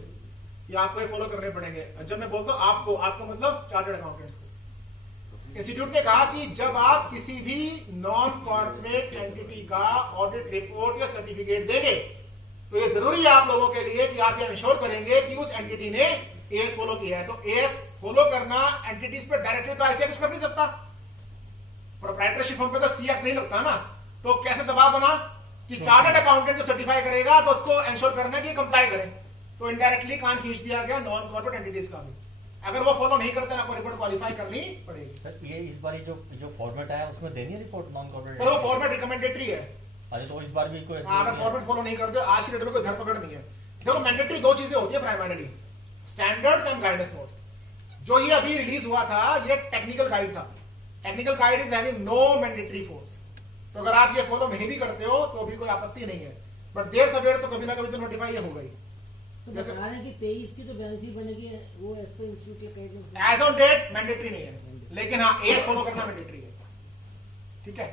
ये आपको ये फॉलो करने पड़ेंगे। जब मैं बोलता हूं आपको, आपका मतलब चार्टर्ड अकाउंटेंट्स को। इंस्टीट्यूट ने कहा कि जब आप किसी भी नॉन कॉर्पोरेट एंटिटी का ऑडिट रिपोर्ट या सर्टिफिकेट देंगे तो ये जरूरी है आप लोगों के लिए कि आप ये इंश्योर करेंगे कि उस एंटिटी ने एएस फॉलो किया है। तो एएस फॉलो करना एंटिटीज पे डायरेक्टली तो ऐसे कुछ कर नहीं सकता, प्रोप्राइटरशिप फर्म पे तो सी एक्ट नहीं लगता ना, तो कैसे दबाव बना कि चार्टर्ड अकाउंटेंट जो सर्टिफाई करेगा तो उसको इंश्योर करना है कि कंप्लाई करें, तो इनडायरेक्टली कान खींच दिया गया नॉन कॉर्पोरेट एंटिटीज का भी। अगर वो फॉलो नहीं करते ना, रिपोर्ट क्वालिफाई करनी पड़ेगी। सर ये इस बार जो फॉर्मेट आया उसमें देनी है रिपोर्ट नॉन कॉर्पोरेट। सर वो फॉर्मेट रिकमेंडेटरी है। अच्छा, तो इस बार भी कोई अगर फॉर्मेट फॉलो नहीं करते, आज की डेट में कोई धरपकड़ नहीं है। देखो मैंडेटरी 2 चीजें होती है primarily, standards and guidance note. जो ये अभी रिलीज हुआ था ये टेक्निकल गाइड था। Technical guide is having no mandatory force, तो अगर आप ये फॉलो नहीं भी करते हो तो भी कोई आपत्ति नहीं है, बट देर सवेर तो कभी ना कभी तो नोटिफाई हो गई। तो बता रहे हैं कि 23 की जो बैलेंस शीट बनेगी वो एज पर इंस्टीट्यूट के guidelines as on date mandatory नहीं है, लेकिन हाँ एएस फॉलो करना मैंडेटरी है। ठीक है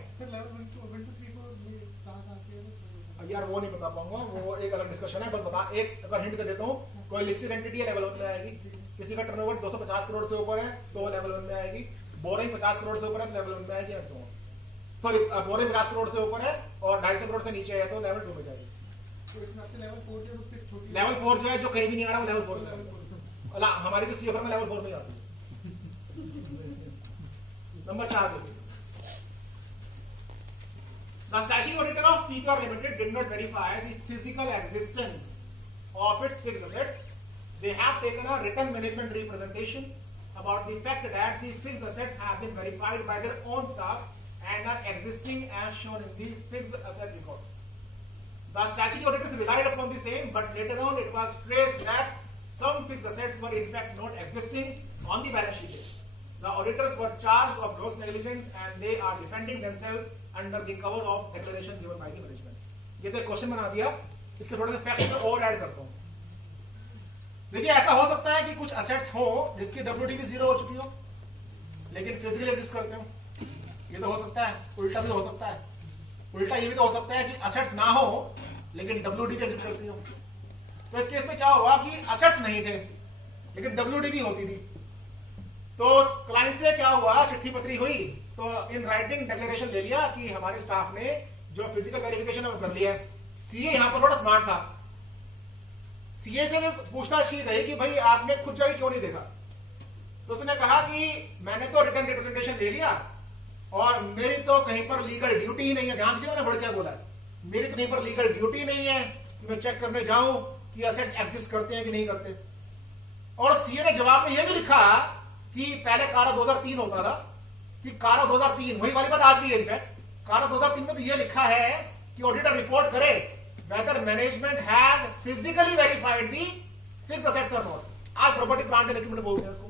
यार, वो नहीं बता पाऊंगा, वो एक अलग डिस्कशन है। बस बता, एक अगर हिंट दे देता हूँ, कोई लिस्टेड एंटिटी है लेवल 1 में आएगी, किसी का टर्नओवर 250 करोड़ से ऊपर है तो लेवल 1 में आएगी, बोरिंग 50 करोड़ से ऊपर है तो लेवल 1 में आएगी, सॉरी बोरिंग 50 करोड़ से ऊपर है और 250 करोड़ से नीचे है तो लेवल 2 में जाएगी। लेवल 4 जो है जो कहीं भी नहीं आ रहा वो लेवल 4 में, हमारी तो सीएफआर में लेवल 4 में आती है। Number 4 The statutory auditor of PPR Limited did not verify the physical existence of its fixed assets they have taken a written management representation about the fact that the fixed assets have been verified by their own staff and are existing as shown in the fixed asset records. The statutory auditors relied upon the same, but later on it was traced that some fixed assets were in fact not existing on the balance sheet. The auditors were charged of gross negligence and they are defending themselves under the cover of declaration given by the management. ये तो question बना दिया, इसके थोड़े से facts में और add करता हूँ। देखिए ऐसा हो सकता है कि कुछ असेट्स हो जिसकी WDV 0 हो चुकी हो लेकिन फिजिकली एग्जिस्ट करते हो, ये तो हो सकता है। उल्टा भी हो सकता है, उल्टा ये भी तो हो सकता है कि असेट्स ना हो लेकिन WDV एग्जिस्ट करती हो। तो इस केस में क्या हुआ कि असेट्स नहीं थे लेकिन WDV होती थी। तो क्लाइंट से क्या हुआ, चिट्ठी पत्री हुई तो इन राइटिंग डिक्लेरेशन ले लिया कि हमारे स्टाफ ने जो फिजिकल वेरिफिकेशन है वो कर लिया है। सीए यहां पर थोड़ा स्मार्ट था, सीए से पूछताछ की गई कि भाई आपने खुद जाके क्यों नहीं देखा, तो उसने कहा कि मैंने तो रिटर्न रिप्रेजेंटेशन ले लिया और मेरी तो कहीं पर लीगल ड्यूटी ही नहीं है। ध्यान दीजिए मैंने बढ़ क्या बोला, मेरी तो कहीं पर लीगल ड्यूटी नहीं है कि मैं चेक करने जाऊं कि असेट्स एग्जिस्ट करते हैं कि नहीं करते। और सीए ने जवाब में यह भी लिखा कि पहले कारा 2003 होता था कि कारा 2003 वही वाली बात आज भी है। इनफैक्ट कारा 2003 में तो यह लिखा है कि ऑडिटर रिपोर्ट करे whether management has physically verified the fixed assets or not. आज प्रॉपर्टी प्लांट एंड इक्विपमेंट बोलते हैं इसको।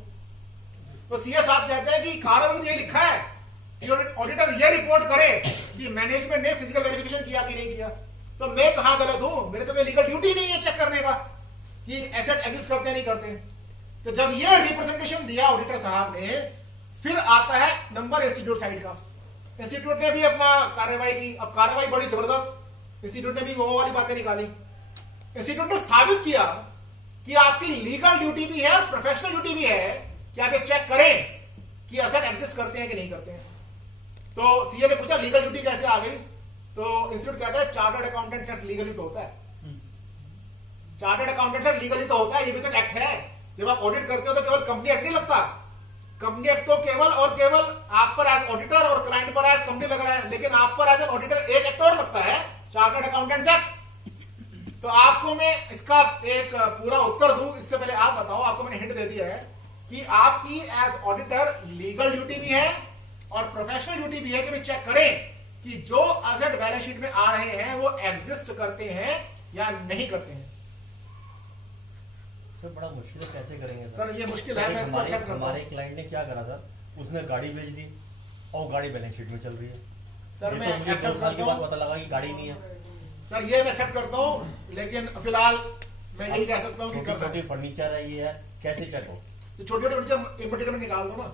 तो सीए साहब कहते हैं कि कारा में ये लिखा है कि ऑडिटर ये रिपोर्ट करे कि मैनेजमेंट ने फिजिकल वेरिफिकेशन किया कि नहीं किया। तो मैं कहां गलत हूं, मेरे तो कोई लीगल ड्यूटी नहीं है चेक करने का कि एसेट एग्जिस्ट करते हैं नहीं करते। तो जब ये रिप्रेजेंटेशन दिया ऑडिटर साहब ने, फिर आता है नंबर इंस्टीट्यूट साइड का। इंस्टीट्यूट ने भी अपना कार्रवाई की। अब कार्रवाई बड़ी जबरदस्त, इंस्टीट्यूट ने भी वो वाली बातें निकाली। इंस्टीट्यूट ने साबित किया कि आपकी लीगल ड्यूटी भी है और प्रोफेशनल ड्यूटी भी है कि आप ये चेक करें कि असेट एग्जिस्ट करते हैं कि नहीं करते हैं। तो सीए ने पूछा लीगल ड्यूटी कैसे आ गई, तो इंस्टीट्यूट कहता है चार्टर्ड अकाउंटेंट एक्ट लीगली तो होता है, चार्टर्ड अकाउंटेंट एक्ट लीगली तो होता है, ये भी तो एक्ट है। जब आप ऑडिट करते हो तो केवल कंपनी एक्ट नहीं लगता, कंपनी एक्ट तो केवल और केवल आप पर एज ऑडिटर और क्लाइंट पर एज कंपनी लग रहा है, लेकिन आप पर एज एन ऑडिटर एक एक्ट और लगता है, चार्टर्ड अकाउंटेंट्स एक्ट। तो आपको मैं इसका एक पूरा उत्तर दूं इससे पहले आप बताओ, आपको मैंने हिंट दे दिया है कि आपकी एज ऑडिटर लीगल ड्यूटी भी है और प्रोफेशनल ड्यूटी भी है कि वे चेक करें कि जो एसेट बैलेंस शीट में आ रहे हैं वो एग्जिस्ट करते हैं या नहीं करते हैं। सर बड़ा मुश्किल है, कैसे करेंगे सर? ये मुश्किल है, मैं इसको एक्सेप्ट करता हूं। हमारे क्लाइंट ने क्या करा सर, उसने गाड़ी बेच दी और गाड़ी बैलेंस शीट में चल रही है। सर मैं मुझे 2 साल के बाद पता लगा कि गाड़ी नहीं है। सर ये मैं एक्सेप्ट करता हूं, लेकिन फिलहाल मैं यही कह सकता हूं कि छोटी फर्नीचर है, ये है, कैसे चेक हो? तो छोटी छोटी फर्नीचर एक मटेरियल में निकाल दो ना।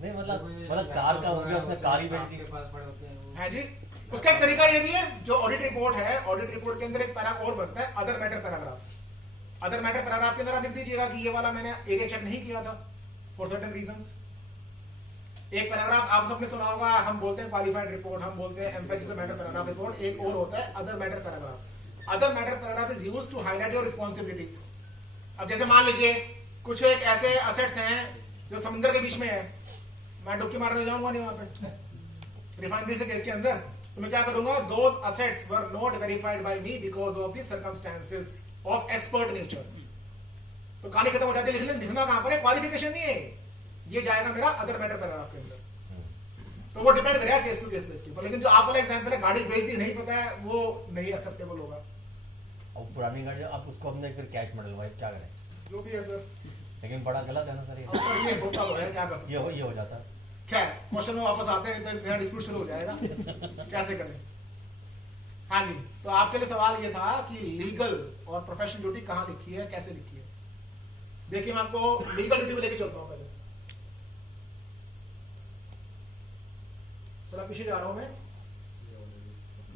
नहीं मतलब कार का हो गया, उसने कार ही बेच दी। है जी, उसका एक तरीका ये भी है, जो ऑडिट रिपोर्ट है, ऑडिट रिपोर्ट के अंदर एक पैराग्राफ और बनता है, other matter paragraph. Other matter paragraph के अंदर आप लिख दीजिएगा कि ये वाला मैंने एरिया चेक नहीं किया था फॉर सर्टेन रीजंस। एक पैराग्राफ आप सबने सुना होगा, हम बोलते हैं क्वालिफाइड रिपोर्ट, हम बोलते हैं एम्फेसिस मैटर पैराग्राफ रिपोर्ट, एक और होता है other matter paragraph. Other matter paragraph is used to highlight your responsibilities. अब जैसे मान लीजिए कुछ एक ऐसे असेट्स हैं जो समुद्र के बीच में है, मैं डुबकी मारने जाऊंगा नहीं वहां पे रिफाइनरी से केस के अंदर, तो मैं क्या करूंगा, those assets were not verified bye me because of the circumstances of expert nature. तो कहानी खत्म हो जाती है। लिखना कहां पर है, क्वालिफिकेशन नहीं है, ये जाएगा मेरा अदर मैटर पैराग्राफ के अंदर। तो वो डिपेंड करेगा केस टू केस बेस के ऊपर। लेकिन जो आप वाला एग्जांपल है, गाड़ी बेच दी नहीं पता है, वो नहीं एक्सेप्टेबल होगा। और पुरानी गाड़ी आप उसको हमने फिर कैश मॉडल वाइज क्या करें, जो भी है सर, लेकिन बड़ा गलत है ना सर ये। अब सर ये होता तो है, क्या कर सकते हैं? ये हो जाता है। खैर क्वेश्चन में वापस आते हैं, तो नया डिस्प्यूट शुरू हो जाएगा कैसे करें। हाँ जी, तो आपके लिए सवाल ये था कि लीगल और प्रोफेशनल ड्यूटी कहां लिखी है, कैसे लिखी है। देखिए मैं आपको लीगल ड्यूटी में लेके चलता हूं। पहले थोड़ा पीछे जा रहा हूं मैं।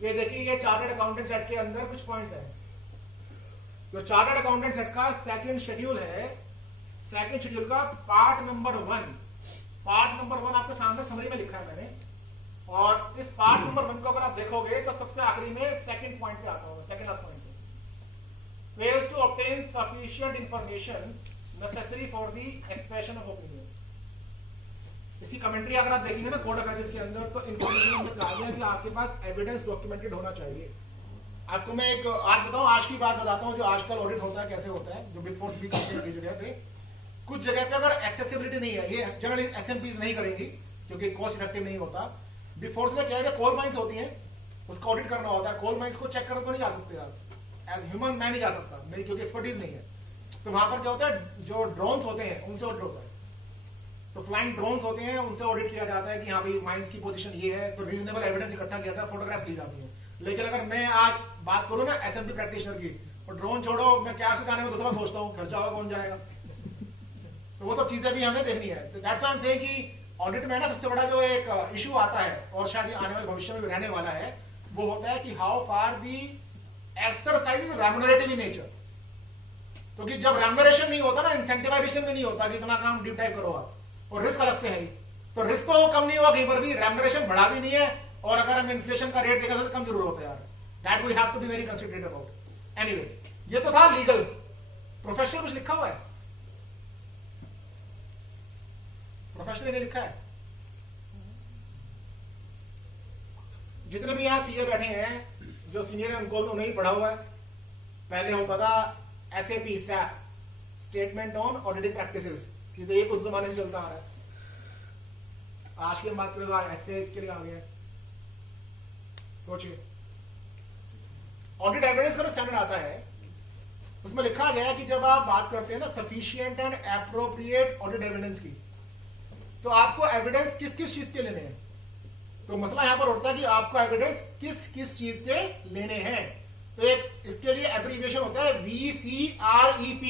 ये देखिए, ये चार्टर्ड अकाउंटेंट एक्ट के अंदर कुछ पॉइंट्स हैं। जो चार्टर्ड अकाउंटेंट एक्ट का सेकंड शेड्यूल है, सेकंड शेड्यूल का पार्ट नंबर 1, पार्ट नंबर 1 आपके सामने समरी में लिखा है मैंने। और इस पार्ट नंबर 1 को अगर आप देखोगे तो सबसे आखिरी में सेकंड पॉइंट पे आता होगा, सेकंड लास्ट पॉइंट पे, fails to obtain sufficient information necessary for the expression of opinion. इसकी कमेंट्री अगर आप देखेंगे ना कोड ऑफ एथिक्स के अंदर, तो इंफॉर्मेशन में कहा गया कि आपके पास एविडेंस डॉक्यूमेंटेड होना चाहिए। आपको मैं एक आज बताऊं, आज की बात बताता हूं जो आजकल ऑडिट होता है कैसे होता है, जो बिग फोर्स भी करते हैं कई जगह पे। कुछ जगह पे अगर एक्सेसिबिलिटी नहीं है, ये जनरली एसएमपीज नहीं करेंगी क्योंकि कॉस्ट इफेक्टिव नहीं होता। बिग फोर्स ने क्या है, कोल माइंस होती हैं उसका ऑडिट करना होता है। कोल माइंस को चेक करने तो नहीं जा सकते आप, एज ह्यूमन मैं नहीं जा सकता, मेरी क्योंकि एक्सपर्टीज नहीं है। तो वहां पर क्या होता है, जो ड्रोन्स होते हैं उनसे ऑडिट होता है। तो फ्लाइंग ड्रोन्स होते हैं उनसे ऑडिट किया जाता है कि हाँ भाई माइंस की पोजीशन ये है, तो रीजनेबल एविडेंस इकट्ठा किया जाता है, फोटोग्राफ ली जाती है। लेकिन अगर मैं आज बात करूं ना एसएमपी प्रैक्टिशनर की, और ड्रोन छोड़ो मैं क्या से जाने में दूसरा सोचता हूँ खर्चा होगा कौन जाएगा, तो वो सब चीजें भी हमें देखनी है। तो that's why I am saying कि ऑडिट में ना सबसे बड़ा जो एक इशू आता है और शायद आने वाले भविष्य में भी रहने वाला है, वो होता है कि how far the exercise is remunerative in nature. क्योंकि जब रेम्युनरेशन नहीं होता ना, इंसेंटिवाइजेशन भी नहीं होता कि इतना काम डीप टाइप करो आप, और रिस्क अलग से है ही, तो रिस्क तो कम नहीं हुआ कहीं पर भी, रेम्युनरेशन बढ़ा भी नहीं है, और अगर हम इन्फ्लेशन का रेट देखा तो कम जरूर होता है यार। That we have to be very considerate about. Anyways, ये तो था लीगल। प्रोफेशनल कुछ लिखा हुआ है? प्रोफेशनल ने लिखा है? जितने भी यहां सीए बैठे हैं जो सीनियर है उनको नहीं पढ़ा हुआ है। पहले होता था SAP SAP, statement on auditing practices, तो ये उस जमाने से चलता आ रहा है। आज की बात करें एसए इसके लिए आ गया। सोचिए, ऑडिट एविडेंस का स्टैंडर्ड आता है, उसमें लिखा गया है कि जब आप बात करते हैं ना sufficient and appropriate audit evidence की, तो आपको एविडेंस किस किस चीज के लेने हैं। तो मसला यहां पर उठता है कि आपको एविडेंस किस किस चीज के लेने हैं। तो एक इसके लिए एब्रीविएशन होता है VCREP।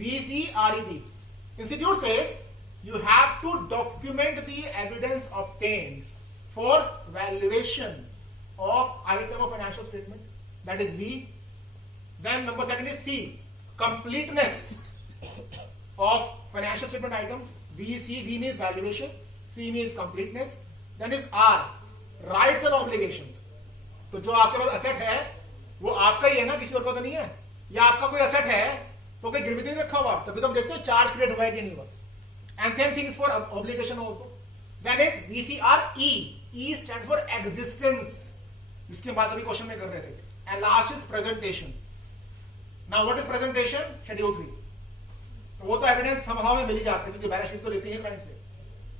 VCREP institute says you have to document the evidence obtained for valuation of item of financial statement, that is V. Then number second is C, completeness of financial statement item. V means valuation, C means completeness. Then is R, rights and obligations. तो जो आपके पास asset है वो आपका ही है ना, किसी और का तो नहीं है। या आपका कोई असेट है तो कोई गिरवी नहीं रखा हुआ, तभी तो हम देखते हैं चार्ज क्रिएट हुआ है कि नहीं हुआ। And same thing is for obligation also. Then is VCRE. E stands for existence. इसके बाद अभी क्वेश्चन में कर रहे थे। And last is presentation. Now what is presentation? Schedule 3. तो वो तो एविडेंस समहाउ में मिल ही जाते हैं क्योंकि बैलेंस शीट तो लेती है क्लाइंट से।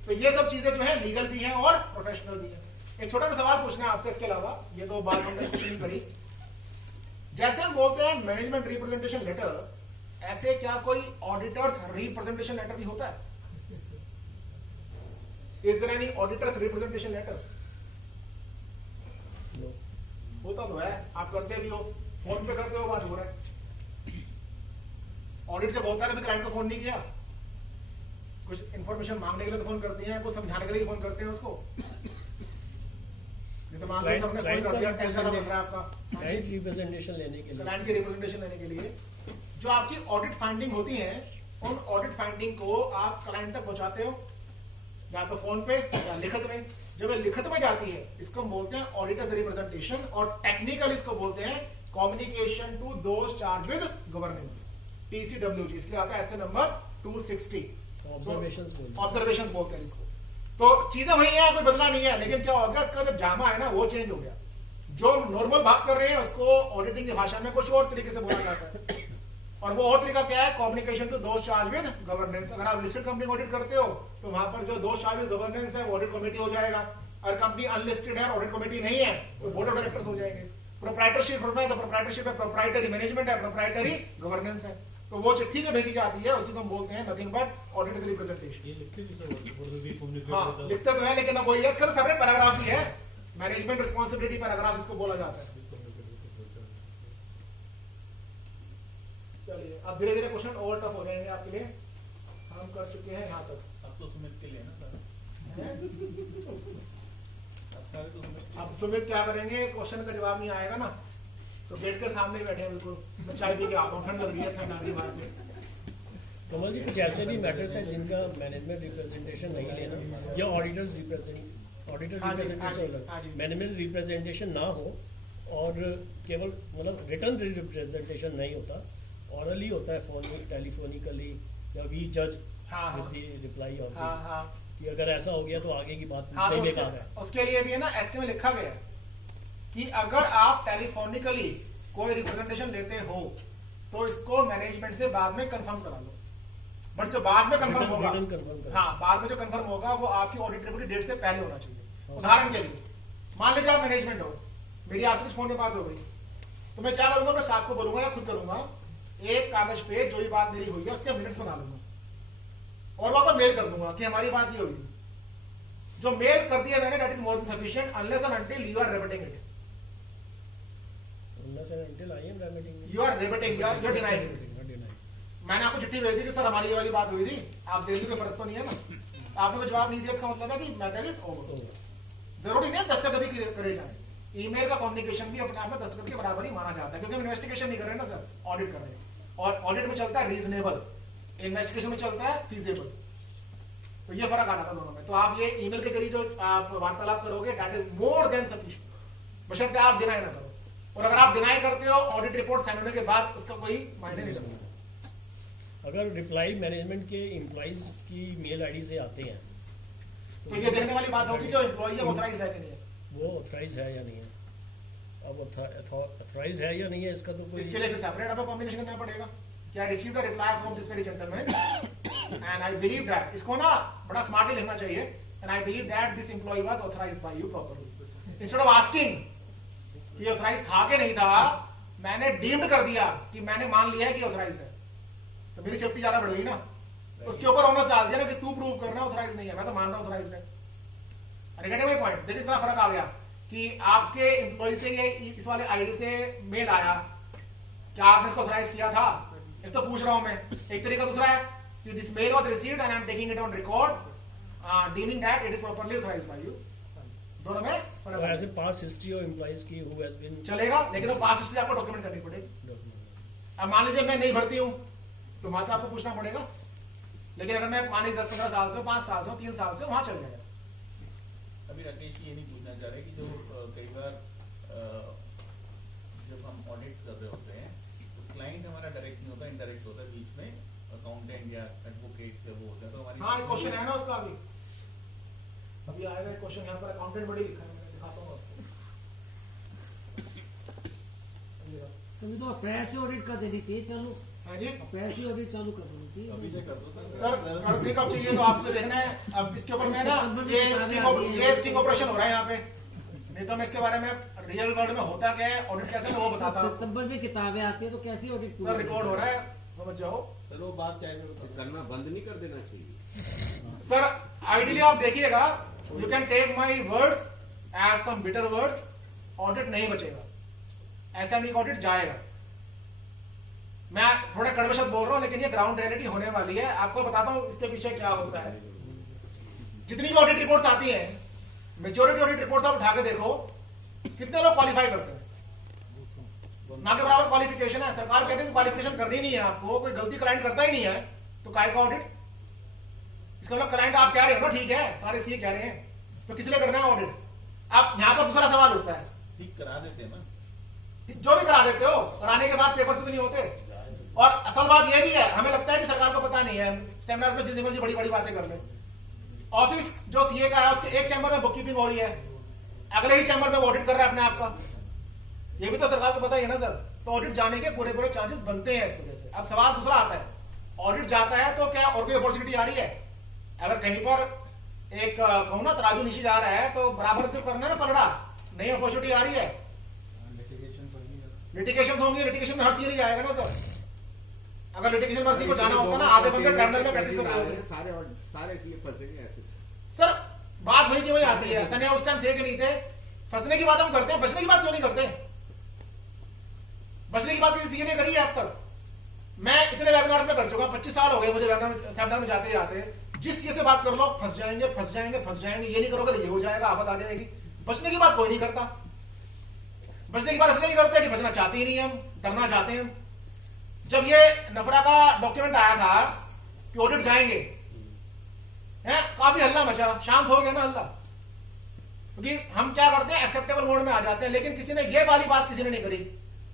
तो ये सब चीजें जो है लीगल भी हैं और प्रोफेशनल भी हैं। एक छोटा सा सवाल पूछना है आपसे इसके अलावा, ये तो बात हमने कुछ नहीं करी। जैसे हम बोलते हैं मैनेजमेंट रिप्रेजेंटेशन लेटर, ऐसे क्या कोई ऑडिटर्स रिप्रेजेंटेशन लेटर भी होता है? Is there any auditor's representation letter? No. होता तो है, आप करते भी हो, फोन पे करते हो, बात हो रहा है। ऑडिट जब होता है कभी क्लाइंट को फोन नहीं किया, कुछ इंफॉर्मेशन मांगने के लिए तो फोन करते हैं, कुछ समझाने के लिए फोन करते हैं उसको। जैसे मान लो सबने फोन कर दिया, टेस्ट ज्यादा बन रहा है आपका, क्लाइंट रिप्रेजेंटेशन लेने के लिए, क्लाइंट की रिप्रेजेंटेशन लेने के लिए जो आपकी ऑडिट फाइंडिंग होती है, उन ऑडिट फाइंडिंग को आप क्लाइंट तक पहुंचाते हो, या तो फोन पे या लिखित में। जब ये लिखित में जाती है इसको हम बोलते हैं ऑडिटर्स रिप्रेजेंटेशन, और टेक्निकल इसको बोलते हैं communication to those charge with governance, PCWG। इसलिए आता है ऐसे नंबर 260। ऑब्जर्वेशंस बोलते हैं इसको। तो चीजें वही है, कोई बदला नहीं है, लेकिन क्या हो गया, इसका जो जामा है ना वो चेंज हो गया। जो नॉर्मल बात कर रहे हैं उसको ऑडिटिंग की भाषा में कुछ और तरीके से बोला जाता है, और वो और तरीका क्या है, communication to those charge with governance. अगर आप लिस्टेड कंपनी ऑडिट करते हो तो वहां पर जो दोज चार्ज विद गवर्नेंस है वो ऑडिट कमेटी हो जाएगा। अगर कंपनी अनलिस्टेड है, ऑडिट कमेटी नहीं है, तो बोर्ड ऑफ डायरेक्टर्स हो जाएंगे। प्रोप्राइटरशिप है तो प्रोप्राइटरशिप है, प्रोप्राइटरी मैनेजमेंट है, प्रोप्राइटरी गवर्नेंस है। तो वो चिट्ठी जो भेजी जाती है उसी को हम बोलते हैं नथिंग बट ऑडिटर्स रिप्रेजेंटेशन। ये लिखते भी तो हाँ लिखते तो है, लेकिन अब वही है, इसका तो सेपरेट पैराग्राफ भी है, मैनेजमेंट रिस्पॉन्सिबिलिटी पैराग्राफ इसको बोला जाता है। चलिए अब धीरे धीरे क्वेश्चन और टफ हो जाएंगे आपके लिए, हम कर चुके हैं यहाँ तक। अब तो सुमित के लिए ना सर, अब सुमित क्या करेंगे, क्वेश्चन का जवाब नहीं आएगा ना तो गेट के सामने ही बैठे हैं, बिल्कुल मैं चाय पी के आता हूँ, ठंड लग रही है, ठंड आ रही है बाहर से। कमल जी, कुछ ऐसे भी मैटर्स हैं जिनका मैनेजमेंट रिप्रेजेंटेशन नहीं लेना, या ऑडिटर्स रिप्रेजेंटेशन मैनेजमेंट रिप्रेजेंटेशन ना हो, और केवल मतलब रिटर्न रिप्रेजेंटेशन नहीं होता, ऑरली होता है, फोन में, टेलीफोनिकली, या वी जज रिप्लाई ऑफ कि अगर ऐसा हो गया तो आगे की बात पूछने में काम है। उसके लिए भी है ना एसए में लिखा गया कि अगर आप टेलीफोनिकली कोई रिप्रेजेंटेशन लेते हो तो इसको मैनेजमेंट से बाद में कंफर्म करा लो, बट जो बाद में कंफर्म होगा, हाँ बाद में जो कंफर्म होगा वो आपकी ऑडिट रिपोर्ट की डेट से पहले होना चाहिए। उदाहरण के लिए मान लीजिए आप मैनेजमेंट हो, मेरी आपसे कुछ फोन में बात हो गई, तो मैं क्या करूंगा, अपने स्टाफ को बोलूंगा या खुद करूंगा, एक कागज पे जो भी बात मेरी हुई है उसके मिनट्स बना लूंगा और वहां पर मेल कर दूंगा कि हमारी बात ये हुई थी। जो मेल कर दिया मैंने, that is more than sufficient unless and until you are repeating it. until I am repeating it. You are repeating, you are denying it. मैंने आपको चिट्ठी भेजी कि सर हमारी ये वाली बात हुई थी, आप देख लीजिए, फर्क तो नहीं है ना। आपने कोई जवाब नहीं दिया, इसका मतलब है कि मैटर इज ओवर। जरूरी नहीं दस्तखत ही करे जाए, ईमेल का कम्युनिकेशन भी अपने आप में दस्तखत के बराबर ही माना जाता है, क्योंकि हम इन्वेस्टिगेशन नहीं कर रहे हैं ना सर, ऑडिट कर रहे हैं, और ऑडिट में चलता है रीजनेबल, इन्वेस्टिगेशन में चलता है फीजेबल। तो ये फर्क आ जाता है दोनों में। तो आप ये ईमेल के जरिए जो आप वार्तालाप करोगे, that is more than sufficient, बशर्ते आप डिनाई ना करो। और अगर आप डिनाई करते हो ऑडिट रिपोर्ट साइन होने के बाद, उसका कोई मायने नहीं रखता। अगर रिप्लाई मैनेजमेंट के एम्प्लॉइज की मेल आईडी से आते हैं तो ये देखने वाली बात होगी जो एम्प्लॉई है ऑथराइज्ड है कि नहीं है, वो ऑथराइज है या नहीं है। अब ऑथराइज है या नहीं है इसका तो कोई, इसके लिए फिर सेपरेट आपको कॉम्बिनेशन करना पड़ेगा। क्या receive the reply from this very gentleman and I believe that, इसको ना बड़ा स्मार्टली लिखना चाहिए, and I believe that this employee was authorised by you properly, instead of asking कि ऑथराइज था कि नहीं था, मैंने डीम्ड कर दिया कि मैंने मान लिया है कि ऑथराइज है, तो मेरी सेफ्टी ज्यादा बढ़ गई ना। उसके ऊपर ऑनर्स डाल दिया ना कि तू प्रूव करना ऑथराइज नहीं है, मैं तो मान रहा हूं ऑथराइज है। नेगेटिव पॉइंट देखिए, इतना फर्क आ गया कि आपके एम्प्लॉय से ये इस वाले आईडी से मेल आया, क्या आपने इसको ऑथराइज किया था? एक तो पूछ रहा हूं मैं। एक तरीका दूसरा है कि this mail was received and I am taking it on record deeming that it is properly authorised by you. दोनों में फर्क है। ऐसे पास हिस्ट्री ऑफ एम्प्लॉइज की हु हैज बीन चलेगा, लेकिन वो पास हिस्ट्री आपको डॉक्यूमेंट करनी पड़ेगी। अब मान लीजिए मैं नहीं भरती हूं तो वहां तो आपको पूछना पड़ेगा, लेकिन अगर मैं मान लीजिए 10-15 साल से, 5 साल से, 3 साल से, वहां चल जाएगा। अभी राकेश ये नहीं पूछना चाह रहे कि जो कई बार जब हम ऑडिट्स कर रहे होते हैं तो क्लाइंट हमारा डायरेक्ट नहीं होता, इनडायरेक्ट होता है, बीच में अकाउंटेंट या एडवोकेट से वो होता है। तो हमारी हाँ एक क्वेश्चन है ना उसका, अभी आएगा क्वेश्चन, यहाँ पर अकाउंटेंट बड़ी लिखा है, मैं दिखाता हूँ आपको। तभी तो अप्रैल से ऑडिट कर देनी चाहिए, चालू हाँ जी अप्रैल से ऑडिट चालू कर देनी चाहिए। अभी से कर दो सर, करने कब चाहिए तो आपसे देखना है। अब इसके ऊपर मैं ना ये स्टिंग ऑपरेशन हो रहा है यहाँ पे, नहीं तो मैं इसके बारे में रियल वर्ल्ड में होता क्या है, ऑडिट कैसे मैं वो बताता हूँ। सितंबर में किताबें आती है तो कैसी ऑडिट सर रिकॉर्ड हो रहा है, समझ जाओ। सर वो बात चाहे करना बंद नहीं कर देना चाहिए। सर आइडियली आप देखिएगा, you can take my words as some bitter words, audit नहीं बचेगा, एसएमई का ऑडिट जाएगा। मैं थोड़ा कड़वे शब्द बोल रहा हूं, लेकिन ये ग्राउंड रियलिटी होने वाली है। आपको बताता हूं इसके पीछे क्या होता है। जितनी भी ऑडिट रिपोर्ट्स आती हैं, मेजॉरिटी ऑडिट रिपोर्ट्स आप उठा के देखो, कितने लोग क्वालिफाई करते हैं? ना के बराबर क्वालिफिकेशन है। सरकार कहती है क्वालिफिकेशन करनी नहीं है आपको, कोई गलती क्लाइंट करता ही नहीं है, तो काय का ऑडिट? इसका मतलब क्लाइंट आप कह रहे हो ना, ठीक है, सारे सीए कह रहे हैं, तो किस लिए करना है ऑडिट? आप यहां पर दूसरा सवाल उठता है, ठीक करा देते हैं ना, जो भी करा देते हो, कराने के बाद पेपर्स तो नहीं होते। और असल बात यह भी है, हमें लगता है कि सरकार को पता नहीं है, सेमिनार्स में जितनी बड़ी बड़ी बातें कर ले। ऑफिस जो सीए का है उसके एक चैम्बर में बुककीपिंग हो रही है, अगले ही चैम्बर में ऑडिट कर रहा है अपने आप का, ये भी तो सरकार को पता ही है ना सर। तो ऑडिट जाने के पूरे पूरे चांसेस बनते हैं इस वजह से। अब सवाल दूसरा आता है, ऑडिट जाता है तो क्या और कोई अपॉर्चुनिटी आ रही है? अगर कहीं पर एक कहूं ना तराजू नीचे जा रहा है तो बराबर तो करना ना पलड़ा, नई अपॉर्चुनिटी आ रही है, लिटिगेशन होंगे, लिटिगेशन में हर सीए नहीं आएगा ना सर। अगर लिटिगेशन में को जाना होता ना, आधे बंदे ट्रिब्यूनल में प्रैक्टिस कर रहे होते, सारे इसलिए फंसेंगे ऐसे। सर बात वही की वही आती है, तने उस टाइम थे कि नहीं थे। फंसने की बात हम करते हैं, बचने की बात क्यों नहीं करते? बचने की बात किसी सीए ने करी है अब तक? मैं इतने वेबिनार्स में कर चुका, 25 साल हो गए मुझे सेमिनार में जाते जाते। जिस सीए से बात कर लो, फंस जाएंगे फंस जाएंगे फंस जाएंगे, ये नहीं करोगे तो ये हो जाएगा, आफत आ जाएगी। बचने की बात कोई नहीं करता। बचने की बात इसलिए नहीं करते कि बचना चाहते ही नहीं, हम डरना चाहते हैं। जब ये नफरा का डॉक्यूमेंट आया था कि ऑडिट जाएंगे, हैं, काफी हल्ला मचा, शांत हो गया ना हल्ला, क्योंकि हम क्या करते हैं, एक्सेप्टेबल मोड में आ जाते हैं। लेकिन किसी ने ये वाली बात किसी ने नहीं करी,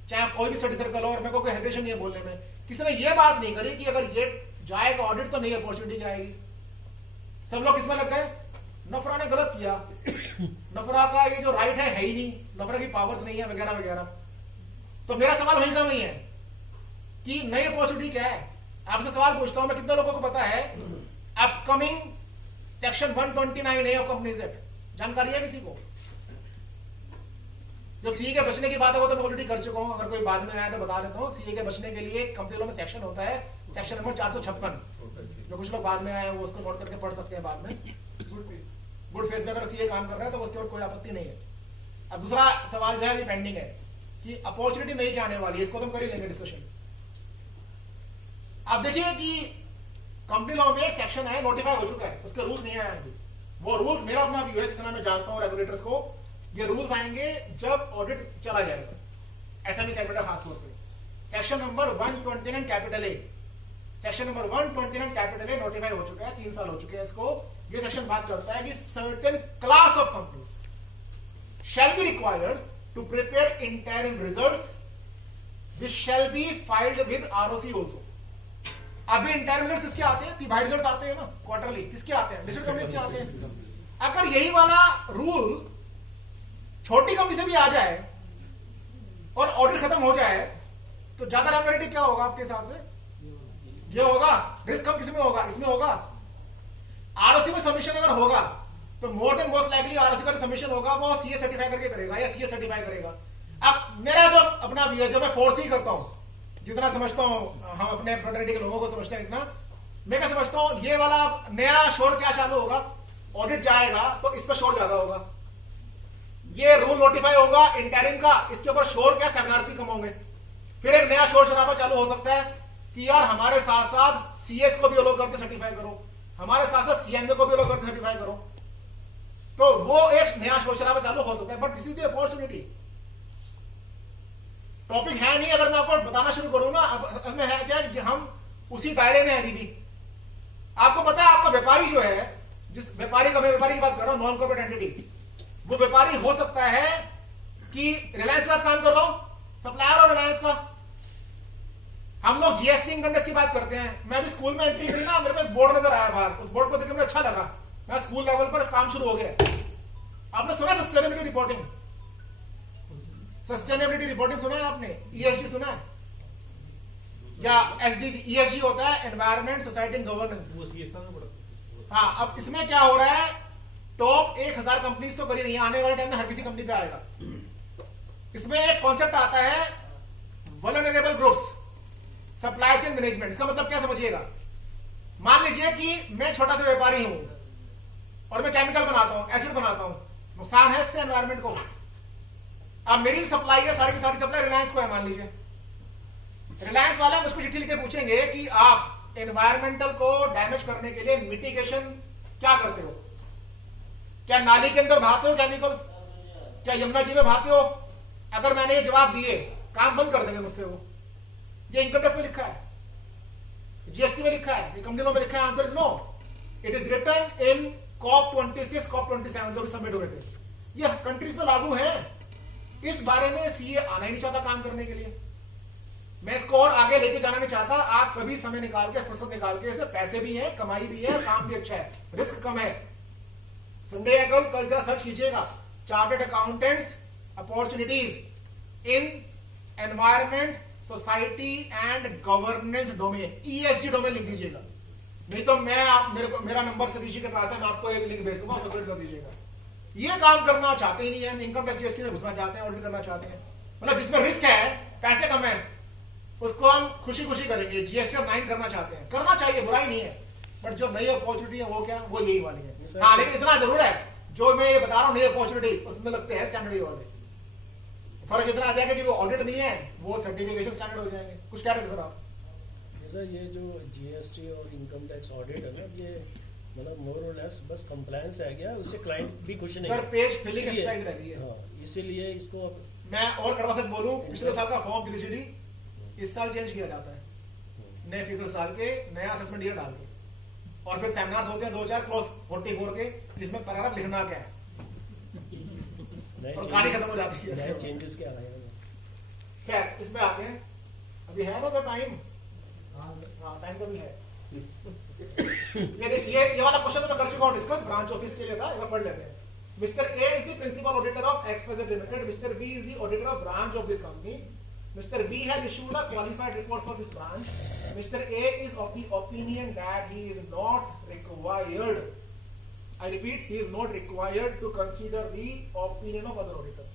चाहे कोई भी स्टडी सर्कल हो, और मेरे को कोई हेजिटेशन नहीं है बोलने में, किसी ने ये बात नहीं करी कि अगर ये जाएगा ऑडिट तो नई अपॉर्चुनिटी आएगी। सब लोग किसमें लग गए? नफरा ने गलत किया, नफरा का ये जो राइट है ही नहीं, नफरा की पावर्स नहीं है वगैरह वगैरह। तो मेरा सवाल वही का वही है कि नई अपॉर्चुनिटी क्या है। आपसे सवाल पूछता हूं मैं, कितने लोगों को पता है upcoming section 129A of companies act जानकारी है किसी को? जो सीए के बचने की बात है वो तो मैं ऑलरेडी कर चुका हूं, अगर कोई बाद में आया तो बता देता हूं। सीए के बचने के लिए कंपनी लॉ में सेक्शन होता है, सेक्शन नंबर 456। जो कुछ लोग बाद में आए वो उसको नोट करके पढ़ सकते हैं बाद में। गुड फेथ में अगर सीए काम कर रहा है तो उसके ऊपर कोई आपत्ति नहीं है। अब दूसरा सवाल जो है अभी पेंडिंग है कि अपॉर्चुनिटी नहीं क्या आने वाली है, इसको तो हम कर ही लेंगे डिस्कशन। आप देखिए कि कंपनी लॉ में एक सेक्शन है, नोटिफाई हो चुका है, उसके रूल्स नहीं आए अभी। वो रूल्स मेरा अपना व्यू है, जितना मैं जानता हूं रेगुलेटर्स को, ये रूल्स आएंगे जब ऑडिट चला जाएगा एसएमई सेगमेंट खास तौर पे। Section number 129 capital A, section number 129 capital A notify हो चुका है, 3 साल हो चुके हैं इसको। ये सेक्शन बात करता है कि certain class of companies shall be required to prepare interim results which shall be filed with ROC also. अभी इंटरिम रिजल्ट्स किसके आते हैं? तिमाही रिजल्ट्स आते हैं ना, क्वार्टरली। किसके आते हैं? लिस्टेड कंपनीज के आते हैं। अगर यही वाला रूल छोटी कंपनी से भी आ जाए और ऑडिट खत्म हो जाए तो ज्यादा लायबिलिटी क्या होगा आपके हिसाब से? ये होगा रिस्क कम किसमें होगा? इसमें होगा। आरओसी में सबमिशन अगर होगा तो more than most likely ROC का सबमिशन होगा वो सीए सर्टिफाई करके करेगा या सीए सर्टिफाई करेगा। अब मेरा जो अपना व्यू है, जो मैं फोर्स ही करता हूं, जितना समझता हूं हम अपने फ्रेटर्निटी के लोगों को समझते हैं इतना, मैं क्या समझता हूं ये वाला नया शोर क्या चालू होगा, ऑडिट जाएगा तो इस पर शोर ज्यादा होगा। ये रूल नोटिफाई होगा इंटरिम का, इसके ऊपर शोर क्या, सेमिनार्स भी कम होंगे। फिर एक नया शोर शराबा चालू हो सकता है कि यार हमारे साथ साथ सीएस को भी अलॉट करके सर्टिफाई करो, हमारे साथ साथ सीएमए को भी अलॉट करके सर्टिफाई करो। तो वो एक नया शोर शराबा चालू हो सकता है। But this is the opportunity. Topic है नहीं, अगर मैं आपको बताना शुरू करूं ना, अब में है क्या कि हम उसी दायरे में है डीबी। आपको पता है आपका व्यापारी जो है, जिस व्यापारी का मैं व्यापारी की बात कर रहा हूं, नॉन कॉर्पोरेट एंटिटी, वो व्यापारी हो सकता है कि रिलायंस के साथ काम कर रहा हूं, सप्लायर और रिलायंस का। हम लोग जीएसटी इनकम टैक्स की बात करते हैं। मैं भी स्कूल में एंट्री करी ना, मेरे को एक बोर्ड नजर आया बाहर, उस बोर्ड को देखकर मुझे अच्छा लगा, मैं स्कूल लेवल पर काम शुरू हो गया। आपने सुना सस्टेनेबिलिटी रिपोर्टिंग? सस्टेनेबिलिटी रिपोर्टिंग सुना है आपने? ईएसजी सुना है या एसडीजी? ईएसजी होता है एनवायरमेंट, सोसाइटी एंड गवर्नेंस। वो सीएसआर में पड़ा। हाँ, अब इसमें क्या हो रहा है, टॉप 1000 कंपनीज तो करी नहीं, आने वाले टाइम में हर किसी कंपनी पे आएगा। इसमें एक कॉन्सेप्ट आता है vulnerable groups, supply chain management. इसका मतलब क्या समझिएगा, मान लीजिए कि मैं छोटा सा व्यापारी हूं और मैं केमिकल बनाता हूं, एसिड बनाता हूं, नुकसान है इससे एनवायरमेंट को। अब मेरी सप्लाई है, सारी की सारी सप्लाई रिलायंस को है, मान लीजिए। रिलायंस वाले मुझको चिट्ठी लिख के पूछेंगे कि आप एनवायरमेंटल को डैमेज करने के लिए मिटिगेशन क्या करते हो? क्या नाली के अंदर बहाते हो केमिकल? क्या यमुना जी में बहाते हो? अगर मैंने ये जवाब दिए, काम बंद कर देंगे मुझसे वो। ये इनकम टैक्स में लिखा है, जीएसटी में लिखा है, कंपनी लॉ में लिखा है। Answer is no. It is written in cop 26, cop 27 जो भी सबमिट हुए थे। ये कंट्रीज में लागू है। इस बारे में सीए आना ही नहीं चाहता काम करने के लिए। मैं इसको और आगे लेके जाना नहीं चाहता। आप कभी समय निकाल के, फुर्सत निकाल के, इससे पैसे भी है, कमाई भी है, काम भी अच्छा है, रिस्क कम है। संडे है कल जरा सर्च कीजिएगा, chartered accountants opportunities in environment, society and governance domain, ESG domain लिख दीजिएगा। नहीं तो मेरा नंबर सतीशी के पास है, मैं आपको एक लिंक भेज दूंगा, सबमिट कर दीजिएगा। ये काम करना चाहते ही नहीं है, इनकम टैक्स जीएसटी में घुसना चाहते हैं, ऑडिट करना चाहते हैं। मतलब जिसमें रिस्क है, पैसे कम है, उसको हम खुशी खुशी करेंगे। जीएसटी 9 करना चाहते हैं, करना चाहिए, बुराई नहीं है। बट जो नई अपॉर्चुनिटी है वो क्या, वो यही वाली है। हाँ, लेकिन इतना जरूर है, जो मैं ये बता रहा हूँ नई अपॉर्चुनिटी, उसमें लगते हैं स्टैंडर्ड वाले। फर्क इतना आ जाएगा कि वो ऑडिट नहीं है, वो सर्टिफिकेशन स्टैंडर्ड हो जाएंगे। कुछ कह रहे थे सर आप? सर ये जो जीएसटी और इनकम टैक्स ऑडिट है ना, ये मतलब मोर और लेस बस कंप्लायंस है गया, उससे क्लाइंट भी खुश नहीं सर है। पेज फिलिंग एक्सरसाइज रह गई है। हाँ, इसीलिए इसको मैं और करवा सच बोलूं, पिछले साल का फॉर्म पीसीडी इस साल चेंज किया जाता है, नए फिगर साल के, नया असेसमेंट ईयर डाल के, और फिर सेमिनार्स होते हैं 2-4 क्लोज 44 के, जिसमें पैराग्राफ लिखना क्या है और कहानी खत्म हो जाती है। नए चेंजेस क्या आए हैं? खैर, इसमें आते हैं, अभी है ना सर टाइम? हाँ, टाइम तो भी है। ये देखिए, ये वाला क्वेश्चन तो मैं कर चुका हूँ डिस्कस, ब्रांच ऑफिस के लिए था, एक बार पढ़ लेते हैं। Mr. A is the principal auditor of XYZ Limited. Mr. B is the auditor of branch of this company. Mr. B has issued a qualified report for this branch. Mr. A is of the opinion that he is not required. I repeat, he is not required to consider the opinion of other auditor.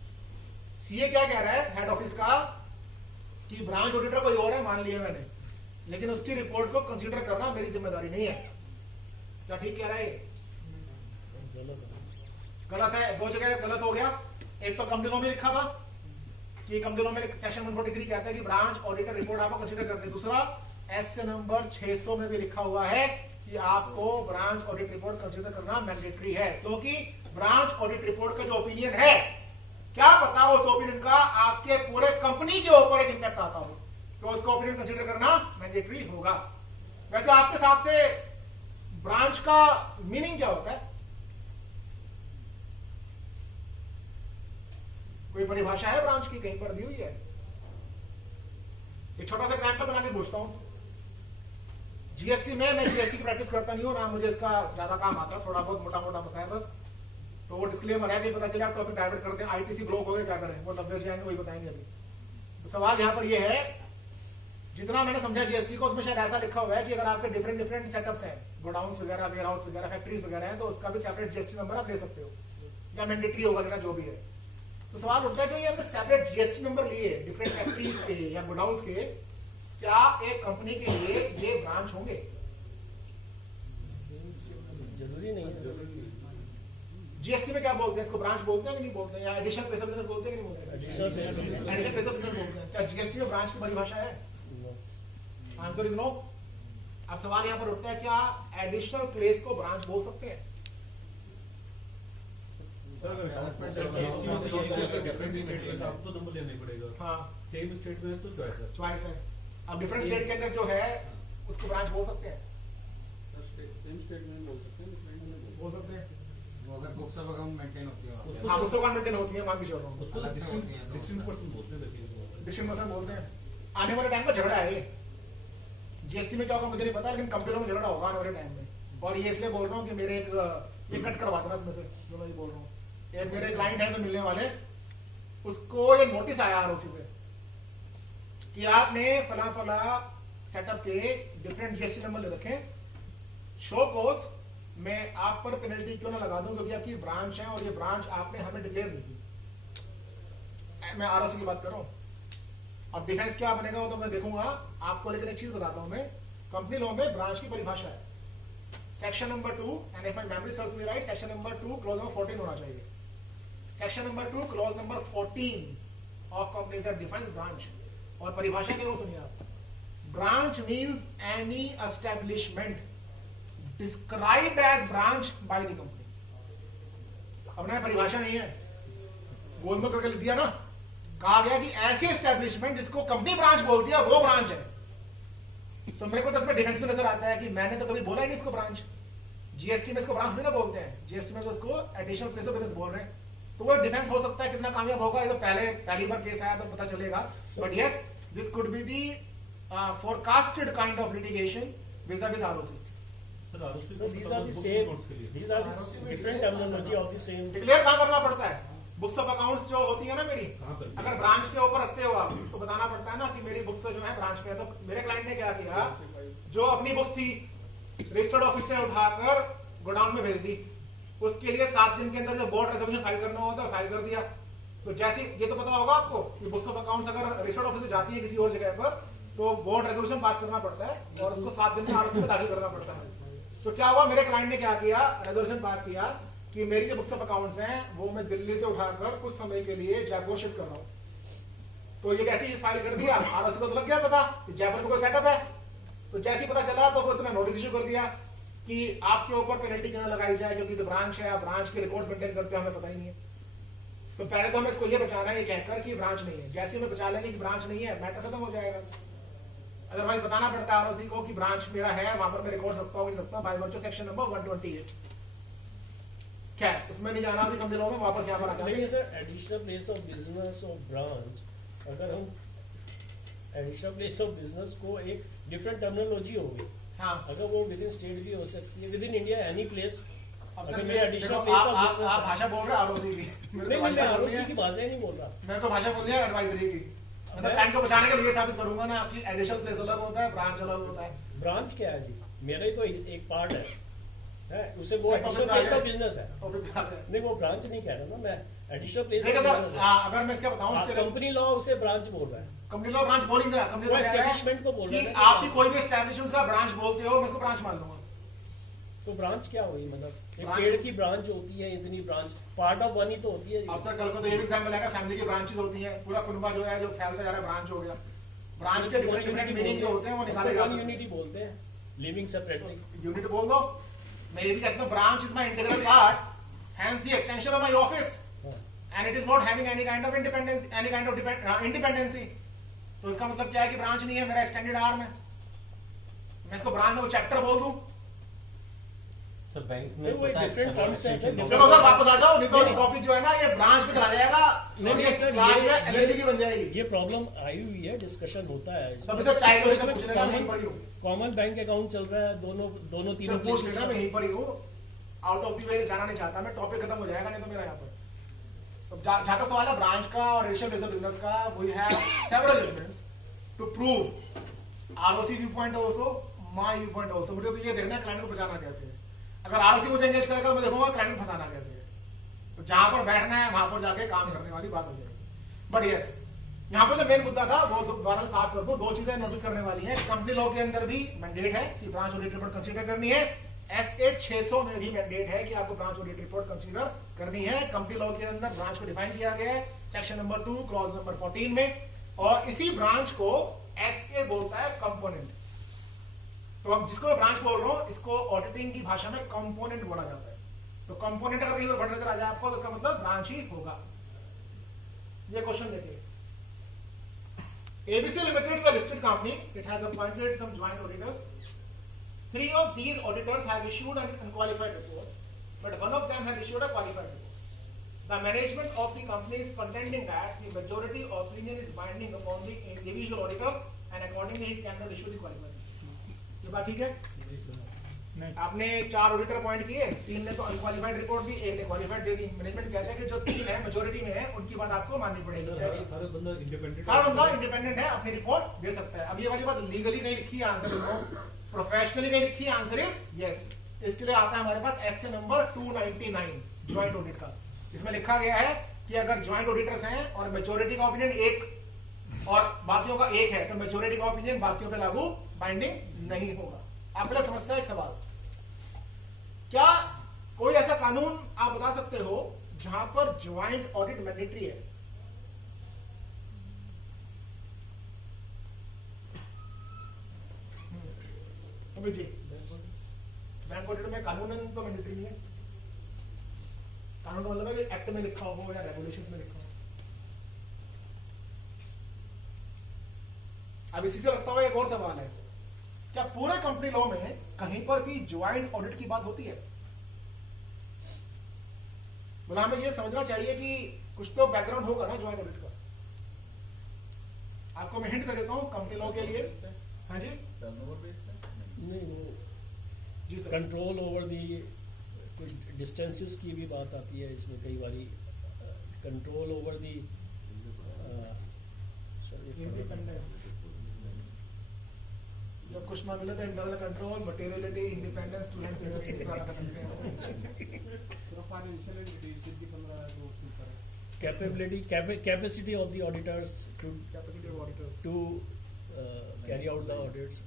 CA क्या कह रहा है head office का कि branch auditor कोई और है, मान लिया मैंने, लेकिन उसकी रिपोर्ट को कंसीडर करना मेरी जिम्मेदारी नहीं है। क्या ठीक कह रहा है? गलत है। दो जगह गलत हो गया। एक तो कंपनी लॉ में लिखा था कि कंपनी लॉ में सेक्शन 143 कहता है कि ब्रांच ऑडिटर रिपोर्ट आपको कंसीडर करनी है। दूसरा एस नंबर 600 में भी लिखा हुआ है कि आपको ब्रांच ऑडिट रिपोर्ट कंसीडर करना मैंडेटरी है, क्योंकि ब्रांच ऑडिट रिपोर्ट का जो ओपिनियन है, क्या पता उस ओपिनियन का आपके पूरे कंपनी के ऊपर एक इंपैक्ट आता हो, तो उसका ओपिनियन कंसीडर करना मैंडेटरी होगा। वैसे आपके हिसाब से ब्रांच का मीनिंग क्या होता है? कोई परिभाषा है ब्रांच की? कहीं पर दी हुई है? एक छोटा सा एग्जांपल बना के पूछता हूं। जीएसटी में मैं जीएसटी की प्रैक्टिस करता नहीं हूं ना, मुझे इसका ज्यादा काम आता है, थोड़ा बहुत मोटा मोटा पता है बस। तो वो डिस्क्लेमर है कि पता चले आप टॉपिक डाइवर्ट करते हैं, आईटीसी ब्लॉक हो गए, क्या करें, वो लंबे जाएंगे, वही बताएंगे अभी। तो सवाल यहां पर ये है, जितना मैंने समझा जीएसटी को, उसमें शायद ऐसा लिखा हुआ है कि अगर आपके डिफरेंट डिफरेंट सेटअप्स हैं, गोडाउन्स वगैरह, वेयर हाउस वगैरह, फैक्ट्रीज वगैरह हैं, तो उसका भी सेपरेट जीएसटी नंबर आप ले सकते हो, या मैंडेटरी होगा लेना, जो भी है। तो सवाल उठता है जो ये हमने सेपरेट जीएसटी नंबर लिए डिफरेंट फैक्ट्रीज के या गोडाउन्स के, क्या एक कंपनी के लिए ये ब्रांच होंगे? जरूरी नहीं है। जीएसटी में क्या बोलते हैं इसको? ब्रांच बोलते हैं कि नहीं बोलते हैं? या एडिशनल स्पेशल बिजनेस बोलते हैं कि नहीं बोलते हैं? एडिशनल स्पेशल बिजनेस बोलते हैं। क्या जीएसटी में ब्रांच की परिभाषा है? Answer is no. अब सवाल यहां पर उठता है, क्या एडिशनल प्लेस को ब्रांच बोल सकते हैं? डिफरेंट स्टेट में आपको नंबर लेना पड़ेगा। हाँ, सेम स्टेट में तो चॉइस है। चॉइस है। अब डिफरेंट स्टेट के अंदर जो है उसको ब्रांच बोल सकते हैं? सेम स्टेट में बोल सकते हैं, बोल सकते हैं। वो अगर बुक्स ऑफ अकाउंट मेंटेन होती है, हाँ, उसको कौन मेंटेन होती है, मान के चल रहा हूँ, उसको अलग से होती है, तो डिस्टिंक्ट पर्सन बोलते हैं बेसिकली। डिस्ट्रिक्ट पर्सन बोलते हैं। आने वाले टाइम में झगड़ा है ये। जीएसटी में क्या होगा मुझे नहीं पता, लेकिन कंपनियों में झगड़ा होगा आने वाले टाइम में। और ये इसलिए बोल रहा हूँ कि मेरे एक ये कट करवा देना इसमें से, जो मैं ये बोल रहा हूँ। एक मेरे क्लाइंट है मिलने वाले, उसको ये नोटिस आया आरओसी से कि आपने फला फला सेटअप के डिफरेंट जीएसटी नंबर ले रखे, शो कोर्स मैं आप पर पेनल्टी क्यों ना लगा दूं, क्योंकि आपकी ब्रांच है और ये ब्रांच आपने हमें डिक्लेयर नहीं की। मैं आरओसी की बात कर रहा हूं। अब डिफेंस क्या बनेगा वो तो मैं देखूंगा आपको, लेकिन एक चीज बताता हूं मैं, कंपनी लॉ में ब्रांच की परिभाषा है section number 2, and if my memory serves me right, section number 2 clause number 14 होना चाहिए। Section number 2 clause number 14 of companies that defines branch. और परिभाषा क्या वो सुनिए आप। Branch means any establishment described as branch by the company. अब ना परिभाषा नहीं है, गोलमोल करके लिख दिया ना, कहा गया कि ऐसी एस्टेब्लिशमेंट जिसको कंपनी ब्रांच बोलती है वो ब्रांच है। तो मेरे को तो इसमें डिफेंस में नजर आता है कि मैंने तो कभी बोला ही नहीं इसको ब्रांच। जीएसटी में इसको ब्रांच नहीं ना बोलते हैं, जीएसटी में तो इसको एडिशनल प्लेस ऑफ बिजनेस बोल रहे हैं। तो वो डिफेंस हो सकता है, कितना कामयाब होगा ये तो पहली बार केस आया तो पता चलेगा। But yes, this could be the forecasted kind of litigation vis-a-vis ROC. So these are the same, these are the different terminology of the same. Declare कहाँ करना पड़ता है? बुक्स ऑफ अकाउंट्स जो होती है ना मेरी, अगर ब्रांच के ऊपर रखते हो आप तो बताना पड़ता है ना कि मेरी बुक्स जो है ब्रांच पे है। तो मेरे क्लाइंट ने क्या किया, जो अपनी बुक्स थी रजिस्टर्ड ऑफिस से उठाकर गोडाउन में भेज दी, उसके लिए 7 दिन के अंदर जो बोर्ड रेजोल्यूशन फाइल करना होता है फाइल कर दिया। तो जैसे ये तो पता होगा आपको कि बुक्स ऑफ अकाउंट्स अगर रजिस्टर्ड ऑफिस से जाती है किसी और जगह पर तो बोर्ड रेजोल्यूशन पास करना पड़ता है और उसको 7 दिन में आरओसी में दाखिल करना पड़ता है। तो क्या हुआ, मेरे क्लाइंट ने क्या किया, रेजोल्यूशन पास किया कि मेरी जो बुक्स ऑफ अकाउंट्स हैं वो मैं दिल्ली से उठाकर कुछ समय के लिए जयपुर शिफ्ट कर रहा हूँ। तो ये कैसी फाइल कर दिया, आरओसी को तो लग गया पता कि जयपुर में कोई सेटअप है। तो जैसे ही पता चला तो उसने नोटिस इशू कर दिया कि आपके ऊपर पेनल्टी क्यों लगाई जाए, क्योंकि तो ब्रांच है, ब्रांच के रिकॉर्ड्स मेंटेन करते हैं, हमें पता ही नहीं है। तो पहले तो हमें इसको ये बचाना है ये कहकर कि ब्रांच नहीं है। जैसे ही हमें बचा लेंगे कि ब्रांच नहीं है, मैटर खत्म हो जाएगा। अदरवाइज बताना पड़ता है आरओसी को कि ब्रांच मेरा है, वहां पर मैं रिकॉर्ड रखता हूँ, नहीं रखता बाय वर्चू सेक्शन नंबर 128। खैर उसमें नहीं जाना अभी, कंपनी लॉ में वापस यहाँ पर आ जाएंगे। Sir additional place of business of branch, अगर हम एडिशनल प्लेस ऑफ बिजनेस को एक डिफरेंट टर्मिनोलॉजी होगी। हाँ, अगर वो विद इन स्टेट भी हो सकती है, with in India any place अब अगर सर मैं ये additional देखो, place of आप business आप है। भाषा बोल रहे हैं आरओसी की नहीं नहीं, मैं आरओसी की भाषा ही नहीं बोल रहा। मैं तो भाषा बोल रही है एडवाइजरी की, मतलब मैं- क्लाइंट को बचाने के लिए साबित करूंगा ना कि एडिशनल प्लेस अलग होता है, ब्रांच अलग होता है। ब्रांच क्या है जी? मेरा ही तो एक पार्ट है उसे वो सर, एडिशनल टॉपिक प्लेस आ ऑफ गया। बिजनेस है। टॉपिक क्या है? नहीं, वो ब्रांच नहीं कह रहा ना मैं, एडिशनल प्लेस ठीक है ऑफ सर, बिजनेस है। अगर मैं इसका बताऊं इसके लिए कंपनी लॉ उसे ब्रांच बोल रहा है। कंपनी लॉ ब्रांच बोल ही नहीं रहा, कंपनी वो लॉ कह रहा है establishment को बोल रहा कि है ना, आपकी कोई भी एस्टैब्लिशमेंट का ब्रांच बोलते हो, मैं इसको ब्रांच मान लूंगा। तो ब्रांच क्या हुई? मतलब एक ब्रांच- पेड़ की ब्रांच होती है, इतनी ब्रांच, पार्ट ऑफ वन ही तो होती है जी। अब सर कल को तो ये भी एग्जाम्पल आएगा, फैमिली की ब्रांचेस होती हैं, पूरा कुनबा जो है जो फैलता जा रहा है ब्रांच हो गया। ब्रांच के डिफरेंट डिफरेंट मीनिंग जो होते हैं वो निकाले जा वन सकते यूनिटी बोलते हैं, लिविंग सेपरेटली। हैं। यूनिट बोल दो, मैं ये भी कह सकता हूँ branch is my integral part, hence the extension of my office and it is not having any kind of independence, any kind of independency. तो इसका मतलब क्या है कि ब्रांच नहीं है, मेरा एक्सटेंडेड आर्म है। मैं इसको ब्रांच को चैप्टर बोल दूं। सर बैंक नहीं, में वो एक पता है, different अगर terms है, extension different- चलो सर वापस आ जाओ, नहीं नहीं, तो टॉपिक जो है ना ये ब्रांच पे चला जाएगा, नहीं, नहीं, सर, क्लास ये- में एलएलडी की बन जाएगी। ये प्रॉब्लम आई हुई है, डिस्कशन होता है इसमें। तभी सर चाहे तो इसमें पूछ लेना, मैं यहीं पर ही हूँ। कॉमन बैंक अकाउंट चल रहा है, दोनों तीनों सर पूछ places लेना, का। मैं यहीं पर ही हूँ, आउट ऑफ द वे जाना नहीं चाहता मैं, टॉपिक खत्म हो जाएगा नहीं तो मेरा यहाँ पर। तो जहाँ तक सवाल है ब्रांच का और रेशियल बेस ऑफ बिजनेस का, we have several elements to prove ROC view point also, my view point also. मुझे तो ये देखना है क्लाइंट को बचाना कैसे है। अगर आरओसी मुझे एंगेज करेगा तो मैं देखूंगा क्लाइंट को फंसाना कैसे है। तो जहां पर बैठना है वहां पर जाके काम करने वाली बात हो जाएगी। बट यस, यहाँ पर जो मेन मुद्दा था वो दोबारा साफ कर दो। दो चीजें नोटिस करने वाली हैं। कंपनी लॉ के अंदर भी मैंडेट है कि ब्रांच ऑडिट रिपोर्ट कंसीडर करनी है। SA 600 में भी मैंडेट है कि आपको ब्रांच ऑडिट रिपोर्ट कंसीडर करनी है। कंपनी लॉ के अंदर ब्रांच को डिफाइन किया गया है सेक्शन नंबर 2 क्लॉज नंबर 14 में, और इसी ब्रांच को SA बोलता है कंपोनेंट। तो अब जिसको मैं ब्रांच बोल रहा हूं इसको ऑडिटिंग की भाषा में कंपोनेंट बोला जाता है। तो कंपोनेंट अगर कहीं और बढ़ नजर आ जाए आपको तो इसका मतलब ब्रांच ही होगा। ये क्वेश्चन देखिए, ABC Limited is a listed company. It has appointed some joint auditors. 3 of these auditors have issued an unqualified report, but one of them has issued a qualified report. The management of the company is contending that the majority opinion is binding upon the individual auditor, and accordingly he cannot issue the qualified report. ये बात ठीक है? आपने 4 auditor appoint किए, 3 ने तो unqualified report दी, 1 ने qualified दे दी। Management कहता है कि जो 3 है मेजोरिटी में है उनकी बात आपको माननी पड़ेगी। हर बंदा इंडिपेंडेंट हर बंदा इंडिपेंडेंट है, अपनी रिपोर्ट दे सकता है। अब ये वाली बात लीगली नहीं लिखी है, आंसर नो। प्रोफेशनली नहीं लिखी है, आंसर इज यस। इसके लिए आता है हमारे पास एसए नंबर 299 ज्वाइंट ऑडिट का। इसमें लिखा गया है कि अगर ज्वाइंट ऑडिटर्स हैं और मेजोरिटी का ओपिनियन 1 और बाकियों का 1 है तो मेजोरिटी का ओपिनियन बाकियों पे लागू बाइंडिंग नहीं होगा। आपके लिए समस्या एक सवाल, क्या कोई ऐसा कानून आप बता सकते हो जहां पर ज्वाइंट ऑडिट मैंडेटरी है? जी, बैंक ऑडिट में कानून तो मैंडेटरी नहीं है। कानून का मतलब है कि एक्ट में लिखा हो या रेगुलेशंस में लिखा हो। अब इसी से लगता हुआ एक और सवाल है, क्या पूरे कंपनी लॉ में कहीं पर भी ज्वाइंट ऑडिट की बात होती है? बोला हमें ये समझना चाहिए कि कुछ तो बैकग्राउंड होगा ना ज्वाइंट ऑडिट का। आपको मैं हिंट कर देता हूं कंपनी लॉ के लिए। हाँ जी, टर्नओवर बेस्ड है? नहीं, वो जी सर। कंट्रोल ओवर दी कुछ डिस्टेंसेस की भी बात आती है इसमें कई बारी। कंट्रोल ओवर दी जब कुछ ना मिले तो internal control, materiality, independence, student capacity of the auditors capacity of auditors. To carry out the audits.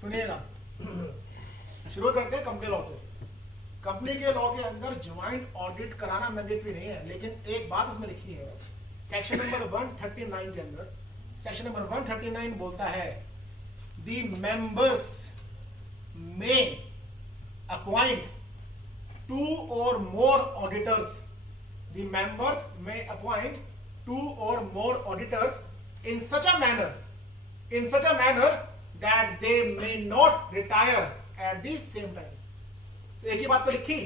सुनिएगा, शुरू करते हैं कंपनी लॉ से। कंपनी के लॉ के अंदर ज्वाइंट ऑडिट कराना मैंडेटरी नहीं है, लेकिन एक बात उसमें लिखी है सेक्शन नंबर 139 के अंदर। सेक्शन नंबर 139 बोलता है द मेंबर्स में appoint 2 or more auditors. The members may appoint 2 or more auditors in such a manner that they may not retire at the same time. तो एक ही बात तो लिखी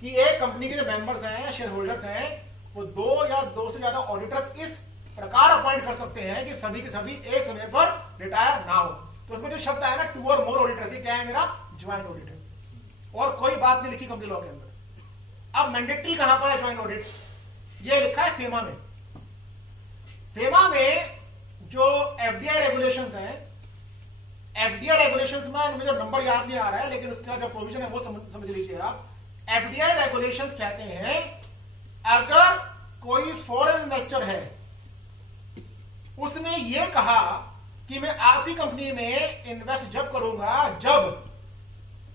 कि एक कंपनी के जो मेंबर्स हैं, शेयर होल्डर्स हैं, वो 2 या 2 से ज्यादा ऑडिटर्स इस प्रकार अपॉइंट कर सकते हैं कि सभी के सभी एक समय पर रिटायर ना हो। तो उसमें जो शब्द आया ना 2 or more auditors, ये क्या है? मेरा ज्वाइंट ऑडिट है। और कोई बात नहीं लिखी कंपनी लॉ के अंदर। अब मैंडेटरी कहां पर है ज्वाइंट ऑडिट? ये लिखा है फेमा में। फेमा में जो एफडीआई रेगुलेशंस हैं, एफडीआई रेगुलेशंस में मुझे नंबर याद नहीं आ रहा है, लेकिन उसका जो प्रोविजन है वो समझ लीजिए आप। एफडीआई रेगुलेशंस कहते हैं अगर कोई फॉरेन इन्वेस्टर है, उसने ये कहा कि मैं आपकी कंपनी में इन्वेस्ट जब करूंगा जब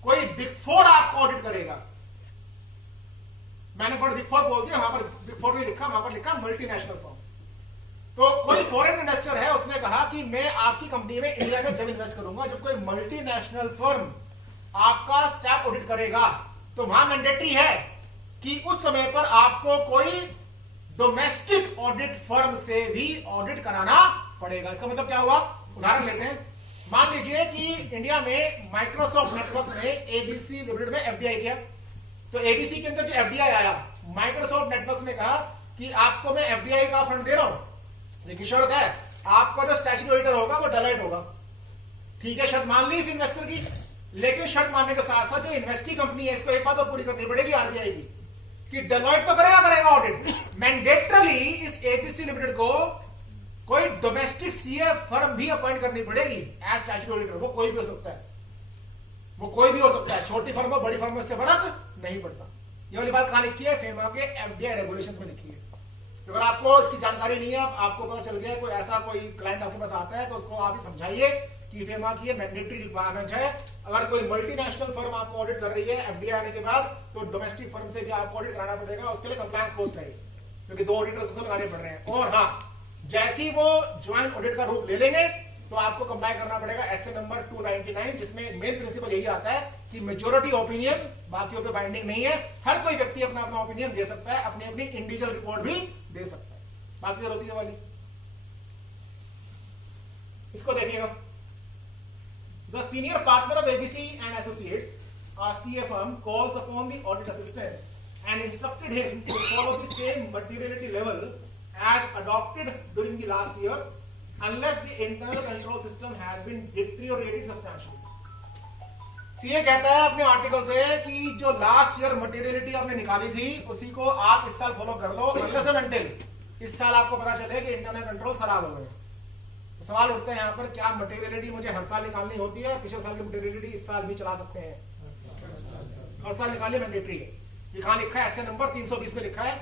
कोई बिग फोर आपको ऑडिट करेगा। मैंने बिग फोर बोल दिया, वहां पर बिग फोर नहीं लिखा, वहां पर लिखा मल्टीनेशनल फर्म। तो कोई फॉरेन इन्वेस्टर है, उसने कहा कि मैं आपकी कंपनी में इंडिया में जब इन्वेस्ट करूंगा जब कोई मल्टीनेशनल फर्म आपका स्टैफ ऑडिट करेगा, तो वहां मैंडेटरी है कि उस समय पर आपको कोई डोमेस्टिक ऑडिट फर्म से भी ऑडिट कराना पड़ेगा। इसका मतलब क्या हुआ? उदाहरण लेते हैं। मान लीजिए कि इंडिया में माइक्रोसॉफ्ट नेटवर्क्स ने एबीसी लिमिटेड में एफडीआई किया, तो एबीसी के अंदर जो एफडीआई आया, माइक्रोसॉफ्ट नेटवर्क्स ने कहा कि आपको मैं एफडीआई का फंड दे रहा हूं, लेकिन शर्त है आपका जो स्टैट्यूटरी ऑडिटर होगा वो डेलॉयट होगा। ठीक है, शर्त मान ली इस इन्वेस्टर की, लेकिन शर्त मानने के साथ साथ जो इन्वेस्टिंग कंपनी है इसको एक बात और पूरी करनी पड़ेगी आरबीआई की कि डेलॉयट तो करेगा ऑडिट। मैंडेटरली इस एबीसी लिमिटेड को कोई डोमेस्टिक सीए फर्म भी अपॉइंट करनी पड़ेगी एज स्टैट्यूटरी ऑडिटर। वो कोई भी हो सकता है, वो कोई भी हो सकता है, छोटी फर्म हो बड़ी फर्म में इससे फर्क नहीं पड़ता। ये वाली बात कहां लिखी है? फेमा के एफडीआई रेगुलेशंस में लिखी है। तो अगर आपको इसकी जानकारी नहीं है, आपको पता चल गया कोई ऐसा कोई क्लाइंट आपके पास आता है, तो उसको आप समझाइए कि फेमा की मैंडेटरी रिक्वायरमेंट है। अगर कोई मल्टीनेशनल फर्म आपको ऑडिट कर रही है एफडीआई आने के बाद, तो डोमेस्टिक फर्म से भी आपको ऑडिट कराना पड़ेगा। उसके लिए कंप्लायंस कोस्ट है, क्योंकि दो ऑडिटर्स को लगाने पड़ रहे हैं। और हाँ, जैसी वो ज्वाइंट ऑडिट का रूप ले लेंगे तो आपको कंप्लाई करना पड़ेगा एसए नंबर 299, जिसमें मेन प्रिंसिपल यही आता है कि मेजॉरिटी ओपिनियन बाकियों पे बाइंडिंग नहीं है। हर कोई व्यक्ति अपना अपना ओपिनियन दे सकता है, अपनी अपनी इंडिविजुअल रिपोर्ट भी दे सकता है। बात क्लियर होती है वाली? इसको देखिएगा। The senior partner of ABC and Associates, or CA firm, calls upon the audit assistant and instructed him to follow the same materiality level as adopted during the last year, unless the internal control system has been deteriorated substantially. CA कहता है अपने article से कि जो last year materiality आपने निकाली थी उसी को आप इस साल फॉलो कर लो, अनलेस एंड अनटिल इस साल आपको पता चले कि इंटरनल कंट्रोल खराब हो गए। तो सवाल उठते हैं यहाँ पर, क्या मटेरियलिटी मुझे हर साल निकालनी होती है? पिछले साल की मटेरियलिटी इस साल भी चला सकते हैं? हर साल निकालनी मैंडेटरी है। ये कहां लिखा है? ऐसे नंबर 320 में लिखा है।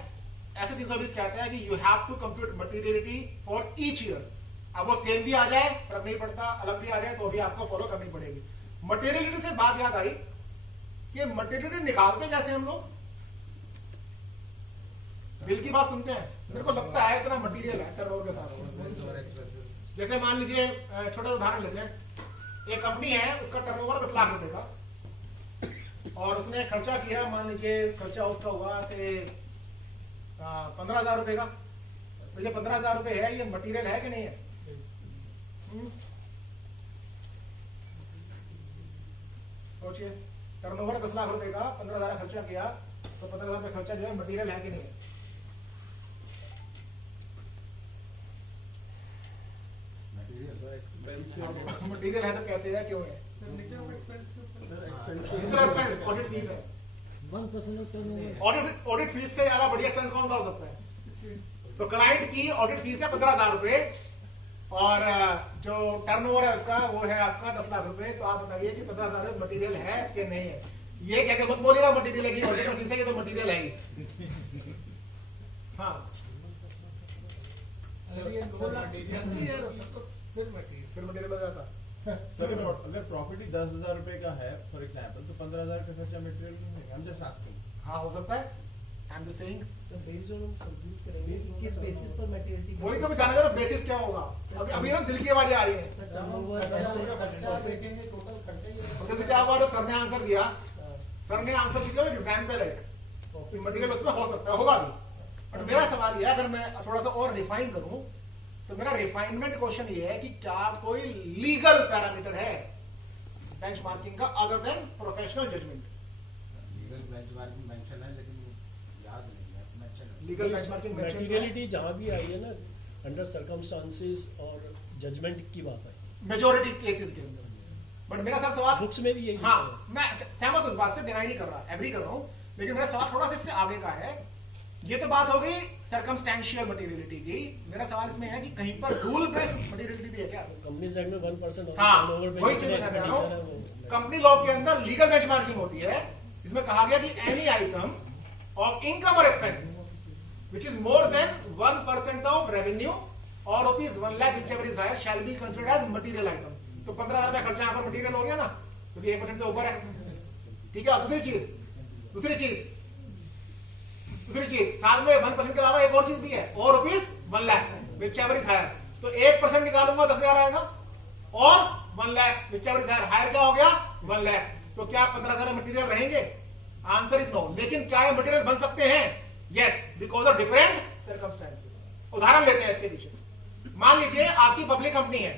ऐसे 320 कहता है कि you have to compute materiality for each year. अब वो सेम भी आ जाए फर्क नहीं पड़ता, अलग भी आ जाए तो भी आपको फॉलो करनी पड़ेगी। मटेरियलिटी से बात याद आई कि मटेरियलिटी निकालते कैसे हम लोग? बिल की बात सुनते हैं, मेरे को लगता है इतना मटेरियल है टर्नओवर के साथ। जैसे मान लीजिए छोटा उदाहरण लेते हैं, एक कंपनी है, उसका टर्नओवर 10 लाख रुपए का और उसने खर्चा किया, मान लीजिए खर्चा उसका हुआ से 15,000 रुपए का। तो ये 15,000 रुपए है, ये मटेरियल है कि नहीं है? सोचिए, टर्नओवर 10 लाख रुपए का, 15,000 खर्चा किया, तो 15,000 रुपए खर्चा जो है मटेरियल है कि नहीं है? मटेरियल है तो कैसे है, क्यों है? ऑडिट फीस है। 1% ऑफ टर्नओवर। ऑडिट फीस से ज्यादा बढ़िया एक्सपेंस कौन सा हो सकता है? तो क्लाइंट की ऑडिट फीस है 15,000 रुपए और जो टर्नओवर है उसका वो है आपका 10 लाख रुपए। तो आप बताइए कि 15,000 मटेरियल है कि नहीं है? ये क्या मत बोलिएगा मटेरियल है कि ऑडिट फीस है, ये तो मटेरियल है ही। हाँ, फिर मटेरियल हो जाता। सर अगर प्रॉपर्टी 10,000 रुपए का है फॉर एग्जांपल, तो 15,000 का खर्चा मटेरियल में है। हम जस्ट आस्किंग। हाँ, हो सकता है। आई एम जस्ट सेइंग किस बेसिस पर मटेरियलिटी? वही तो मैं जानना चाह रहा हूं, बेसिस क्या होगा? अभी ना दिल की आवाज आ रही है। जैसे क्या हुआ, सर ने आंसर दिया, सर ने आंसर दिया एग्जाम्पल है, मटेरियल उसमें हो सकता है, होगा भी। बट मेरा सवाल यह है, अगर मैं थोड़ा सा और रिफाइन करूं तो मेरा रिफाइनमेंट क्वेश्चन ये है कि क्या कोई लीगल पैरामीटर है बेंचमार्किंग का other than professional judgement? Legal benchmarking mention है लेकिन याद नहीं है मेंशन है। लीगल बेंचमार्किंग मटेरियलिटी जहां भी आई है ना, अंडर सर्कमस्टांसेस और जजमेंट की बात है। मेजॉरिटी केसेस के अंदर बट मेरा सर सवाल बुक्स में भी यही हाँ, लिखा है। मैं सहमत हूं इस बात से, डिनाई नहीं कर रहा, एग्री कर रहा हूं, लेकिन मेरा सवाल थोड़ा सा इससे आगे का है। ये तो बात हो गई सर्कमस्टेंशियल मटेरियलिटी की, मेरा सवाल इसमें है कि कहीं पर रूल बेस्ड मटेरियलिटी भी है क्या? कंपनी साइड में 1% हाँ, टर्नओवर पे वही जितना चीज मैं कह रहा एक्सपेंडिचर है हूं। वो कंपनी लॉ के अंदर लीगल बेंचमार्किंग होती है, इसमें कहा गया कि एनी आइटम ऑफ इनकम और expense which is more than 1% of revenue or rupees 1 lakh whichever is higher shall be considered as material item। तो 15,000 रुपया खर्चा यहाँ पर मटीरियल हो गया ना, क्योंकि 1% से ऊपर है, ठीक है। दूसरी चीज साथ में 1% के अलावा एक और चीज भी है, और rupees 1 lakh whichever is higher। तो 1% निकालूंगा 10,000 आएगा, और 1 lakh whichever is higher, higher क्या हो गया 1 लाख। तो क्या 15,000 मटीरियल रहेंगे? Answer is no. लेकिन क्या ये मटीरियल बन सकते हैं? Yes, because of different circumstances. उदाहरण लेते हैं इसके पीछे। मान लीजिए आपकी पब्लिक कंपनी है,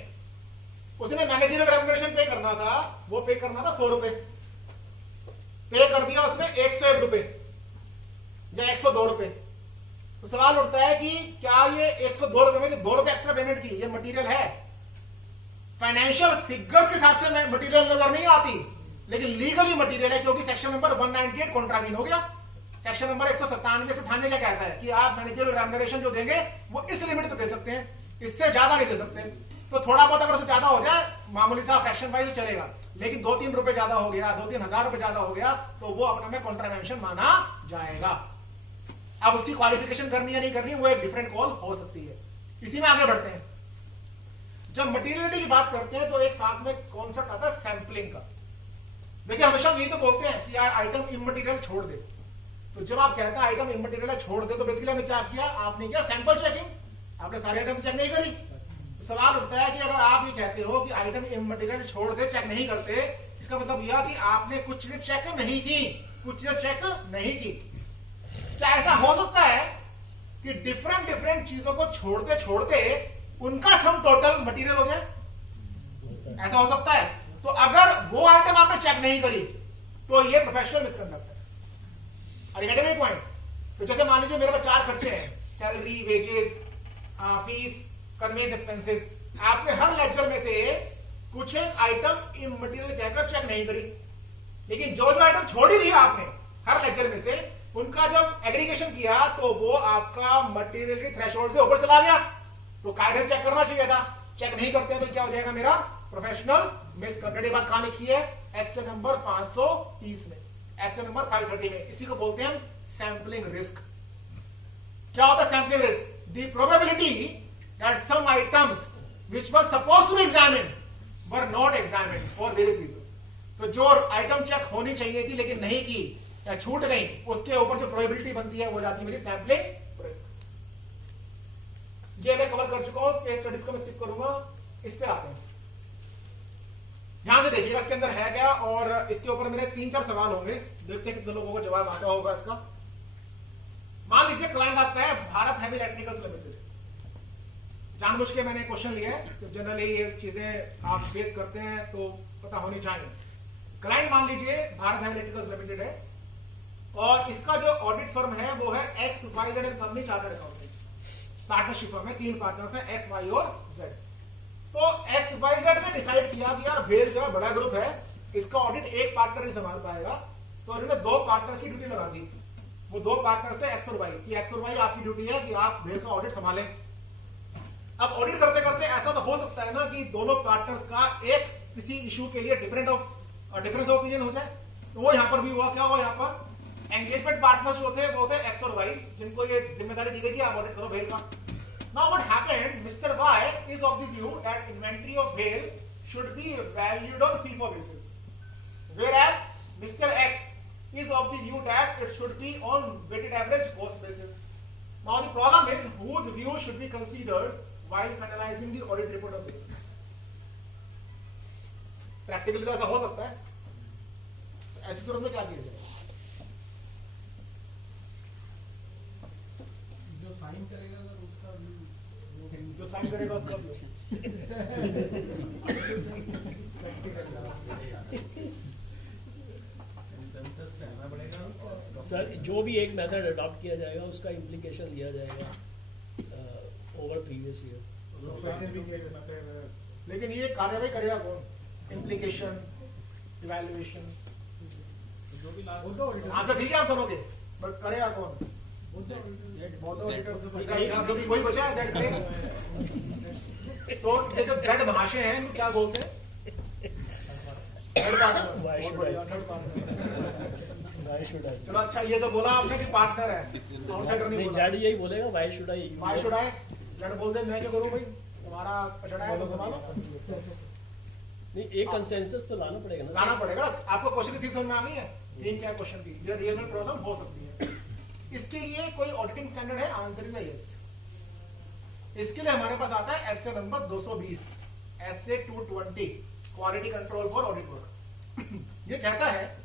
उसने मैनेजरियल रेम्युनरेशन पे करना था, वो पे करना था 100 रुपए, पे कर दिया उसने 101 रुपए या 102 रुपए। तो सवाल उठता है कि क्या ये 102 रुपए में जो 2 रुपए एक्स्ट्रा पेमेंट की, ये मटेरियल है? फाइनेंशियल फिगर्स के हिसाब से मटेरियल नजर नहीं आती, लेकिन लीगली मटेरियल है, क्योंकि सेक्शन नंबर 198 कॉन्ट्रावीन हो गया। सेक्शन नंबर 197 से 98 क्या कहता है कि आप मैनेजरियल रेम्युनरेशन जो देंगे वो इस लिमिट पे दे सकते हैं, इससे ज्यादा नहीं दे सकते। तो थोड़ा बहुत अगर उससे ज्यादा हो जाए, मामूली सा फ्रैक्शन वाइज चलेगा, लेकिन 2-3 रुपए ज्यादा हो गया, 2-3 हजार रुपए ज्यादा हो गया, तो वो अपने में कॉन्ट्रावेंशन माना जाएगा। अब उसकी क्वालिफिकेशन करनी है नहीं करनी, वो एक डिफरेंट कॉल हो सकती है। इसी में आगे बढ़ते हैं। जब मटीरियलिटी की बात करते हैं तो एक साथ में कॉन्सेप्ट आता है सैंपलिंग का। देखिए हमेशा यही तो बोलते हैं कि यार आइटम इममटीरियल छोड़ दे। तो जब आप कहते हैं आइटम इममटीरियल छोड़ दे, तो बेसिकली आपने क्या किया? आपने किया सैंपल चेकिंग, आपने सारे आइटम चेक नहीं करी। तो सवाल उठता है कि अगर आप ये कहते हो कि आइटम इममटीरियल छोड़ दे, चेक नहीं करते, इसका मतलब यह कि आपने कुछ चीजें चेक नहीं की, कुछ चीजें चेक नहीं की। क्या ऐसा हो सकता है कि डिफरेंट चीजों को छोड़ते छोड़ते उनका सम टोटल मटेरियल हो जाए? ऐसा हो सकता है। तो अगर वो आइटम आपने चेक नहीं करी, तो ये प्रोफेशनल मिसकंडक्ट है। और गेटिंग माय पॉइंट? तो जैसे मान लीजिए मेरे पास 4 खर्चे हैं, salary, wages, fees, conveyance expenses. आपने हर लेक्चर में से कुछ एक आइटम इममटीरियल कहकर चेक नहीं करी, लेकिन जो जो आइटम छोड़ ही दिया आपने हर लेक्चर में से, उनका जब एग्रीगेशन किया तो वो आपका मटेरियल के थ्रेशोल्ड से ऊपर चला गया। तो कायदे चेक करना चाहिए था, चेक नहीं करते हैं तो क्या हो जाएगा? मेरा प्रोफेशनल मिसकंडक्ट। ये बात कहां लिखी है? एसए नंबर 530 में, एसए नंबर 530 में। इसी को बोलते हैं हम सैंपलिंग रिस्क। क्या होता है sampling risk? The probability that some items which were supposed to be examined were not examined for various reasons. तो जो आइटम चेक होनी चाहिए थी लेकिन नहीं की या छूट गई, उसके ऊपर जो प्रोबेबिलिटी बनती है वो जाती है मेरी सैंपलिंग रिस्क। ये मैं कवर कर चुका हूं, केस स्टडीज को मैं स्किप करूंगा। इस पे आते हैं, ध्यान से देखिएगा इसके अंदर है क्या, और इसके ऊपर मेरे 3-4 सवाल होंगे, देखते हैं कितने लोगों को जवाब आता होगा इसका। मान लीजिए क्लाइंट आपका है भारत हैवी इलेक्ट्रिकल्स लिमिटेड। जानबूझ के मैंने क्वेश्चन लिया है, तो जनरली ये चीजें आप फेस करते हैं तो पता होनी चाहिए। क्लाइंट मान लीजिए भारत हैवी इलेक्ट्रिकल्स लिमिटेड है, और इसका जो ऑडिट फर्म है वो है XYZ company chartered accountants. Partnership firm है, 3 पार्टनर्स हैं, X, Y और Z। तो XYZ ने डिसाइड किया कि यार भेल जो है बड़ा ग्रुप है, इसका ऑडिट एक पार्टनर नहीं संभाल पाएगा, तो उन्होंने 2 पार्टनर्स की ड्यूटी लगा दी। वो 2 पार्टनर्स है X और Y, कि X और Y आपकी ड्यूटी है कि आप भेल का ऑडिट संभालें। अब ऑडिट करते करते ऐसा तो हो सकता है ना कि दोनों पार्टनर्स का एक किसी इशू के लिए डिफरेंस ऑफ ओपिनियन हो जाए। तो वो यहां पर भी हुआ। क्या हुआ? यहां पर एंगेजमेंट पार्टनर्स जो थे वो थे X और Y, जिनको ये जिम्मेदारी दी गई कि आप ऑडिट करो भेल का। Now what happened? Mr. Y is of the view that inventory of BHEL should be valued on FIFO basis, whereas Mr. X is of the view that it should be on weighted average cost basis. Now the problem is whose view should be considered while analyzing the audit report of BHEL. Practically तो ऐसा हो सकता है। ऐसी सूरत में क्या किया जाए? जो साइन करेगा उसका जो साइन करेगा उसका सर जो भी एक मेथड अडॉप्ट किया जाएगा उसका इम्प्लीकेशन लिया जाएगा ओवर प्रीवियस ईयर। लेकिन ये कार्रवाई करेगा कौन? implication, evaluation. जो भी लास्ट आंसर ठीक है आप दोनों के, बट करेगा कौन? बहुत ऑडिटर्स अभी वही बचा है Z पे। तो ये जो Z भाषे हैं इनको क्या बोलते हैं? Why should I? Why should I? चलो अच्छा, ये तो बोला आपने कि पार्टनर है, आउटसाइडर नहीं नहीं, बोला। जेड यही बोलेगा why should I? Why should I? Z बोल दे, मैं क्या करूं भाई, तुम्हारा पछड़ा है तो संभालो। नहीं, एक कंसेंसस तो लाना पड़ेगा ना। लाना पड़ेगा। आपको क्वेश्चन की थी समझ में आ गई है? तीन क्या क्वेश्चन थी, ये रियल वर्ल्ड प्रॉब्लम हो सकती है। इसके लिए कोई ऑडिटिंग स्टैंडर्ड है? Answer is yes. इसके लिए हमारे पास आता है SA number 220, SA 220, quality control for audit work. ये कहता है